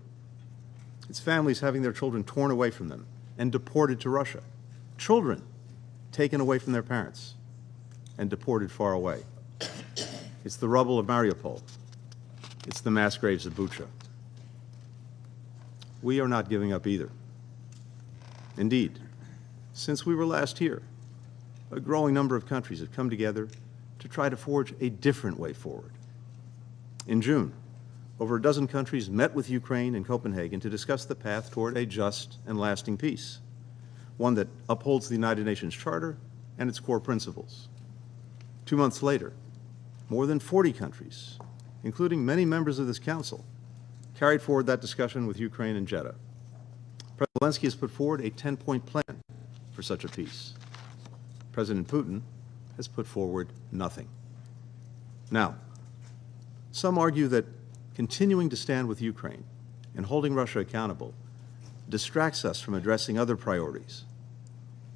It's families having their children torn away from them and deported to Russia. Children taken away from their parents and deported far away. It's the rubble of Mariupol. It's the mass graves of Bucha. We are not giving up either. Indeed, since we were last here, a growing number of countries have come together to try to forge a different way forward. In June, over a dozen countries met with Ukraine in Copenhagen to discuss the path toward a just and lasting peace, one that upholds the United Nations Charter and its core principles. 2 months later, more than 40 countries, including many members of this Council, carried forward that discussion with Ukraine and Jeddah. President Zelensky has put forward a 10-point plan for such a peace. President Putin has put forward nothing. Now, some argue that continuing to stand with Ukraine and holding Russia accountable distracts us from addressing other priorities,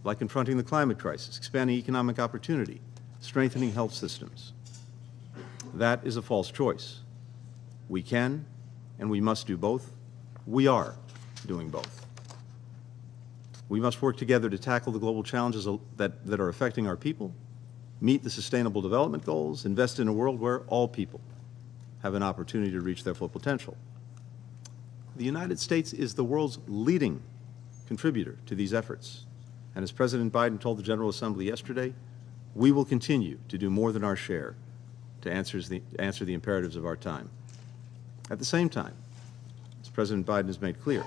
like confronting the climate crisis, expanding economic opportunity, strengthening health systems. That is a false choice. We can and we must do both. We are doing both. We must work together to tackle the global challenges that are affecting our people, meet the Sustainable Development Goals, invest in a world where all people have an opportunity to reach their full potential. The United States is the world's leading contributor to these efforts. And as President Biden told the General Assembly yesterday, we will continue to do more than our share to answer the imperatives of our time. At the same time, as President Biden has made clear,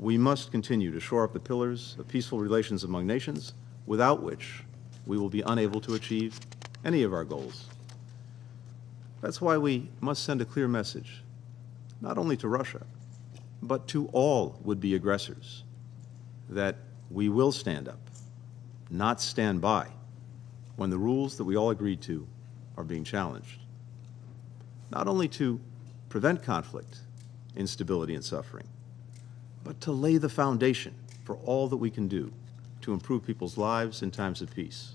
we must continue to shore up the pillars of peaceful relations among nations, without which we will be unable to achieve any of our goals. That's why we must send a clear message, not only to Russia, but to all would-be aggressors, that we will stand up, not stand by, when the rules that we all agreed to are being challenged. Not only to prevent conflict, instability, and suffering, but to lay the foundation for all that we can do to improve people's lives in times of peace.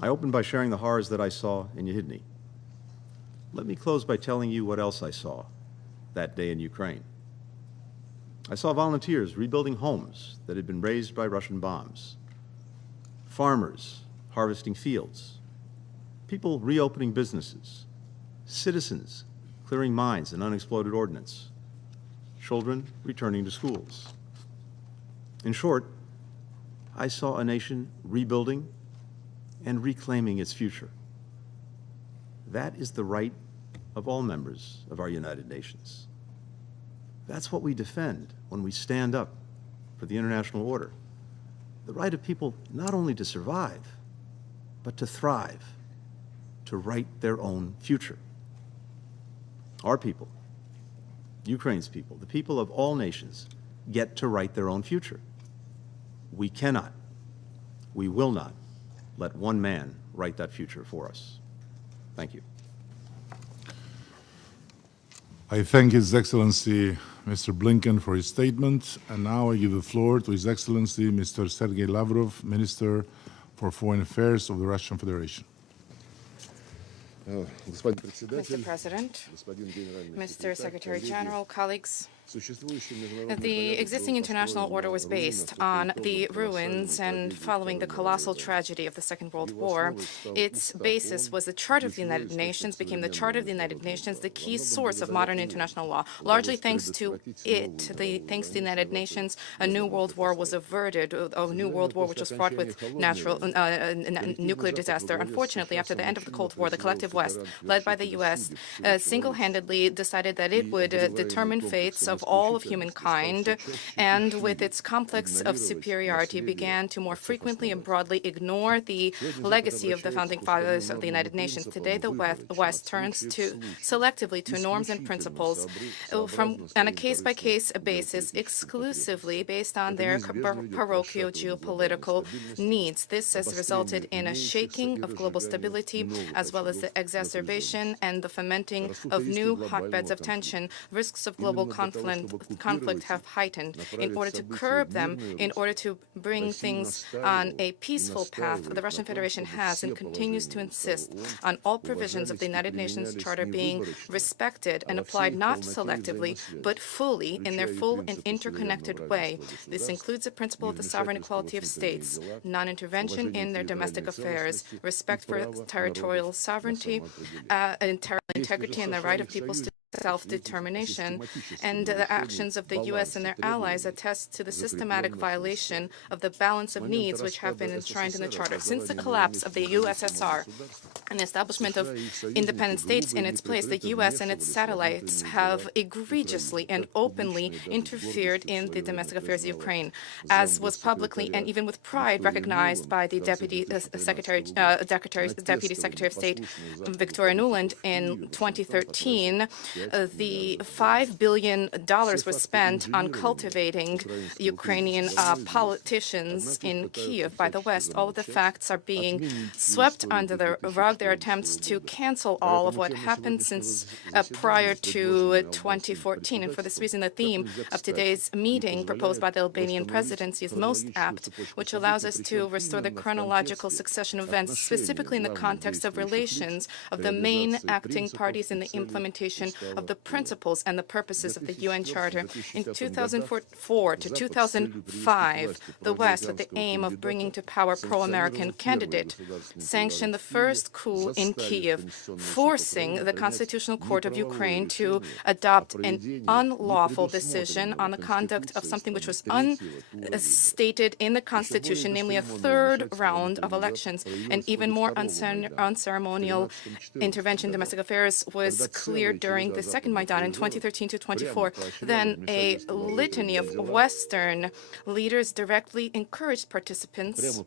I opened by sharing the horrors that I saw in Yehidny. Let me close by telling you what else I saw that day in Ukraine. I saw volunteers rebuilding homes that had been razed by Russian bombs, farmers harvesting fields, people reopening businesses, citizens clearing mines and unexploded ordnance, children returning to schools. In short, I saw a nation rebuilding and reclaiming its future. That is the right of all members of our United Nations. That's what we defend when we stand up for the international order. The right of people not only to survive, but to thrive, to write their own future. Our people, Ukraine's people, the people of all nations, get to write their own future. We cannot, we will not let one man write that future for us. Thank you. I thank His Excellency Mr. Blinken for his statement, and now I give the floor to His Excellency Mr. Sergei Lavrov, Minister for Foreign Affairs of the Russian Federation. Mr. President, Mr. Secretary General, colleagues, the existing international order was based on the ruins and following the colossal tragedy of the Second World War. Its basis was the Charter of the United Nations, became the Charter of the United Nations, the key source of modern international law. Largely thanks to it, thanks to the United Nations, a new world war was averted, a new world war which was fraught with nuclear disaster. Unfortunately, after the end of the Cold War, the collective West, led by the U.S., single-handedly decided that it would determine fates of all of humankind, and with its complex of superiority began to more frequently and broadly ignore the legacy of the founding fathers of the United Nations. Today, the West turns selectively to norms and principles on a case-by-case basis, exclusively based on their parochial geopolitical needs. This has resulted in a shaking of global stability, as well as the exacerbation and the fomenting of new hotbeds of tension. Risks of global conflict conflict have heightened. In order to curb them, in order to bring things on a peaceful path, the Russian Federation has and continues to insist on all provisions of the United Nations Charter being respected and applied not selectively, but fully in their full and interconnected way. This includes the principle of the sovereign equality of states, non-intervention in their domestic affairs, respect for territorial sovereignty, integrity and the right of peoples to self-determination, and the actions of the U.S. and their allies attest to the systematic violation of the balance of needs which have been enshrined in the Charter. Since the collapse of the USSR and the establishment of independent states in its place, the U.S. and its satellites have egregiously and openly interfered in the domestic affairs of Ukraine, as was publicly and even with pride recognized by the Deputy Secretary of State Victoria Nuland in 2013. The $5 billion was spent on cultivating Ukrainian politicians in Kyiv by the West. All of the facts are being swept under the rug. Their attempts to cancel all of what happened since prior to 2014. And for this reason, the theme of today's meeting proposed by the Albanian presidency is most apt, which allows us to restore the chronological succession of events, specifically in the context of relations of the main acting parties in the implementation of the principles and the purposes of the UN Charter. In 2004 to 2005, the West, with the aim of bringing to power pro-American candidate, sanctioned the first coup in Kyiv, forcing the Constitutional Court of Ukraine to adopt an unlawful decision on the conduct of something which was unstated in the Constitution, namely a third round of elections. And even more unceremonial intervention in domestic affairs was cleared during the second Maidan in 2013 to 24. Then a litany of Western leaders directly encouraged participants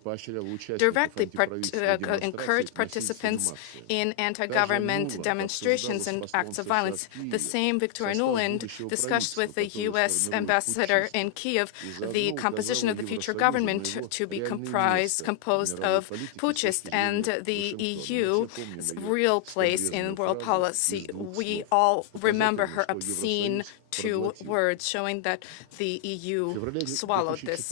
in anti-government demonstrations and acts of violence. The same Victoria Nuland discussed with the U.S. ambassador in Kyiv the composition of the future government to be composed of putschists and the EU's real place in world policy. We all remember her obscene two words, showing that the EU swallowed this.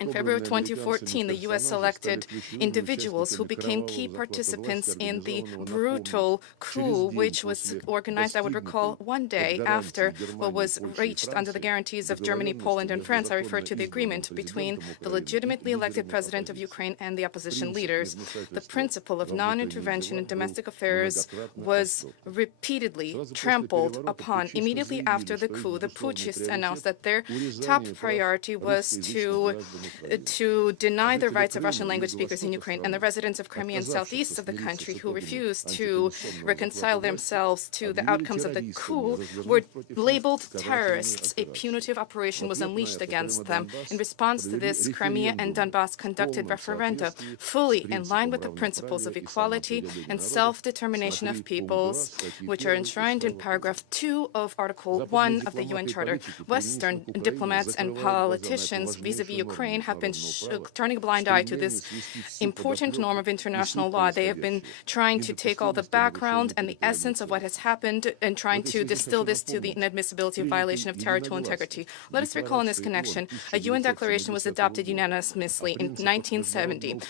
In February 2014, the U.S. selected individuals who became key participants in the brutal coup, which was organized, I would recall, one day after what was reached under the guarantees of Germany, Poland, and France. I refer to the agreement between the legitimately elected president of Ukraine and the opposition leaders. The principle of non-intervention in domestic affairs was repeatedly trampled upon. Immediately after the coup, the putschists announced that their top priority was to deny the rights of Russian language speakers in Ukraine, and the residents of Crimea and southeast of the country who refused to reconcile themselves to the outcomes of the coup were labeled terrorists. A punitive operation was unleashed against them. In response to this, Crimea and Donbass conducted referenda fully in line with the principles of equality and self-determination of peoples, which are enshrined in paragraph 2 of Article 1 of the UN Charter. Western diplomats and politicians vis-à-vis Ukraine have been turning a blind eye to this important norm of international law. They have been trying to take all the background and the essence of what has happened and trying to distill this to the inadmissibility of violation of territorial integrity. Let us recall in this connection, a UN declaration was adopted unanimously in 1970.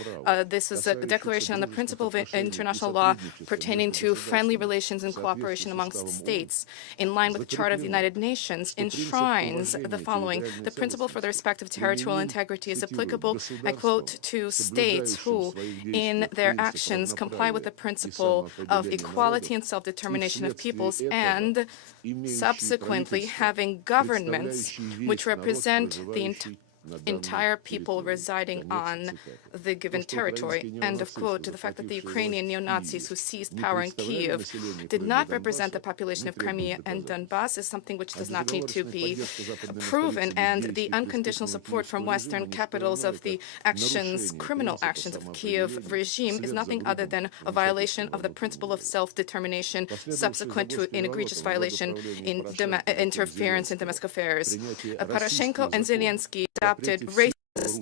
This is a declaration on the principle of international law pertaining to friendly relations and cooperation amongst states. In line with the Charter of the United Nations, enshrines the following: the principle for the respect of territorial integrity is applicable, I quote, to states who, in their actions, comply with the principle of equality and self-determination of peoples, and subsequently having governments which represent the entire people residing on the given territory. End of quote. To the fact that the Ukrainian neo-Nazis who seized power in Kyiv did not represent the population of Crimea and Donbass is something which does not need to be proven, and the unconditional support from Western capitals of the criminal actions of Kyiv regime is nothing other than a violation of the principle of self-determination subsequent to an egregious violation in interference in domestic affairs. Poroshenko and Zelensky adopted racist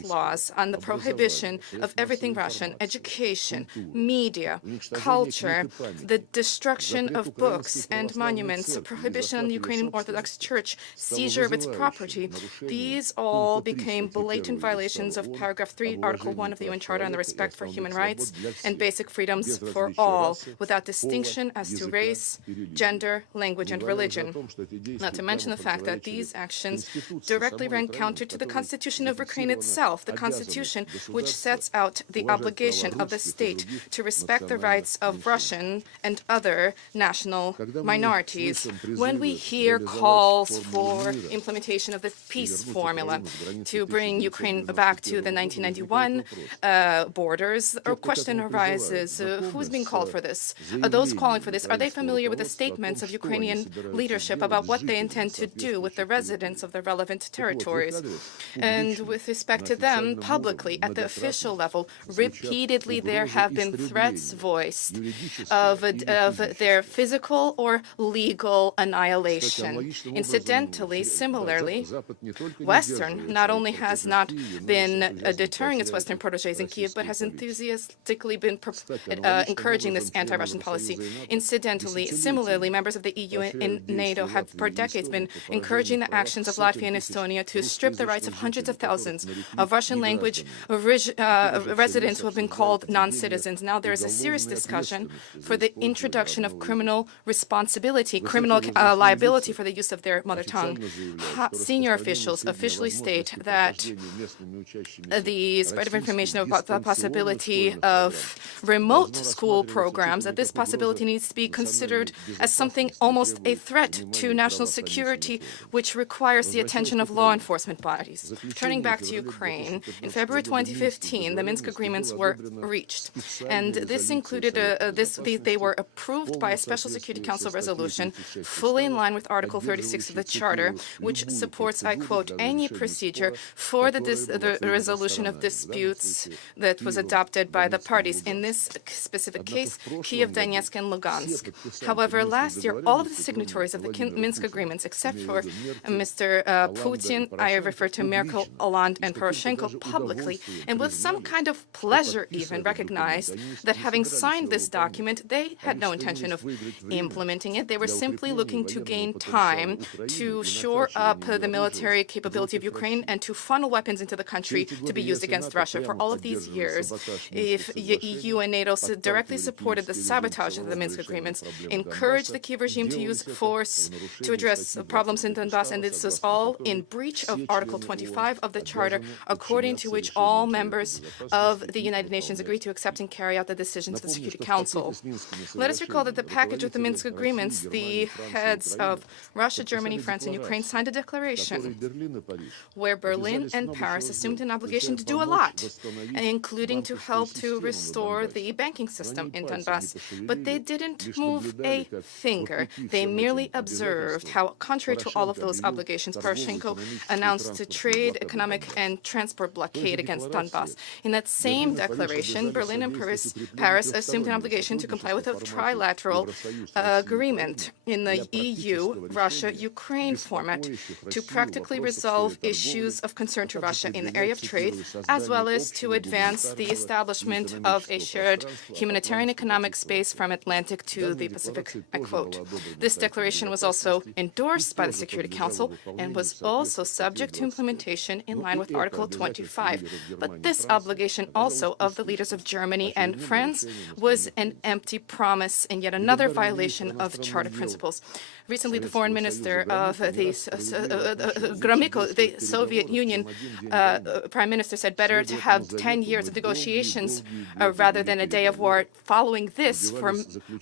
laws on the prohibition of everything Russian, education, media, culture, the destruction of books and monuments, prohibition on the Ukrainian Orthodox Church, seizure of its property. These all became blatant violations of paragraph 3, Article 1 of the UN Charter on the respect for human rights and basic freedoms for all, without distinction as to race, gender, language, and religion. Not to mention the fact that these actions directly ran counter to the Constitution of Ukraine itself, the Constitution which sets out the obligation of the state to respect the rights of Russian and other national minorities. When we hear calls for implementation of the peace formula to bring Ukraine back to the 1991 borders, a question arises, who's being called for this? Are those calling for this, are they familiar with the statements of Ukrainian leadership about what they intend to do with the residents of the relevant territories? And with respect to them, publicly, at the official level, repeatedly there have been threats voiced of their physical or legal annihilation. Incidentally, similarly, Western not only has not been deterring its Western protégés in Kyiv, but has enthusiastically been encouraging this anti-Russian policy. Incidentally, similarly, members of the EU and NATO have for decades been encouraging the actions of Latvia and Estonia to strip the rights of hundreds of thousands of Russian language residents who have been called non-citizens. Now there is a serious discussion for the introduction of criminal responsibility, criminal liability for the use of their mother tongue. Senior officials officially state that the spread of information about the possibility of remote school programs, that this possibility needs to be considered as something almost a threat to national security, which requires the attention of law enforcement bodies. Turning back to Ukraine, in February 2015, the Minsk agreements were reached, and this included they were approved by a Special Security Council resolution fully in line with Article 36 of the Charter, which supports, I quote, any procedure for the resolution of disputes that was adopted by the parties. In this specific case, Kyiv, Donetsk, and Lugansk. However, last year, all of the signatories of the Minsk agreements, except for Mr. Putin, I refer to Merkel, Hollande, and Poroshenko, publicly, and with some kind of pleasure even, recognized that having signed this document, they had no intention of implementing it. They were simply looking to gain time to shore up the military capability of Ukraine and to funnel weapons into the country to be used against Russia. For all of these years, if the EU and NATO directly supported the sabotage of the Minsk agreements, encouraged the Kyiv regime to use force to address problems in Donbass, and this was all in breach of Article 25 of the Charter, according to which all members of the United Nations agreed to accept and carry out the decisions of the Security Council. Let us recall that the package with the Minsk agreements, the heads of Russia, Germany, France, and Ukraine signed a declaration where Berlin and Paris assumed an obligation to do a lot, including to help to restore the banking system in Donbass. But they didn't move a finger. They merely observed how, contrary to all of those obligations, Poroshenko announced a trade, economic, and transport blockade against Donbass. In that same declaration, Berlin and Paris assumed an obligation to comply with a trilateral agreement in the EU, Russia, Ukraine format to practically resolve issues of concern to Russia in the area of trade, as well as to advance the establishment of a shared humanitarian economic space from Atlantic to the Pacific, I quote. This declaration was also endorsed by the Security Council and was also subject to implementation in line with Article 25. But this obligation also of the leaders of Germany and France was an empty promise and yet another violation of Charter principles. Recently, the foreign minister of Gromyko, the Soviet Union prime minister, said better to have 10 years of negotiations rather than a day of war. Following this,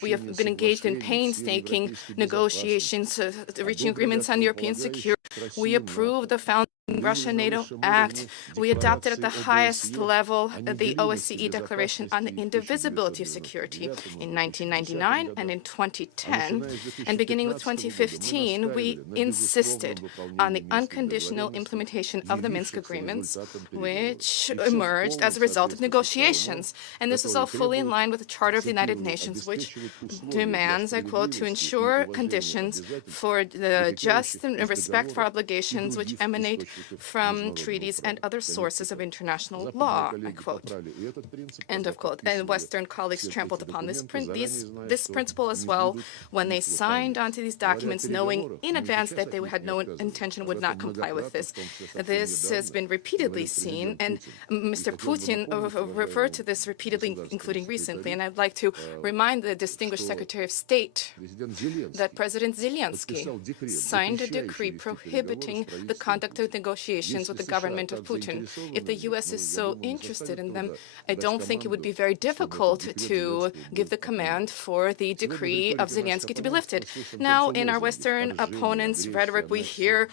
we have been engaged in painstaking negotiations, reaching agreements on European security. We approved the founding Russia-NATO Act. We adopted at the highest level the OSCE Declaration on the Indivisibility of Security in 1999 and in 2010. And beginning with 2015, we insisted on the unconditional implementation of the Minsk agreements, which emerged as a result of negotiations. And this is all fully in line with the Charter of the United Nations, which demands, I quote, to ensure conditions for the just and respect for obligations which emanate from treaties and other sources of international law, I quote. End of quote. And Western colleagues trampled upon this principle as well when they signed onto these documents, knowing in advance that they had no intention, would not comply with this. This has been repeatedly seen, and Mr. Putin referred to this repeatedly, including recently. And I'd like to remind the distinguished Secretary of State that President Zelensky signed a decree prohibiting the conduct of negotiations with the government of Putin. If the U.S. is so interested in them, I don't think it would be very difficult to give the command for the decree of Zelensky to be lifted. Now, in our Western opponents' rhetoric, we hear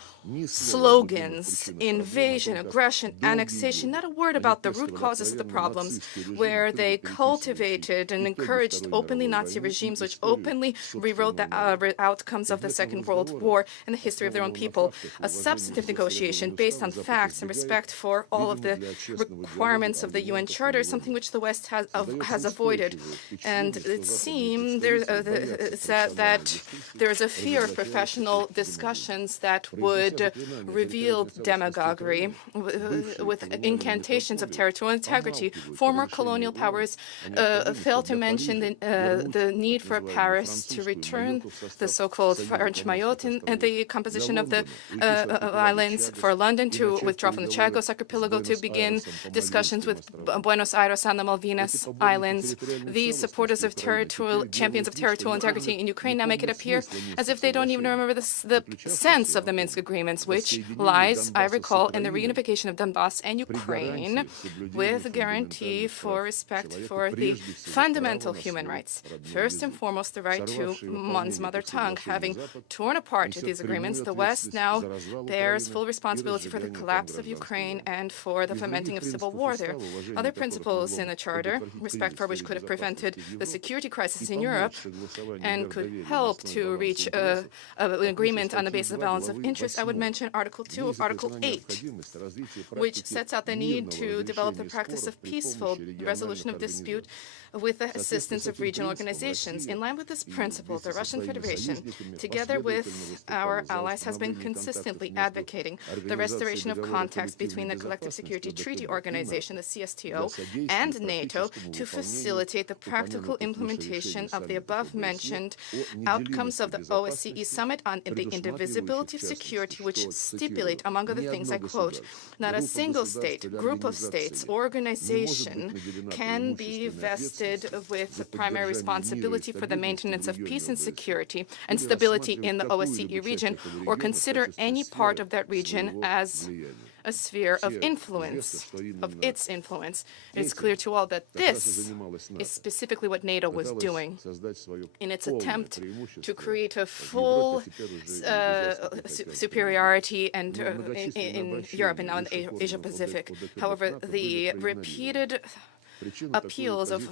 slogans: invasion, aggression, annexation, not a word about the root causes of the problems, where they cultivated and encouraged openly Nazi regimes, which openly rewrote the outcomes of the Second World War and the history of their own people. A substantive negotiation based on facts and respect for all of the requirements of the UN Charter is something which the West has avoided. And it seems that there is a fear of professional discussions that would reveal demagoguery with incantations of territorial integrity. Former colonial powers failed to mention the need for Paris to return the so-called French Mayotte and the composition of the islands, for London to withdraw from the Chagos archipelago, to begin discussions with Buenos Aires and the Malvinas Islands. The supporters of champions of territorial integrity in Ukraine now make it appear as if they don't even remember the sense of the Minsk agreements, which lies, I recall, in the reunification of Donbass and Ukraine, with a guarantee for respect for the fundamental human rights. First and foremost, the right to one's mother tongue. Having torn apart these agreements, the West now bears full responsibility for the collapse of Ukraine and for the fomenting of civil war there. Other principles in the Charter, respect for which could have prevented the security crisis in Europe and could help to reach an agreement on the basis of balance of interest, I would mention Article 2 of Article 8, which sets out the need to develop the practice of peaceful resolution of dispute with the assistance of regional organizations. In line with this principle, the Russian Federation, together with our allies, has been consistently advocating the restoration of contacts between the Collective Security Treaty Organization, the CSTO, and NATO to facilitate the practical implementation of the above-mentioned outcomes of the OSCE Summit on the indivisibility of security, which stipulate, among other things, I quote, "Not a single state, group of states, or organization can be vested with the primary responsibility for the maintenance of peace and security and stability in the OSCE region, or consider any part of that region as a sphere of influence, of its influence." It's clear to all that this is specifically what NATO was doing in its attempt to create a full superiority and in Europe and now in the Asia-Pacific. However, the repeated appeals of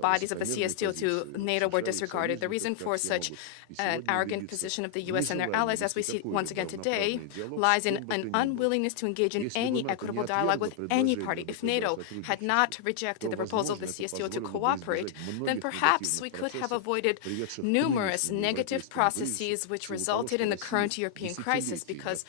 bodies of the CSTO to NATO were disregarded. The reason for such an arrogant position of the U.S. and their allies, as we see once again today, lies in an unwillingness to engage in any equitable dialogue with any party. If NATO had not rejected the proposal of the CSTO to cooperate, then perhaps we could have avoided numerous negative processes which resulted in the current European crisis, because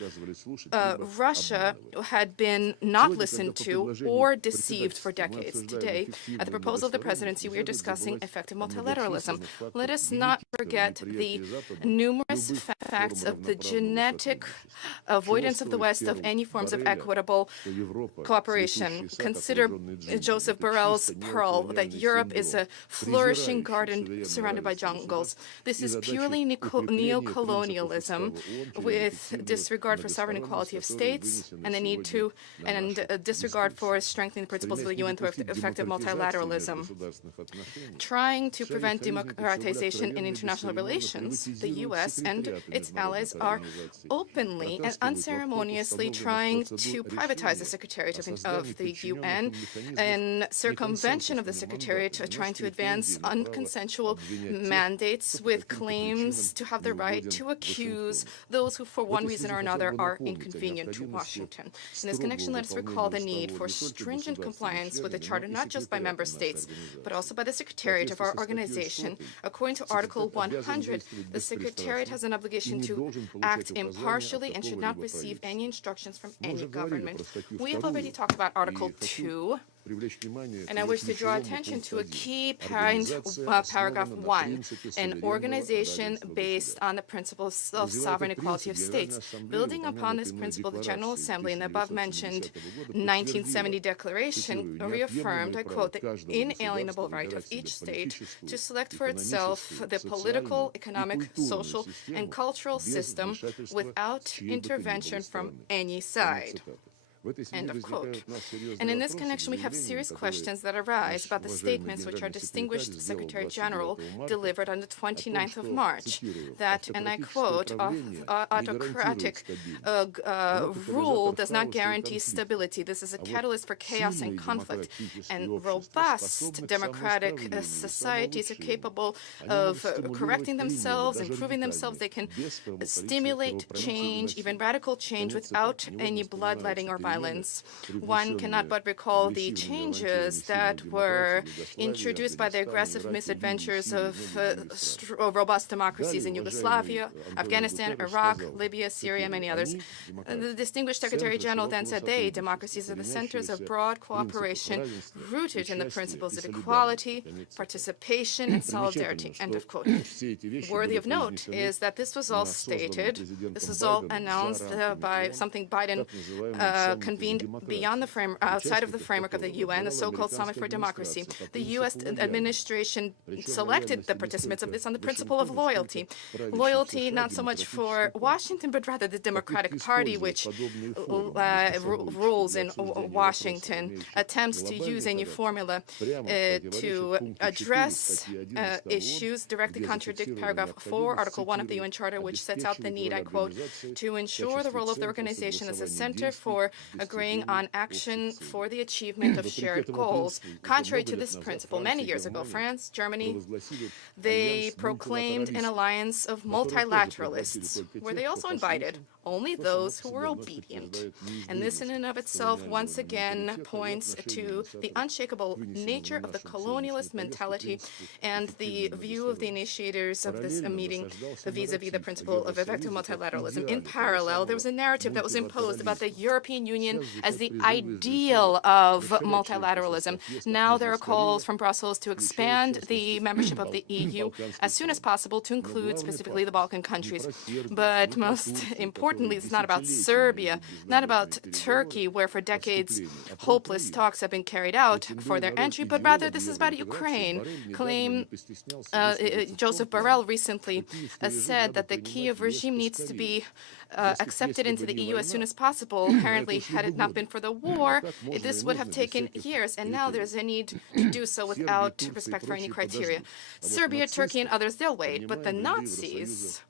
Russia had been not listened to or deceived for decades. Today, at the proposal of the presidency, we are discussing effective multilateralism. Let us not forget the numerous facts of the genetic avoidance of the West of any forms of equitable cooperation. Consider Joseph Borrell's pearl, that Europe is a flourishing garden surrounded by jungles. This is purely neo-colonialism with disregard for sovereign equality of states and the need to, disregard for strengthening the principles of the UN through effective multilateralism. Trying to prevent democratization in international relations, the U.S. and its allies are openly and unceremoniously trying to privatize the Secretariat of the UN, in circumvention of the Secretariat, trying to advance unconsensual mandates with claims to have the right to accuse those who, for one reason or another, are inconvenient to Washington. In this connection, let us recall the need for stringent compliance with the Charter, not just by member states, but also by the Secretariat of our organization. According to Article 100, the Secretariat has an obligation to act impartially and should not receive any instructions from any government. We have already talked about Article 2, and I wish to draw attention to a key point, paragraph 1, an organization based on the principles of sovereign equality of states. Building upon this principle, the General Assembly in the above-mentioned 1970 Declaration reaffirmed, I quote, the inalienable right of each state to select for itself the political, economic, social, and cultural system without intervention from any side. End of quote. And in this connection, we have serious questions that arise about the statements which our distinguished Secretary General delivered on the 29th of March, that, and I quote, autocratic rule does not guarantee stability. This is a catalyst for chaos and conflict, and robust democratic societies are capable of correcting themselves, improving themselves. They can stimulate change, even radical change, without any bloodletting or violence. One cannot but recall the changes that were introduced by the aggressive misadventures of robust democracies in Yugoslavia, Afghanistan, Iraq, Libya, Syria, and many others. The distinguished Secretary General then said democracies are the centers of broad cooperation rooted in the principles of equality, participation, and solidarity. End of quote. Worthy of note is that this was all stated, this was all announced by something Biden convened beyond the outside of the framework of the UN, the so-called Summit for Democracy. The U.S. administration selected the participants of this on the principle of loyalty. Loyalty not so much for Washington, but rather the Democratic Party, which rules in Washington, attempts to use a new formula to address issues directly contradict paragraph 4, Article 1 of the UN Charter, which sets out the need, I quote, to ensure the role of the organization as a center for agreeing on action for the achievement of shared goals. Contrary to this principle, many years ago, France, Germany, they proclaimed an alliance of multilateralists, where they also invited only those who were obedient. And this in and of itself once again points to the unshakable nature of the colonialist mentality and the view of the initiators of this meeting vis-a-vis the principle of effective multilateralism. In parallel, there was a narrative that was imposed about the European Union as the ideal of multilateralism. Now there are calls from Brussels to expand the membership of the EU as soon as possible to include specifically the Balkan countries. But most importantly, it's not about Serbia, not about Turkey, where for decades hopeless talks have been carried out for their entry, but rather this is about Ukraine. Joseph Borrell recently said that the Kiev regime needs to be accepted into the EU as soon as possible. Apparently, had it not been for the war, this would have taken years, and now there's a need to do so without respect for any criteria. Serbia, Turkey, and others, they'll wait, but the Nazis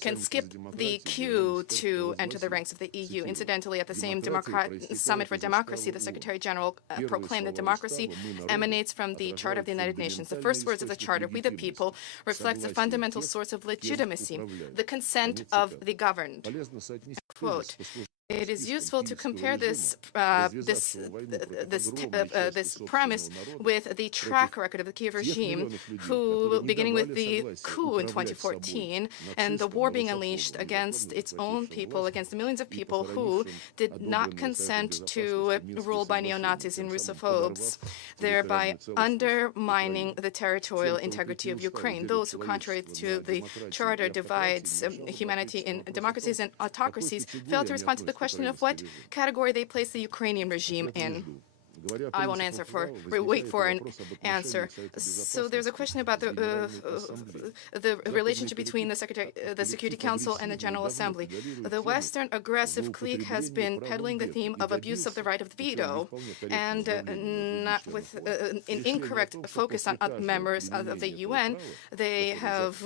can skip the queue to enter the ranks of the EU. Incidentally, at the same Summit for Democracy, the Secretary General proclaimed that democracy emanates from the Charter of the United Nations. The first words of the Charter, we the people, reflects a fundamental source of legitimacy, the consent of the governed. Quote, it is useful to compare this premise with the track record of the Kiev regime, who, beginning with the coup in 2014 and the war being unleashed against its own people, against the millions of people who did not consent to rule by neo-Nazis and Russophobes, thereby undermining the territorial integrity of Ukraine. Those who, contrary to the Charter, divides humanity in democracies and autocracies, fail to respond to the question of what category they place the Ukrainian regime in. I won't wait for an answer. So there's a question about the relationship between the Security Council and the General Assembly. The Western aggressive clique has been peddling the theme of abuse of the right of veto, and not with an incorrect focus on members of the UN. They have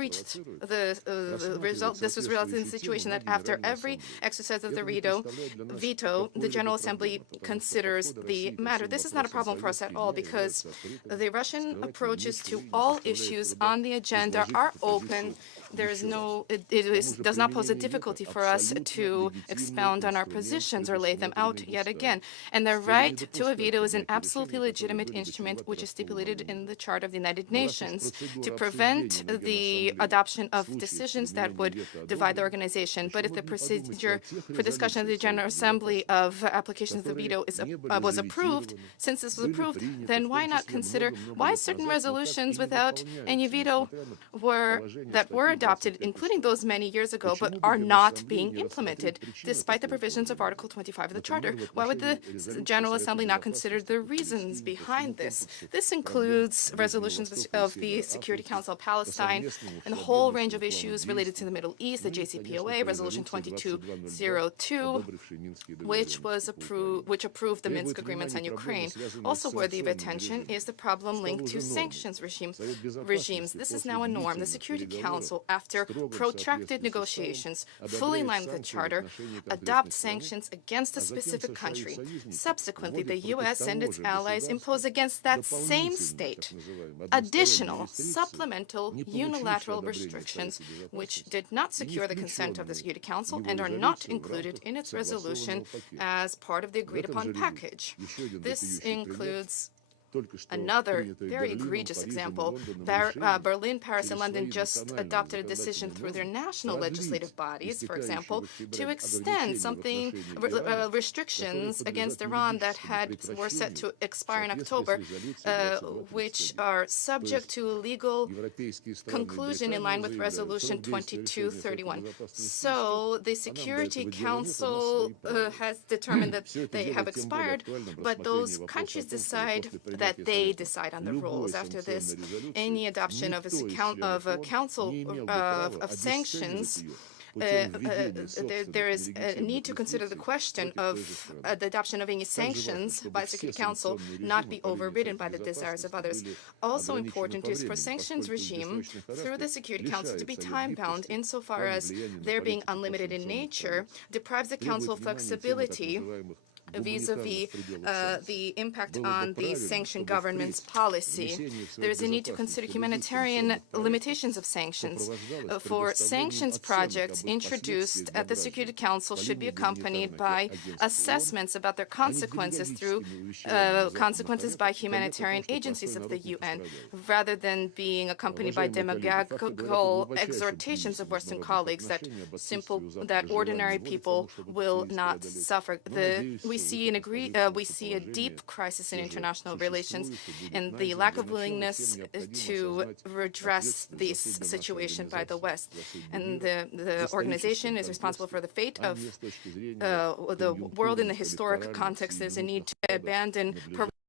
reached the result. This was resulted in the situation that after every exercise of the veto, the General Assembly considers the matter. This is not a problem for us at all, because the Russian approaches to all issues on the agenda are open does not pose a difficulty for us to expound on our positions or lay them out yet again. And the right to a veto is an absolutely legitimate instrument which is stipulated in the Charter of the United Nations to prevent the adoption of decisions that would divide the organization. But if the procedure for discussion of the General Assembly of applications of the veto was approved, since this was approved, then why not consider why certain resolutions without any veto that were adopted, including those many years ago, but are not being implemented, despite the provisions of Article 25 of the Charter? Why would the General Assembly not consider the reasons behind this? This includes resolutions of the Security Council of Palestine and a whole range of issues related to the Middle East, the JCPOA, Resolution 2202, which approved the Minsk agreements on Ukraine. Also worthy of attention is the problem linked to sanctions regimes. This is now a norm. The Security Council, after protracted negotiations, fully in line with the Charter, adopt sanctions against a specific country. Subsequently, the U.S. and its allies impose against that same state additional, supplemental, unilateral restrictions which did not secure the consent of the Security Council and are not included in its resolution as part of the agreed-upon package. This includes another very egregious example. Berlin, Paris, and London just adopted a decision through their national legislative bodies, for example, to extend restrictions against Iran that were set to expire in October, which are subject to legal conclusion in line with Resolution 2231. So the Security Council has determined that they have expired, but those countries decide that they decide on the rules. After this, any adoption of a council of sanctions, there is a need to consider the question of the adoption of any sanctions by the Security Council not be overridden by the desires of others. Also important is for sanctions regime through the Security Council to be time-bound insofar as their being unlimited in nature deprives the Council of flexibility vis-a-vis the impact on the sanctioned government's policy. There is a need to consider humanitarian limitations of sanctions. For sanctions projects introduced at the Security Council should be accompanied by assessments about their consequences through consequences by humanitarian agencies of the UN, rather than being accompanied by demagogical exhortations of Western colleagues that ordinary people will not suffer. We see a deep crisis in international relations and the lack of willingness to redress this situation by the West. And the organization is responsible for the fate of the world in the historic context. There's a need to abandon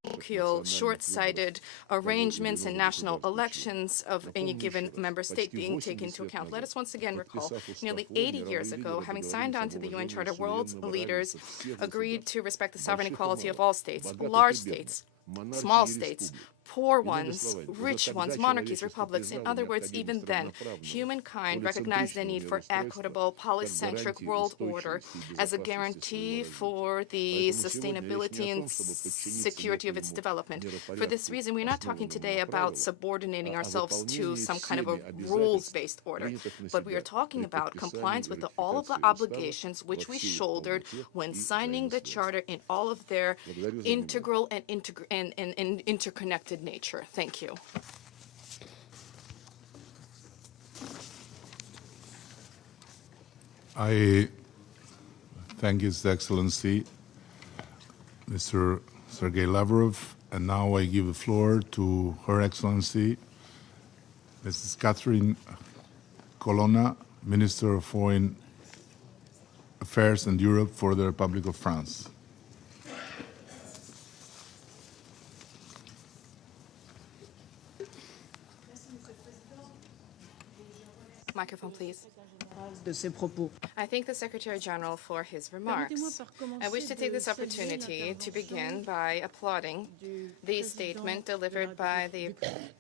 parochial, short-sighted arrangements and national elections of any given member state being taken into account. Let us once again recall, nearly 80 years ago, having signed on to the UN Charter, world leaders agreed to respect the sovereign equality of all states, large states, small states, poor ones, rich ones, monarchies, republics. In other words, even then, humankind recognized the need for equitable, polycentric world order as a guarantee for the sustainability and security of its development. For this reason, we're not talking today about subordinating ourselves to some kind of a rules-based order, but we are talking about compliance with all of the obligations which we shouldered when signing the Charter in all of their integral and interconnected nature. Thank you. I thank His Excellency, Mr. Sergei Lavrov, and now I give the floor to Her Excellency, Mrs. Catherine Colonna, Minister of Foreign Affairs and Europe for the Republic of France. Microphone, please. I thank the Secretary General for his remarks. I wish to take this opportunity to begin by applauding the statement delivered by the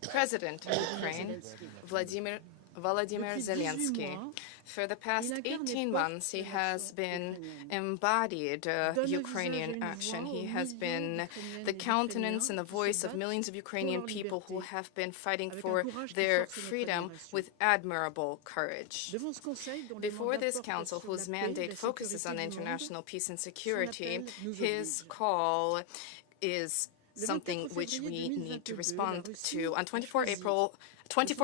President of Ukraine, Volodymyr Zelensky. For the past 18 months, he has been embodied Ukrainian action. He has been the countenance and the voice of millions of Ukrainian people who have been fighting for their freedom with admirable courage. Before this council, whose mandate focuses on international peace and security, his call is something which we need to respond to. On 24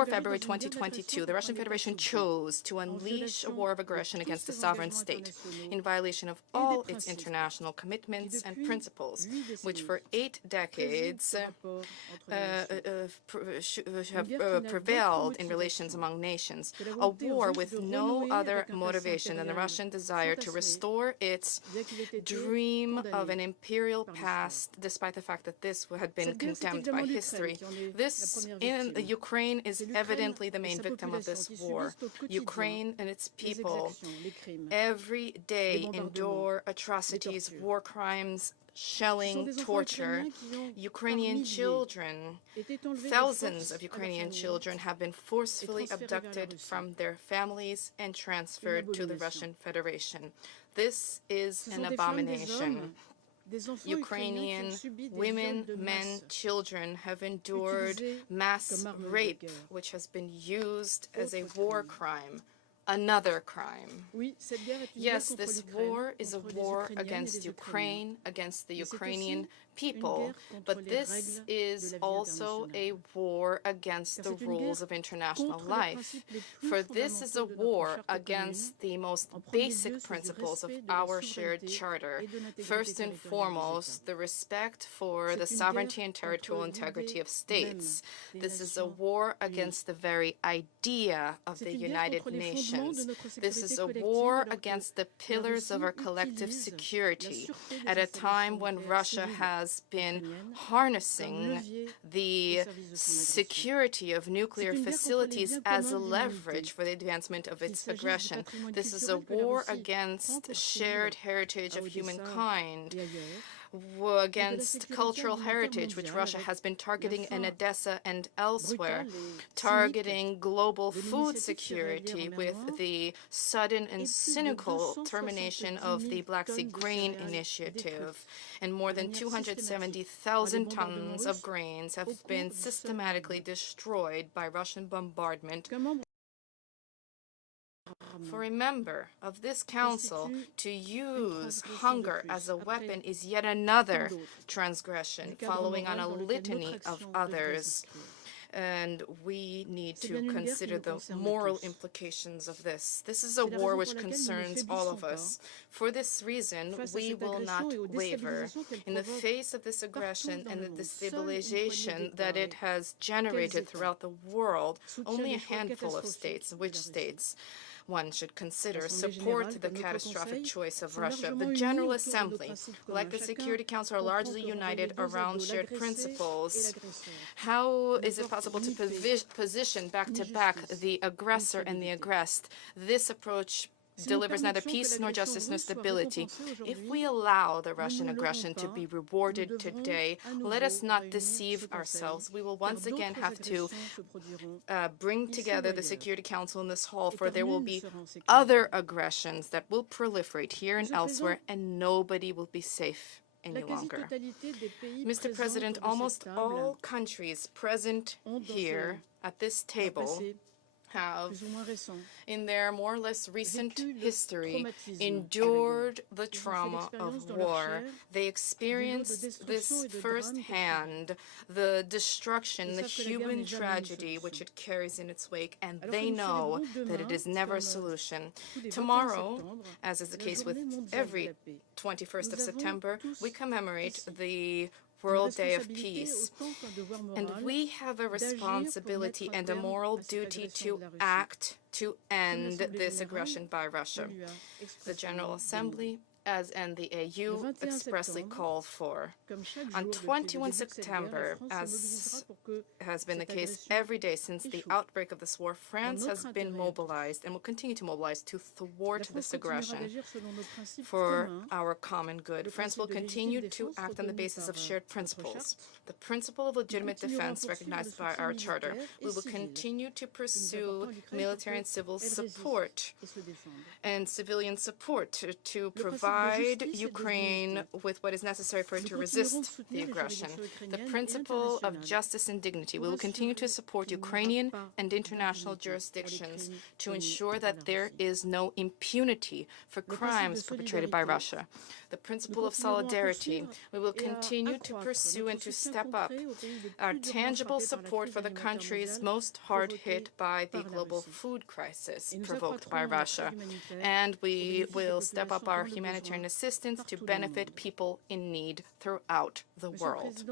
February 2022, the Russian Federation chose to unleash a war of aggression against a sovereign state in violation of all its international commitments and principles, which for 8 decades have prevailed in relations among nations. A war with no other motivation than the Russian desire to restore its dream of an imperial past, despite the fact that this had been condemned by history. This in Ukraine is evidently the main victim of this war. Ukraine and its people every day endure atrocities, war crimes, shelling, torture. Ukrainian children, thousands of Ukrainian children have been forcefully abducted from their families and transferred to the Russian Federation. This is an abomination. Ukrainian women, men, children have endured mass rape, which has been used as a war crime, another crime. Yes, this war is a war against Ukraine, against the Ukrainian people, but this is also a war against the rules of international life. For this is a war against the most basic principles of our shared charter. First and foremost, the respect for the sovereignty and territorial integrity of states. This is a war against the very idea of the United Nations. This is a war against the pillars of our collective security at a time when Russia has been harnessing the security of nuclear facilities as a leverage for the advancement of its aggression. This is a war against shared heritage of humankind, against cultural heritage, which Russia has been targeting in Odessa and elsewhere, targeting global food security with the sudden and cynical termination of the Black Sea Grain Initiative. And more than 270,000 tons of grains have been systematically destroyed by Russian bombardment. For a member of this council to use hunger as a weapon is yet another transgression, following on a litany of others. And we need to consider the moral implications of this. This is a war which concerns all of us. For this reason, we will not waver. In the face of this aggression and the destabilization that it has generated throughout the world, only a handful of states, which states one should consider, support the catastrophic choice of Russia. The General Assembly, like the Security Council, are largely united around shared principles. How is it possible to position back-to-back the aggressor and the aggressed? This approach delivers neither peace nor justice nor stability. If we allow the Russian aggression to be rewarded today, let us not deceive ourselves. We will once again have to bring together the Security Council in this hall, for there will be other aggressions that will proliferate here and elsewhere, and nobody will be safe any longer. Mr. President, almost all countries present here at this table have, in their more or less recent history, endured the trauma of war. They experienced this firsthand, the destruction, the human tragedy which it carries in its wake, and they know that it is never a solution. Tomorrow, as is the case with every 21st of September, we commemorate the World Day of Peace. And we have a responsibility and a moral duty to act to end this aggression by Russia. The General Assembly as and the AU expressly called for. On 21 September, as has been the case every day since the outbreak of this war, France has been mobilized and will continue to mobilize to thwart this aggression for our common good. France will continue to act on the basis of shared principles. The principle of legitimate defense recognized by our charter. We will continue to pursue military and civil support and civilian support to provide Ukraine with what is necessary for it to resist the aggression. The principle of justice and dignity. We will continue to support Ukrainian and international jurisdictions to ensure that there is no impunity for crimes perpetrated by Russia. The principle of solidarity. We will continue to pursue and to step up our tangible support for the countries most hard hit by the global food crisis provoked by Russia. And we will step up our humanitarian assistance to benefit people in need throughout the world.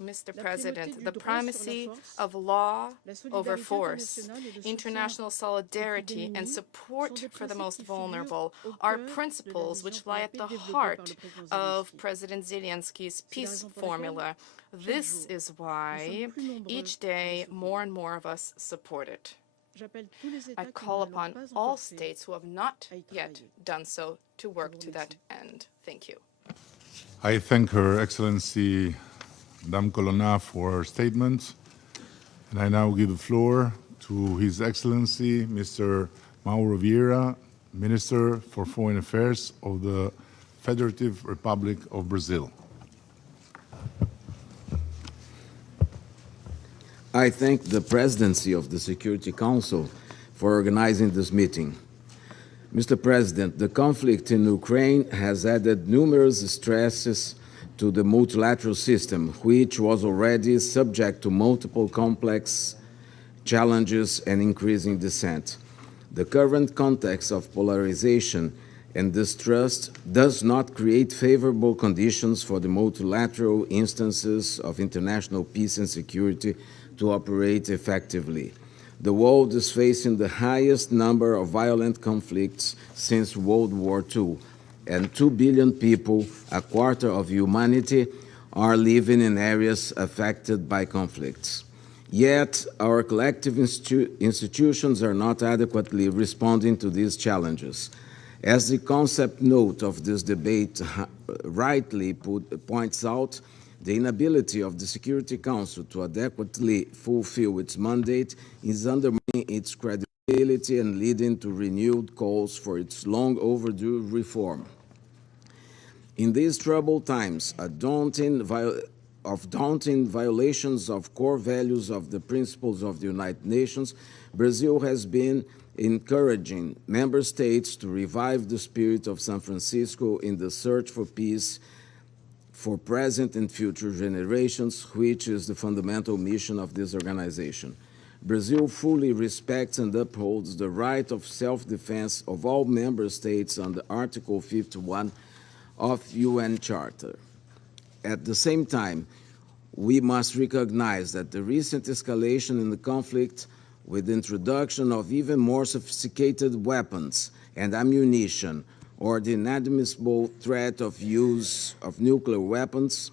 Mr. President, the primacy of law over force, international solidarity, and support for the most vulnerable are principles which lie at the heart of President Zelensky's peace formula. This is why each day more and more of us support it. I call upon all states who have not yet done so to work to that end. Thank you. I thank Her Excellency Madame Colonna for her statement. And I now give the floor to His Excellency Mr. Mauro Vieira, Minister for Foreign Affairs of the Federative Republic of Brazil. I thank the Presidency of the Security Council for organizing this meeting. Mr. President, the conflict in Ukraine has added numerous stresses to the multilateral system, which was already subject to multiple complex challenges and increasing dissent. The current context of polarization and distrust does not create favorable conditions for the multilateral instances of international peace and security to operate effectively. The world is facing the highest number of violent conflicts since World War II, and 2 billion people, a quarter of humanity, are living in areas affected by conflicts. Yet, our collective institutions are not adequately responding to these challenges. As the concept note of this debate rightly points out, the inability of the Security Council to adequately fulfill its mandate is undermining its credibility and leading to renewed calls for its long overdue reform. In these troubled times, daunting violations of core values of the principles of the United Nations, Brazil has been encouraging member states to revive the spirit of San Francisco in the search for peace for present and future generations, which is the fundamental mission of this organization. Brazil fully respects and upholds the right of self-defense of all member states under Article 51 of UN Charter. At the same time, we must recognize that the recent escalation in the conflict, with the introduction of even more sophisticated weapons and ammunition, or the inadmissible threat of use of nuclear weapons,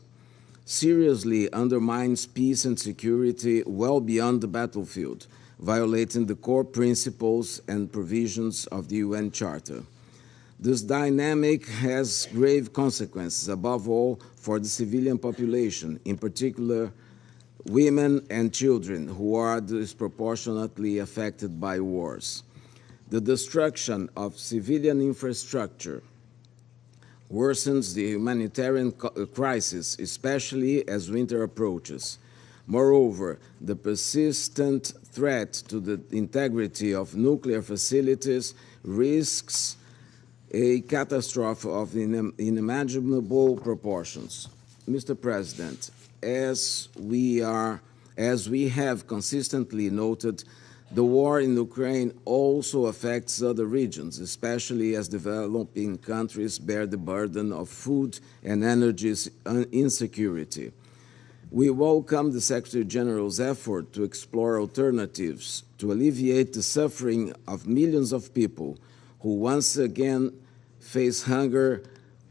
seriously undermines peace and security well beyond the battlefield, violating the core principles and provisions of the UN Charter. This dynamic has grave consequences, above all for the civilian population, in particular women and children, who are disproportionately affected by wars. The destruction of civilian infrastructure worsens the humanitarian crisis, especially as winter approaches. Moreover, the persistent threat to the integrity of nuclear facilities risks a catastrophe of unimaginable proportions. Mr. President, as we have consistently noted, the war in Ukraine also affects other regions, especially as developing countries bear the burden of food and energy insecurity. We welcome the Secretary General's effort to explore alternatives to alleviate the suffering of millions of people who once again face hunger,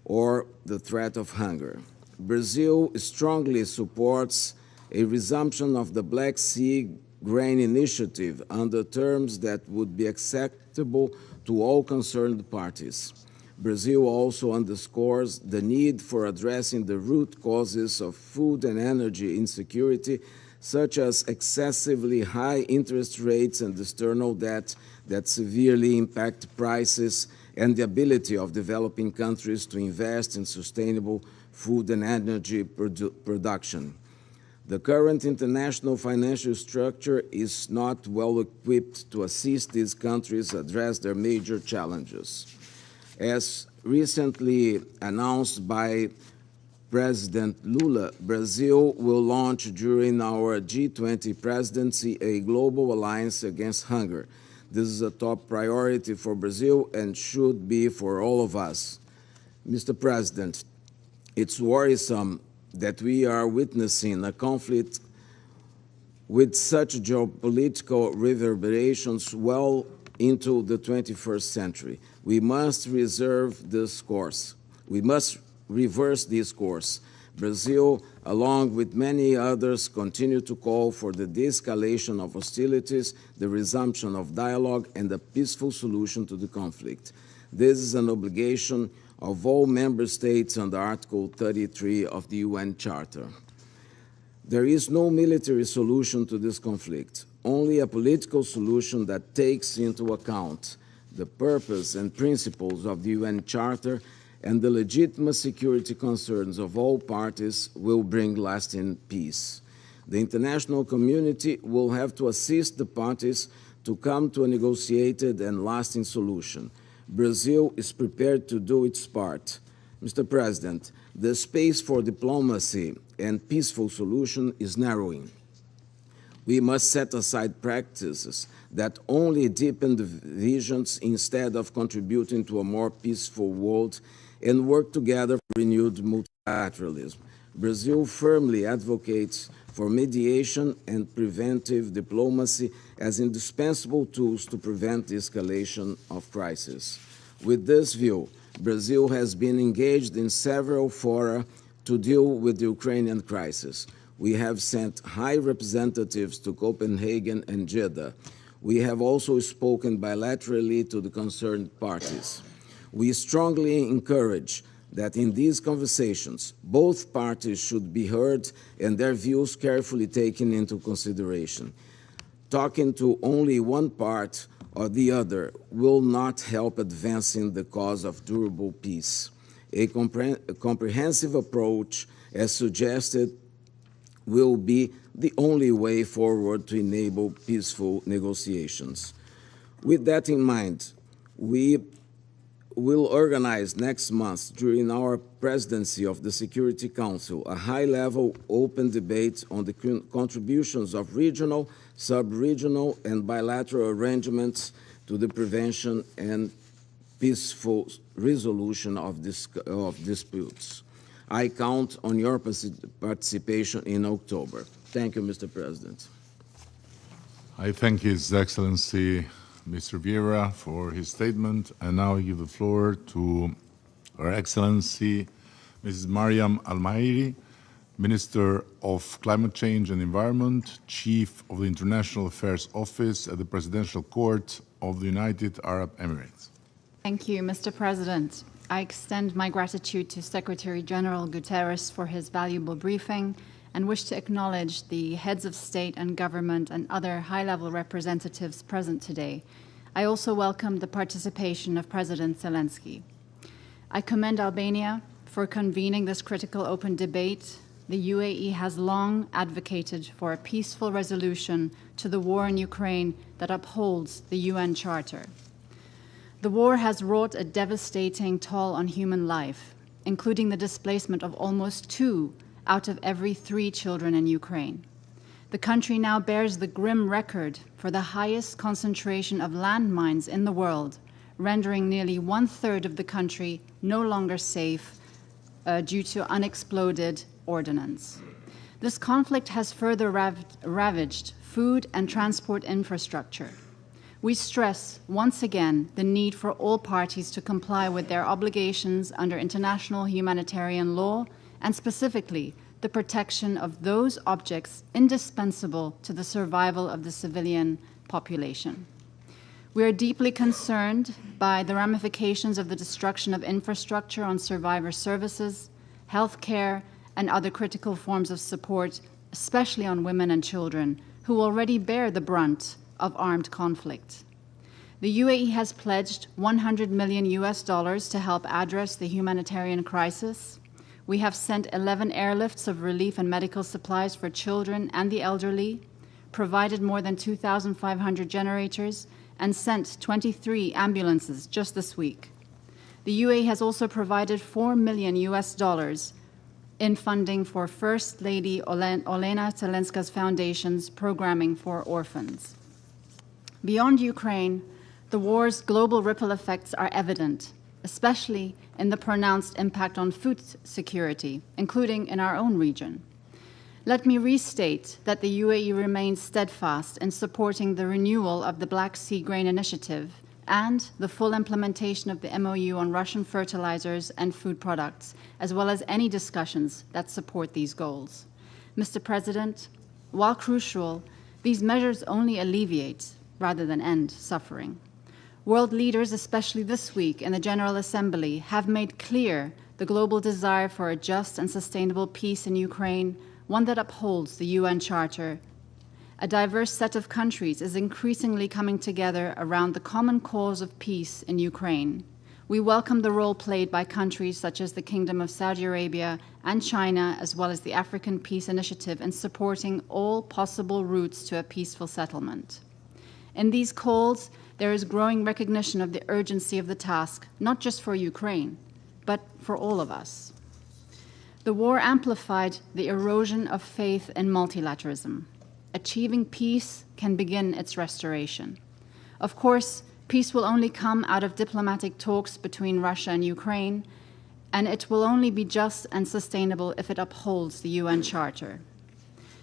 or the threat of hunger. Brazil strongly supports a resumption of the Black Sea Grain Initiative under terms that would be acceptable to all concerned parties. Brazil also underscores the need for addressing the root causes of food and energy insecurity, such as excessively high interest rates and external debt that severely impact prices and the ability of developing countries to invest in sustainable food and energy production. The current international financial structure is not well equipped to assist these countries address their major challenges. As recently announced by President Lula, Brazil will launch during our G20 presidency a global alliance against hunger. This is a top priority for Brazil and should be for all of us. Mr. President, it's worrisome that we are witnessing a conflict with such geopolitical reverberations well into the 21st century. We must reserve this course. We must reverse this course. Brazil, along with many others, continue to call for the de-escalation of hostilities, the resumption of dialogue, and a peaceful solution to the conflict. This is an obligation of all member states under Article 33 of the UN Charter. There is no military solution to this conflict, only a political solution that takes into account the purpose and principles of the UN Charter and the legitimate security concerns of all parties will bring lasting peace. The international community will have to assist the parties to come to a negotiated and lasting solution. Brazil is prepared to do its part. Mr. President, the space for diplomacy and peaceful solution is narrowing. We must set aside practices that only deepen divisions instead of contributing to a more peaceful world and work together for renewed multilateralism. Brazil firmly advocates for mediation and preventive diplomacy as indispensable tools to prevent the escalation of crisis. With this view, Brazil has been engaged in several fora to deal with the Ukrainian crisis. We have sent high representatives to Copenhagen and Jeddah. We have also spoken bilaterally to the concerned parties. We strongly encourage that in these conversations, both parties should be heard and their views carefully taken into consideration. Talking to only one part or the other will not help advancing the cause of durable peace. A comprehensive approach, as suggested, will be the only way forward to enable peaceful negotiations. With that in mind, we will organize next month, during our presidency of the Security Council, a high-level open debate on the contributions of regional, sub-regional, and bilateral arrangements to the prevention and peaceful resolution of disputes. I count on your participation in October. Thank you, Mr. President. I thank His Excellency Mr. Vieira for his statement, and now I give the floor to Her Excellency Mrs. Mariam Al-Mahiri, Minister of Climate Change and Environment, Chief of the International Affairs Office at the Presidential Court of the United Arab Emirates. Thank you, Mr. President. I extend my gratitude to Secretary General Guterres for his valuable briefing and wish to acknowledge the heads of state and government and other high-level representatives present today. I also welcome the participation of President Zelensky. I commend Albania for convening this critical open debate. The UAE has long advocated for a peaceful resolution to the war in Ukraine that upholds the UN Charter. The war has wrought a devastating toll on human life, including the displacement of almost 2 out of every 3 children in Ukraine. The country now bears the grim record for the highest concentration of landmines in the world, rendering nearly 1/3 of the country no longer safe due to unexploded ordnance. This conflict has further ravaged food and transport infrastructure. We stress once again the need for all parties to comply with their obligations under international humanitarian law and specifically the protection of those objects indispensable to the survival of the civilian population. We are deeply concerned by the ramifications of the destruction of infrastructure on survivor services, health care, and other critical forms of support, especially on women and children, who already bear the brunt of armed conflict. The UAE has pledged $100 million to help address the humanitarian crisis. We have sent 11 airlifts of relief and medical supplies for children and the elderly, provided more than 2,500 generators, and sent 23 ambulances just this week. The UAE has also provided $4 million in funding for First Lady Olena Zelenska's foundation's programming for orphans. Beyond Ukraine, the war's global ripple effects are evident, especially in the pronounced impact on food security, including in our own region. Let me restate that the UAE remains steadfast in supporting the renewal of the Black Sea Grain Initiative and the full implementation of the MOU on Russian fertilizers and food products, as well as any discussions that support these goals. Mr. President, while crucial, these measures only alleviate rather than end suffering. World leaders, especially this week in the General Assembly, have made clear the global desire for a just and sustainable peace in Ukraine, one that upholds the UN Charter. A diverse set of countries is increasingly coming together around the common cause of peace in Ukraine. We welcome the role played by countries such as the Kingdom of Saudi Arabia and China, as well as the African Peace Initiative, in supporting all possible routes to a peaceful settlement. In these calls, there is growing recognition of the urgency of the task, not just for Ukraine, but for all of us. The war amplified the erosion of faith in multilateralism. Achieving peace can begin its restoration. Of course, peace will only come out of diplomatic talks between Russia and Ukraine, and it will only be just and sustainable if it upholds the UN Charter.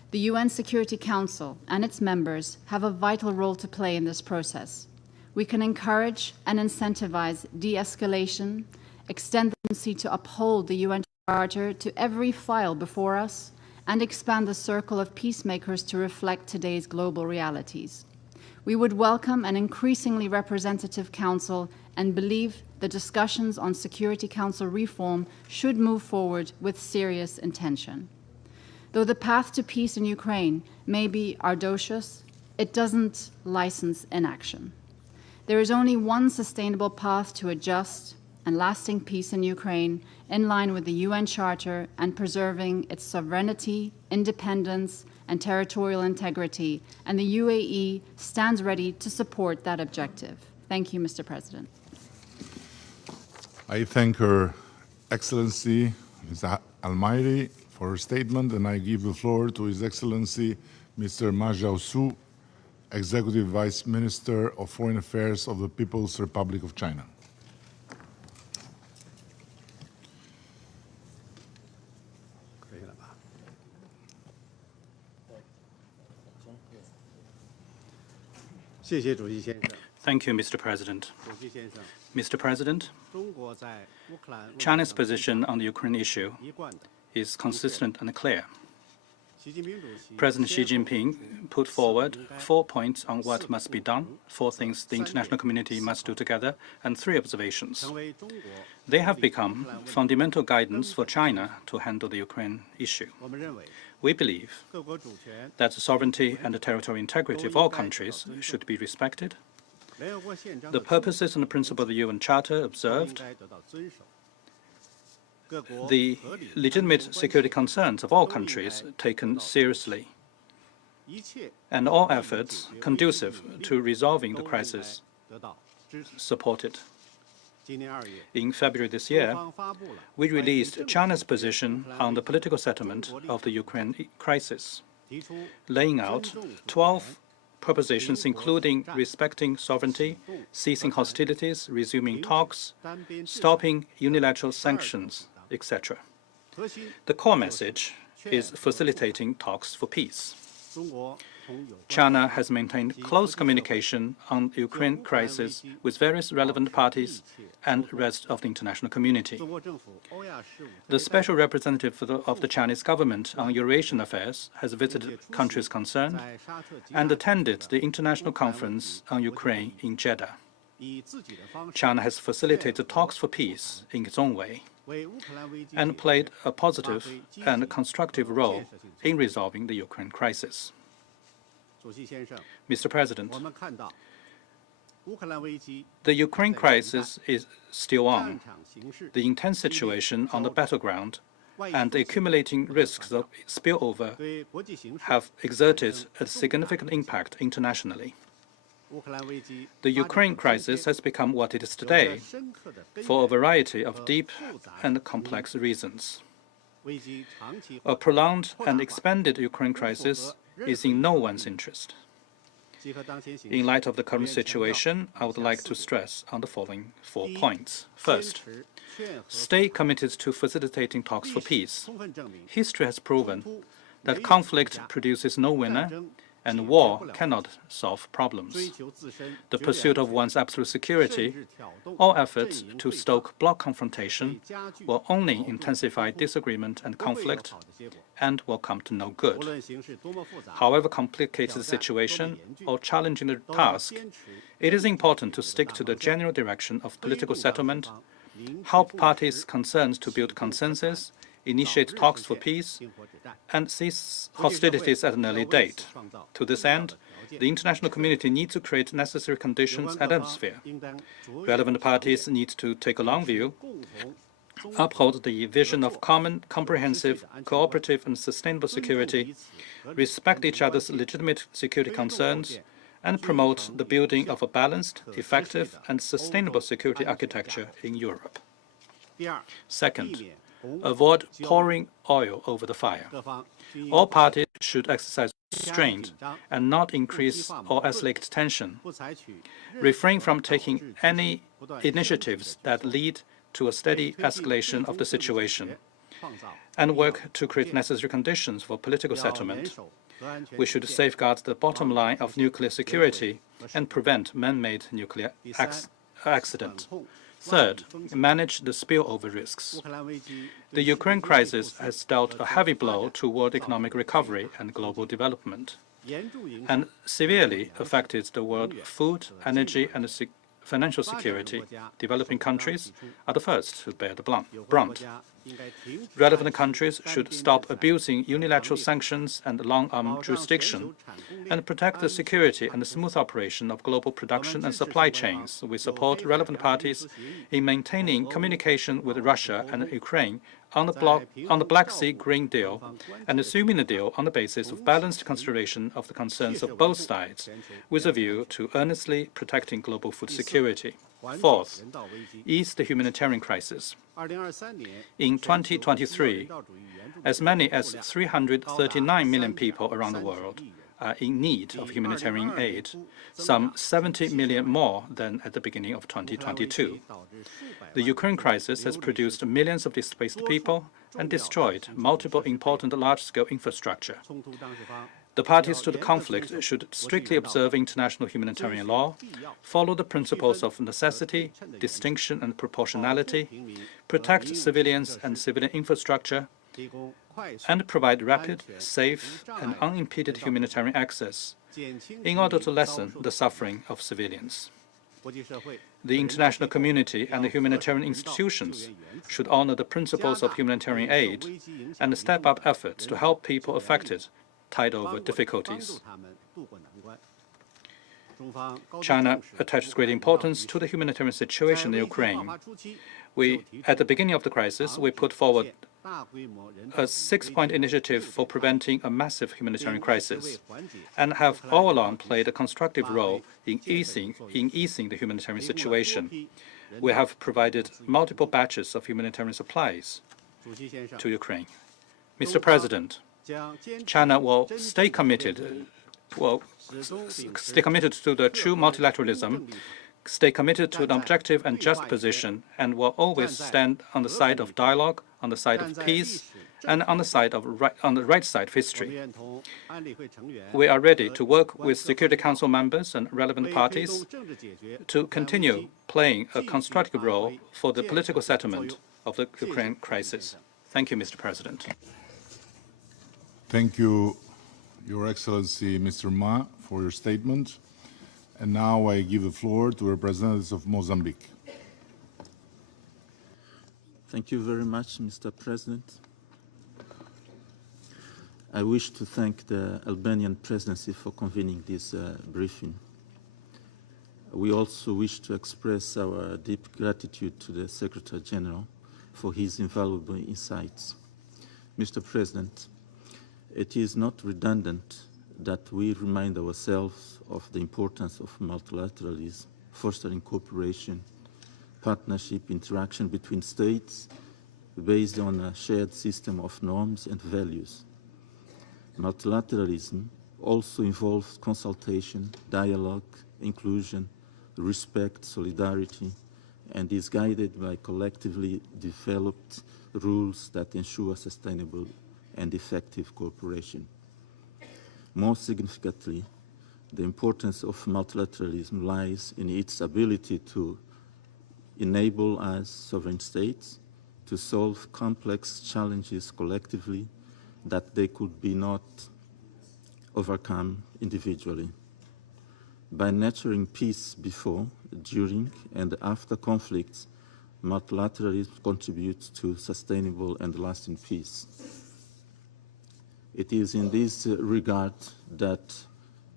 The UN Security Council and its members have a vital role to play in this process. We can encourage and incentivize de-escalation, extend the urgency to uphold the UN Charter to every file before us, and expand the circle of peacemakers to reflect today's global realities. We would welcome an increasingly representative council and believe the discussions on Security Council reform should move forward with serious intention. Though the path to peace in Ukraine may be arduous, it doesn't license inaction. There is only one sustainable path to a just and lasting peace in Ukraine, in line with the UN Charter and preserving its sovereignty, independence, and territorial integrity, and the UAE stands ready to support that objective. Thank you, Mr. President. I thank Her Excellency, Ms. Almairi, for her statement, and I give the floor to His Excellency, Mr. Ma Jiaosu, Executive Vice Minister of Foreign Affairs of the People's Republic of China. Thank you, Mr. President. Mr. President, China's position on the Ukraine issue is consistent and clear. President Xi Jinping put forward 4 points on what must be done, 4 things the international community must do together, and 3 observations. They have become fundamental guidance for China to handle the Ukraine issue. We believe that the sovereignty and the territorial integrity of all countries should be respected. The purposes and the principle of the UN Charter observed. The legitimate security concerns of all countries taken seriously, and all efforts conducive to resolving the crisis supported. In February this year, we released China's position on the political settlement of the Ukraine crisis, laying out 12 propositions, including respecting sovereignty, ceasing hostilities, resuming talks, stopping unilateral sanctions, etc. The core message is facilitating talks for peace. China has maintained close communication on the Ukraine crisis with various relevant parties and the rest of the international community. The special representative of the Chinese government on Eurasian affairs has visited countries concerned and attended the International Conference on Ukraine in Jeddah. China has facilitated talks for peace in its own way and played a positive and constructive role in resolving the Ukraine crisis. Mr. President, the Ukraine crisis is still on. The intense situation on the battleground and the accumulating risks of spillover have exerted a significant impact internationally. The Ukraine crisis has become what it is today for a variety of deep and complex reasons. A prolonged and expanded Ukraine crisis is in no one's interest. In light of the current situation, I would like to stress on the following 4 points. First, stay committed to facilitating talks for peace. History has proven that conflict produces no winner, and war cannot solve problems. The pursuit of one's absolute security, all efforts to stoke bloc confrontation will only intensify disagreement and conflict and will come to no good. However complicated the situation or challenging the task, it is important to stick to the general direction of political settlement, help parties concerned to build consensus, initiate talks for peace, and cease hostilities at an early date. To this end, the international community needs to create necessary conditions and atmosphere. Relevant parties need to take a long view, uphold the vision of common, comprehensive, cooperative, and sustainable security, respect each other's legitimate security concerns, and promote the building of a balanced, effective, and sustainable security architecture in Europe. Second, avoid pouring oil over the fire. All parties should exercise restraint and not increase or escalate tension. Refrain from taking any initiatives that lead to a steady escalation of the situation, and work to create necessary conditions for political settlement. We should safeguard the bottom line of nuclear security and prevent man-made nuclear accident. Third, manage the spillover risks. The Ukraine crisis has dealt a heavy blow to world economic recovery and global development, and severely affected the world food, energy, and financial security. Developing countries are the first to bear the brunt. Relevant countries should stop abusing unilateral sanctions and long-arm jurisdiction and protect the security and the smooth operation of global production and supply chains. We support relevant parties in maintaining communication with Russia and Ukraine on the Black Sea Green Deal and assuming the deal on the basis of balanced consideration of the concerns of both sides, with a view to earnestly protecting global food security. Fourth, ease the humanitarian crisis. In 2023, as many as 339 million people around the world are in need of humanitarian aid, some 70 million more than at the beginning of 2022. The Ukraine crisis has produced millions of displaced people and destroyed multiple important large-scale infrastructure. The parties to the conflict should strictly observe international humanitarian law, follow the principles of necessity, distinction, and proportionality, protect civilians and civilian infrastructure, and provide rapid, safe, and unimpeded humanitarian access in order to lessen the suffering of civilians. The international community and the humanitarian institutions should honor the principles of humanitarian aid and step up efforts to help people affected tide over difficulties. China attaches great importance to the humanitarian situation in Ukraine. At the beginning of the crisis, we put forward a 6-point initiative for preventing a massive humanitarian crisis and have all along played a constructive role in easing the humanitarian situation. We have provided multiple batches of humanitarian supplies to Ukraine. Mr. President, China will stay committed to the true multilateralism, stay committed to an objective and just position, and will always stand on the side of dialogue, on the side of peace, and on the right side of history. We are ready to work with Security Council members and relevant parties to continue playing a constructive role for the political settlement of the Ukraine crisis. Thank you, Mr. President. Thank you, Your Excellency, Mr. Ma, for your statement. And now I give the floor to representatives of Mozambique. Thank you very much, Mr. President. I wish to thank the Albanian presidency for convening this briefing. We also wish to express our deep gratitude to the Secretary General for his invaluable insights. Mr. President, it is not redundant that we remind ourselves of the importance of multilateralism, fostering cooperation, partnership, interaction between states based on a shared system of norms and values. Multilateralism also involves consultation, dialogue, inclusion, respect, solidarity, and is guided by collectively developed rules that ensure sustainable and effective cooperation. More significantly, the importance of multilateralism lies in its ability to enable us, sovereign states, to solve complex challenges collectively that they could be not overcome individually. By nurturing peace before, during, and after conflicts, multilateralism contributes to sustainable and lasting peace. It is in this regard that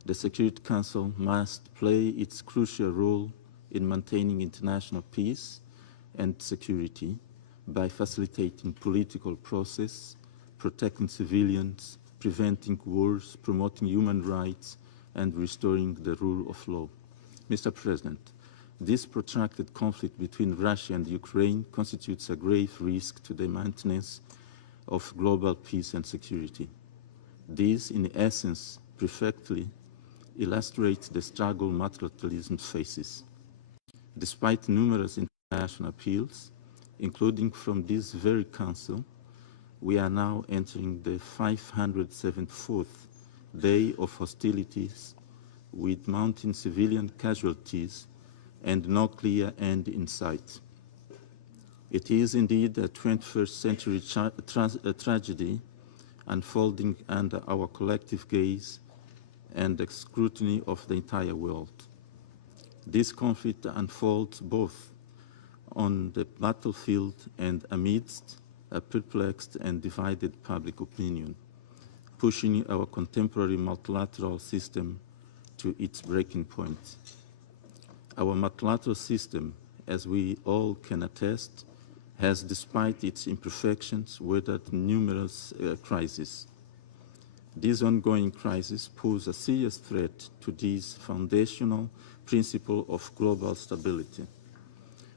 the Security Council must play its crucial role in maintaining international peace and security by facilitating political process, protecting civilians, preventing wars, promoting human rights, and restoring the rule of law. Mr. President, this protracted conflict between Russia and Ukraine constitutes a grave risk to the maintenance of global peace and security. This, in essence, perfectly illustrates the struggle multilateralism faces. Despite numerous international appeals, including from this very Council, we are now entering the 574th day of hostilities with mounting civilian casualties and no clear end in sight. It is indeed a 21st century tragedy unfolding under our collective gaze and the scrutiny of the entire world. This conflict unfolds both on the battlefield and amidst a perplexed and divided public opinion, pushing our contemporary multilateral system to its breaking point. Our multilateral system, as we all can attest, has, despite its imperfections, weathered numerous crises. These ongoing crises pose a serious threat to this foundational principle of global stability.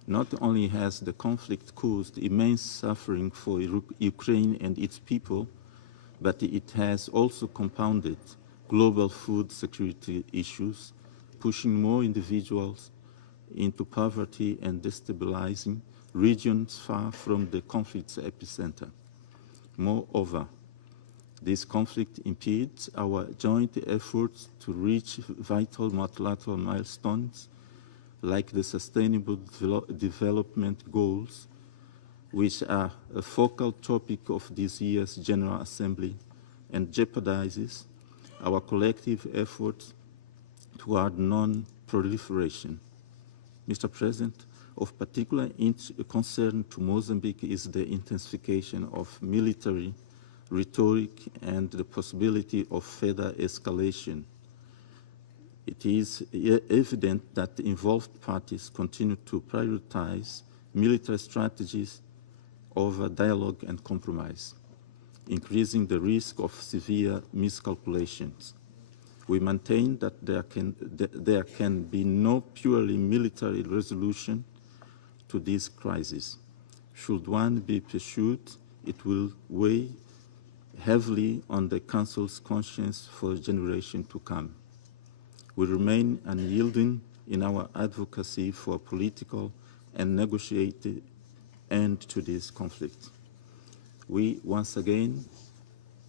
Not only has the conflict caused immense suffering for Ukraine and its people, but it has also compounded global food security issues, pushing more individuals into poverty and destabilizing regions far from the conflict's epicenter. Moreover, this conflict impedes our joint efforts to reach vital multilateral milestones like the Sustainable Development Goals, which are a focal topic of this year's General Assembly and jeopardizes our collective efforts toward non-proliferation. Mr. President, of particular concern to Mozambique is the intensification of military rhetoric and the possibility of further escalation. It is evident that the involved parties continue to prioritize military strategies over dialogue and compromise, increasing the risk of severe miscalculations. We maintain that there can be no purely military resolution to this crisis. Should one be pursued, it will weigh heavily on the Council's conscience for a generation to come. We remain unyielding in our advocacy for a political and negotiated end to this conflict. we once again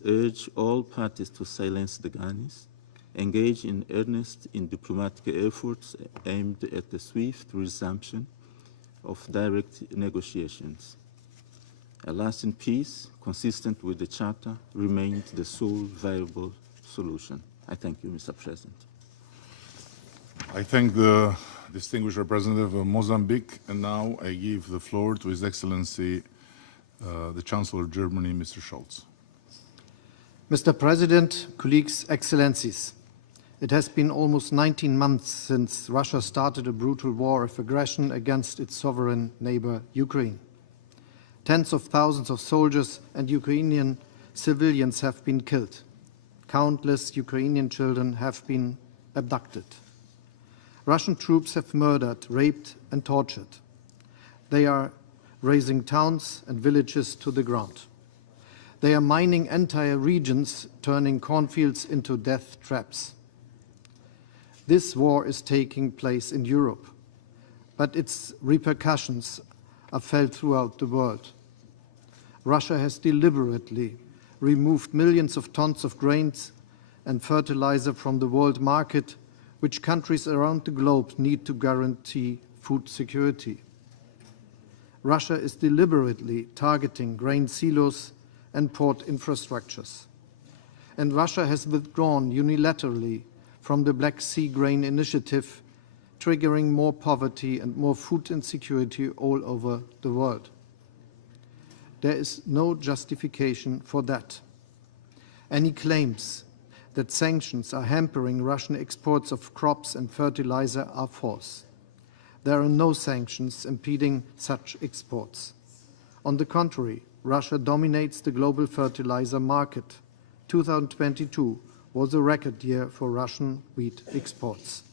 urge all parties to silence the Ghanis, engage in earnest in diplomatic efforts aimed at the swift resumption of direct negotiations. A lasting peace, consistent with the Charter, remained the sole viable solution. I thank you, Mr. President. I thank the distinguished representative of Mozambique, and now I give the floor to His Excellency, the Chancellor of Germany, Mr. Scholz. Mr. President, colleagues, excellencies, it has been almost 19 months since Russia started a brutal war of aggression against its sovereign neighbor, Ukraine. Tens of thousands of soldiers and Ukrainian civilians have been killed. Countless Ukrainian children have been abducted. Russian troops have murdered, raped, and tortured. They are razing towns and villages to the ground. They are mining entire regions, turning cornfields into death traps. This war is taking place in Europe, but its repercussions are felt throughout the world. Russia has deliberately removed millions of tons of grains and fertilizer from the world market, which countries around the globe need to guarantee food security. Russia is deliberately targeting grain silos and port infrastructures. And Russia has withdrawn unilaterally from the Black Sea Grain Initiative, triggering more poverty and more food insecurity all over the world. There is no justification for that. Any claims that sanctions are hampering Russian exports of crops and fertilizer are false. There are no sanctions impeding such exports. On the contrary, Russia dominates the global fertilizer market. 2022 was a record year for Russian wheat exports.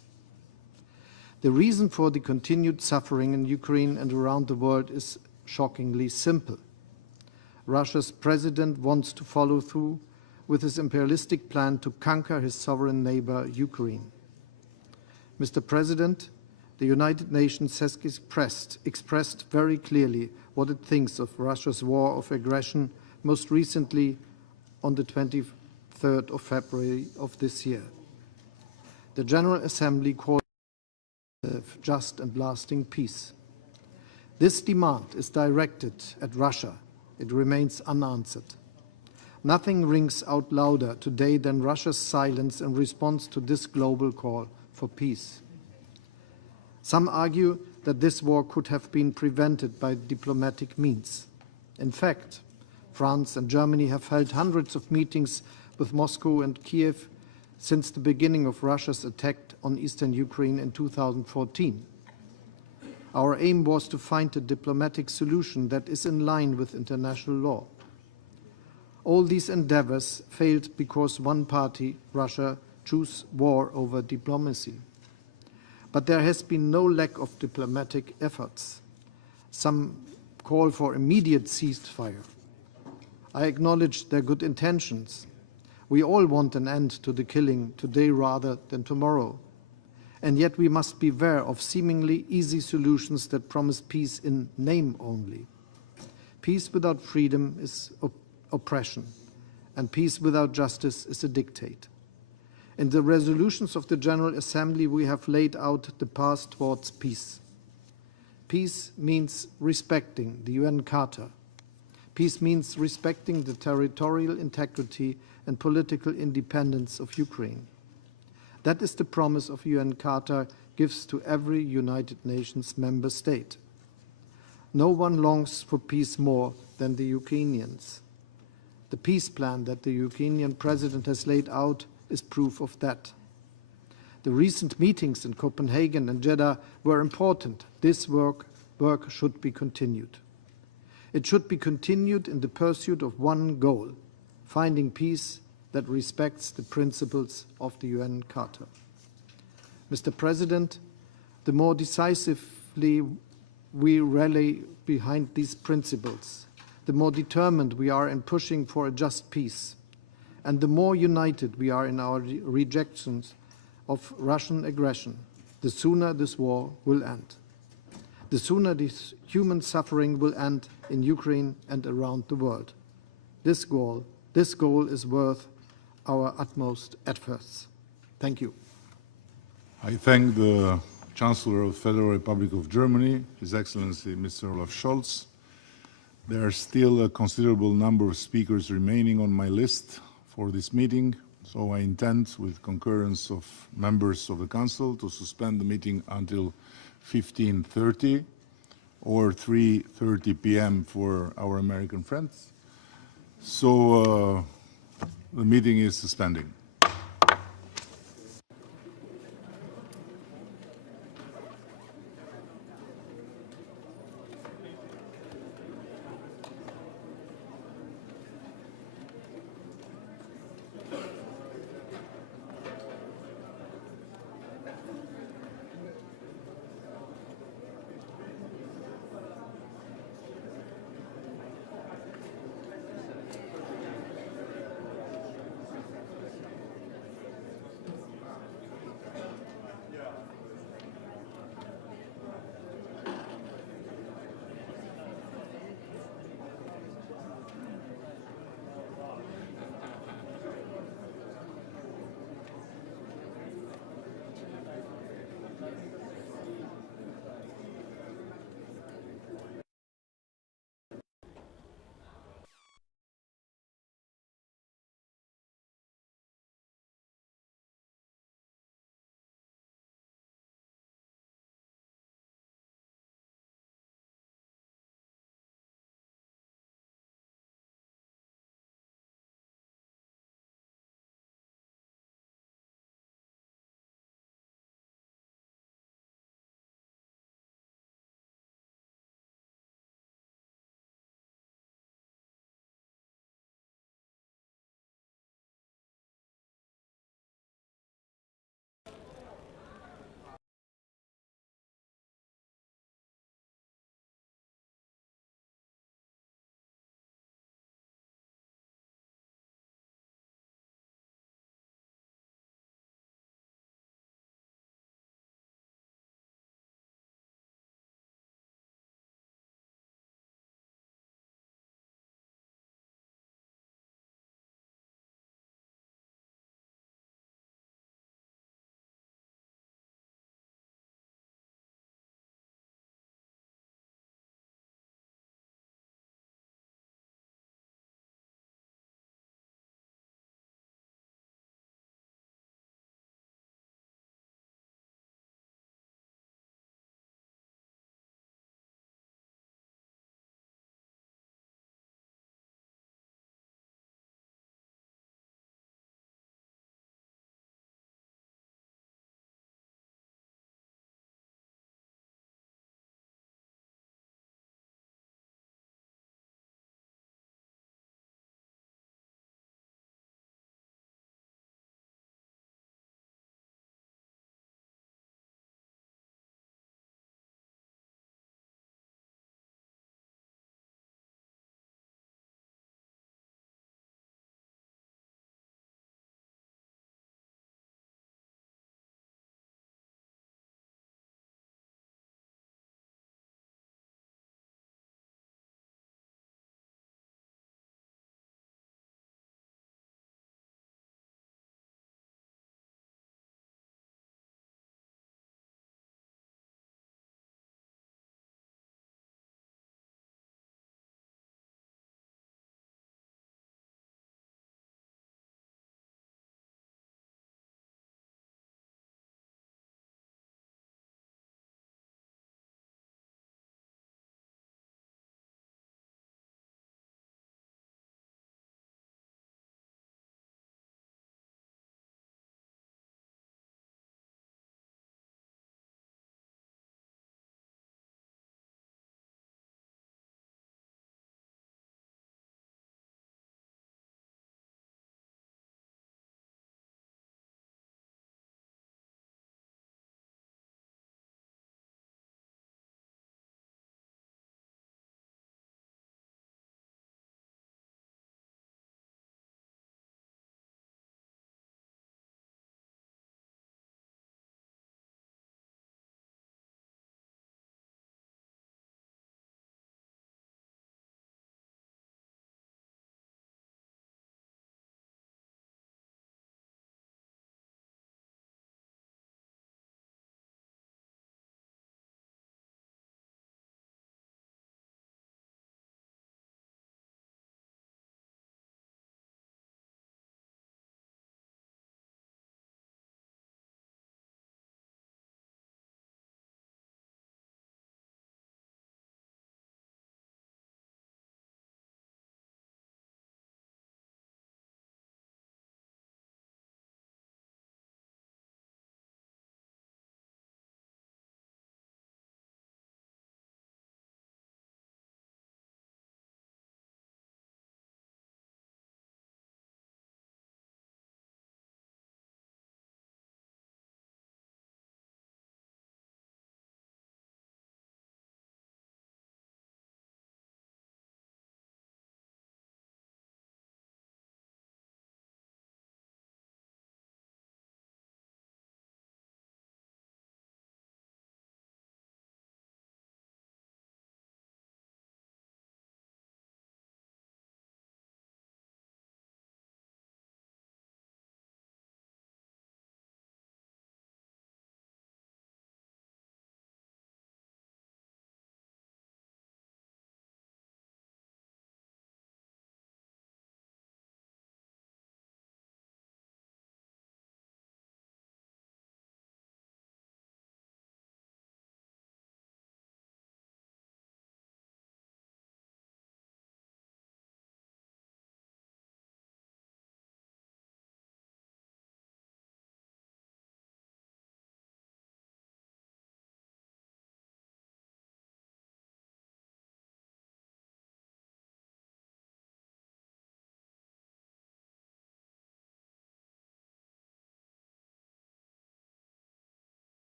The reason for the continued suffering in Ukraine and around the world is shockingly simple. Russia's president wants to follow through with his imperialistic plan to conquer his sovereign neighbor, Ukraine. Mr. President, the United Nations has expressed very clearly what it thinks of Russia's war of aggression, most recently on the 23rd of February of this year. The General Assembly called for just and lasting peace. This demand is directed at Russia. It remains unanswered. Nothing rings out louder today than Russia's silence in response to this global call for peace. Some argue that this war could have been prevented by diplomatic means. In fact, France and Germany have held hundreds of meetings with Moscow and Kiev since the beginning of Russia's attack on eastern Ukraine in 2014. Our aim was to find a diplomatic solution that is in line with international law. All these endeavors failed because one party, Russia, chose war over diplomacy. But there has been no lack of diplomatic efforts. Some call for immediate ceasefire. I acknowledge their good intentions. We all want an end to the killing today rather than tomorrow. And yet we must beware of seemingly easy solutions that promise peace in name only. Peace without freedom is oppression, and peace without justice is a dictate. In the resolutions of the General Assembly, we have laid out the path towards peace. Peace means respecting the UN Charter. Peace means respecting the territorial integrity and political independence of Ukraine. That is the promise of UN Charter gives to every United Nations member state. No one longs for peace more than the Ukrainians. The peace plan that the Ukrainian president has laid out is proof of that. The recent meetings in Copenhagen and Jeddah were important. This work should be continued. It should be continued in the pursuit of one goal, finding peace that respects the principles of the UN Charter. Mr. President, the more decisively we rally behind these principles, the more determined we are in pushing for a just peace, and the more united we are in our rejections of Russian aggression, the sooner this war will end. The sooner this human suffering will end in Ukraine and around the world. this goal is worth our utmost efforts. Thank you. I thank the Chancellor of the Federal Republic of Germany, His Excellency Mr. Olaf Scholz. There are still a considerable number of speakers remaining on my list for this meeting, so I intend, with concurrence of members of the Council, to suspend the meeting until 15:30 or 3:30 p.m. for our American friends. So the meeting is suspending.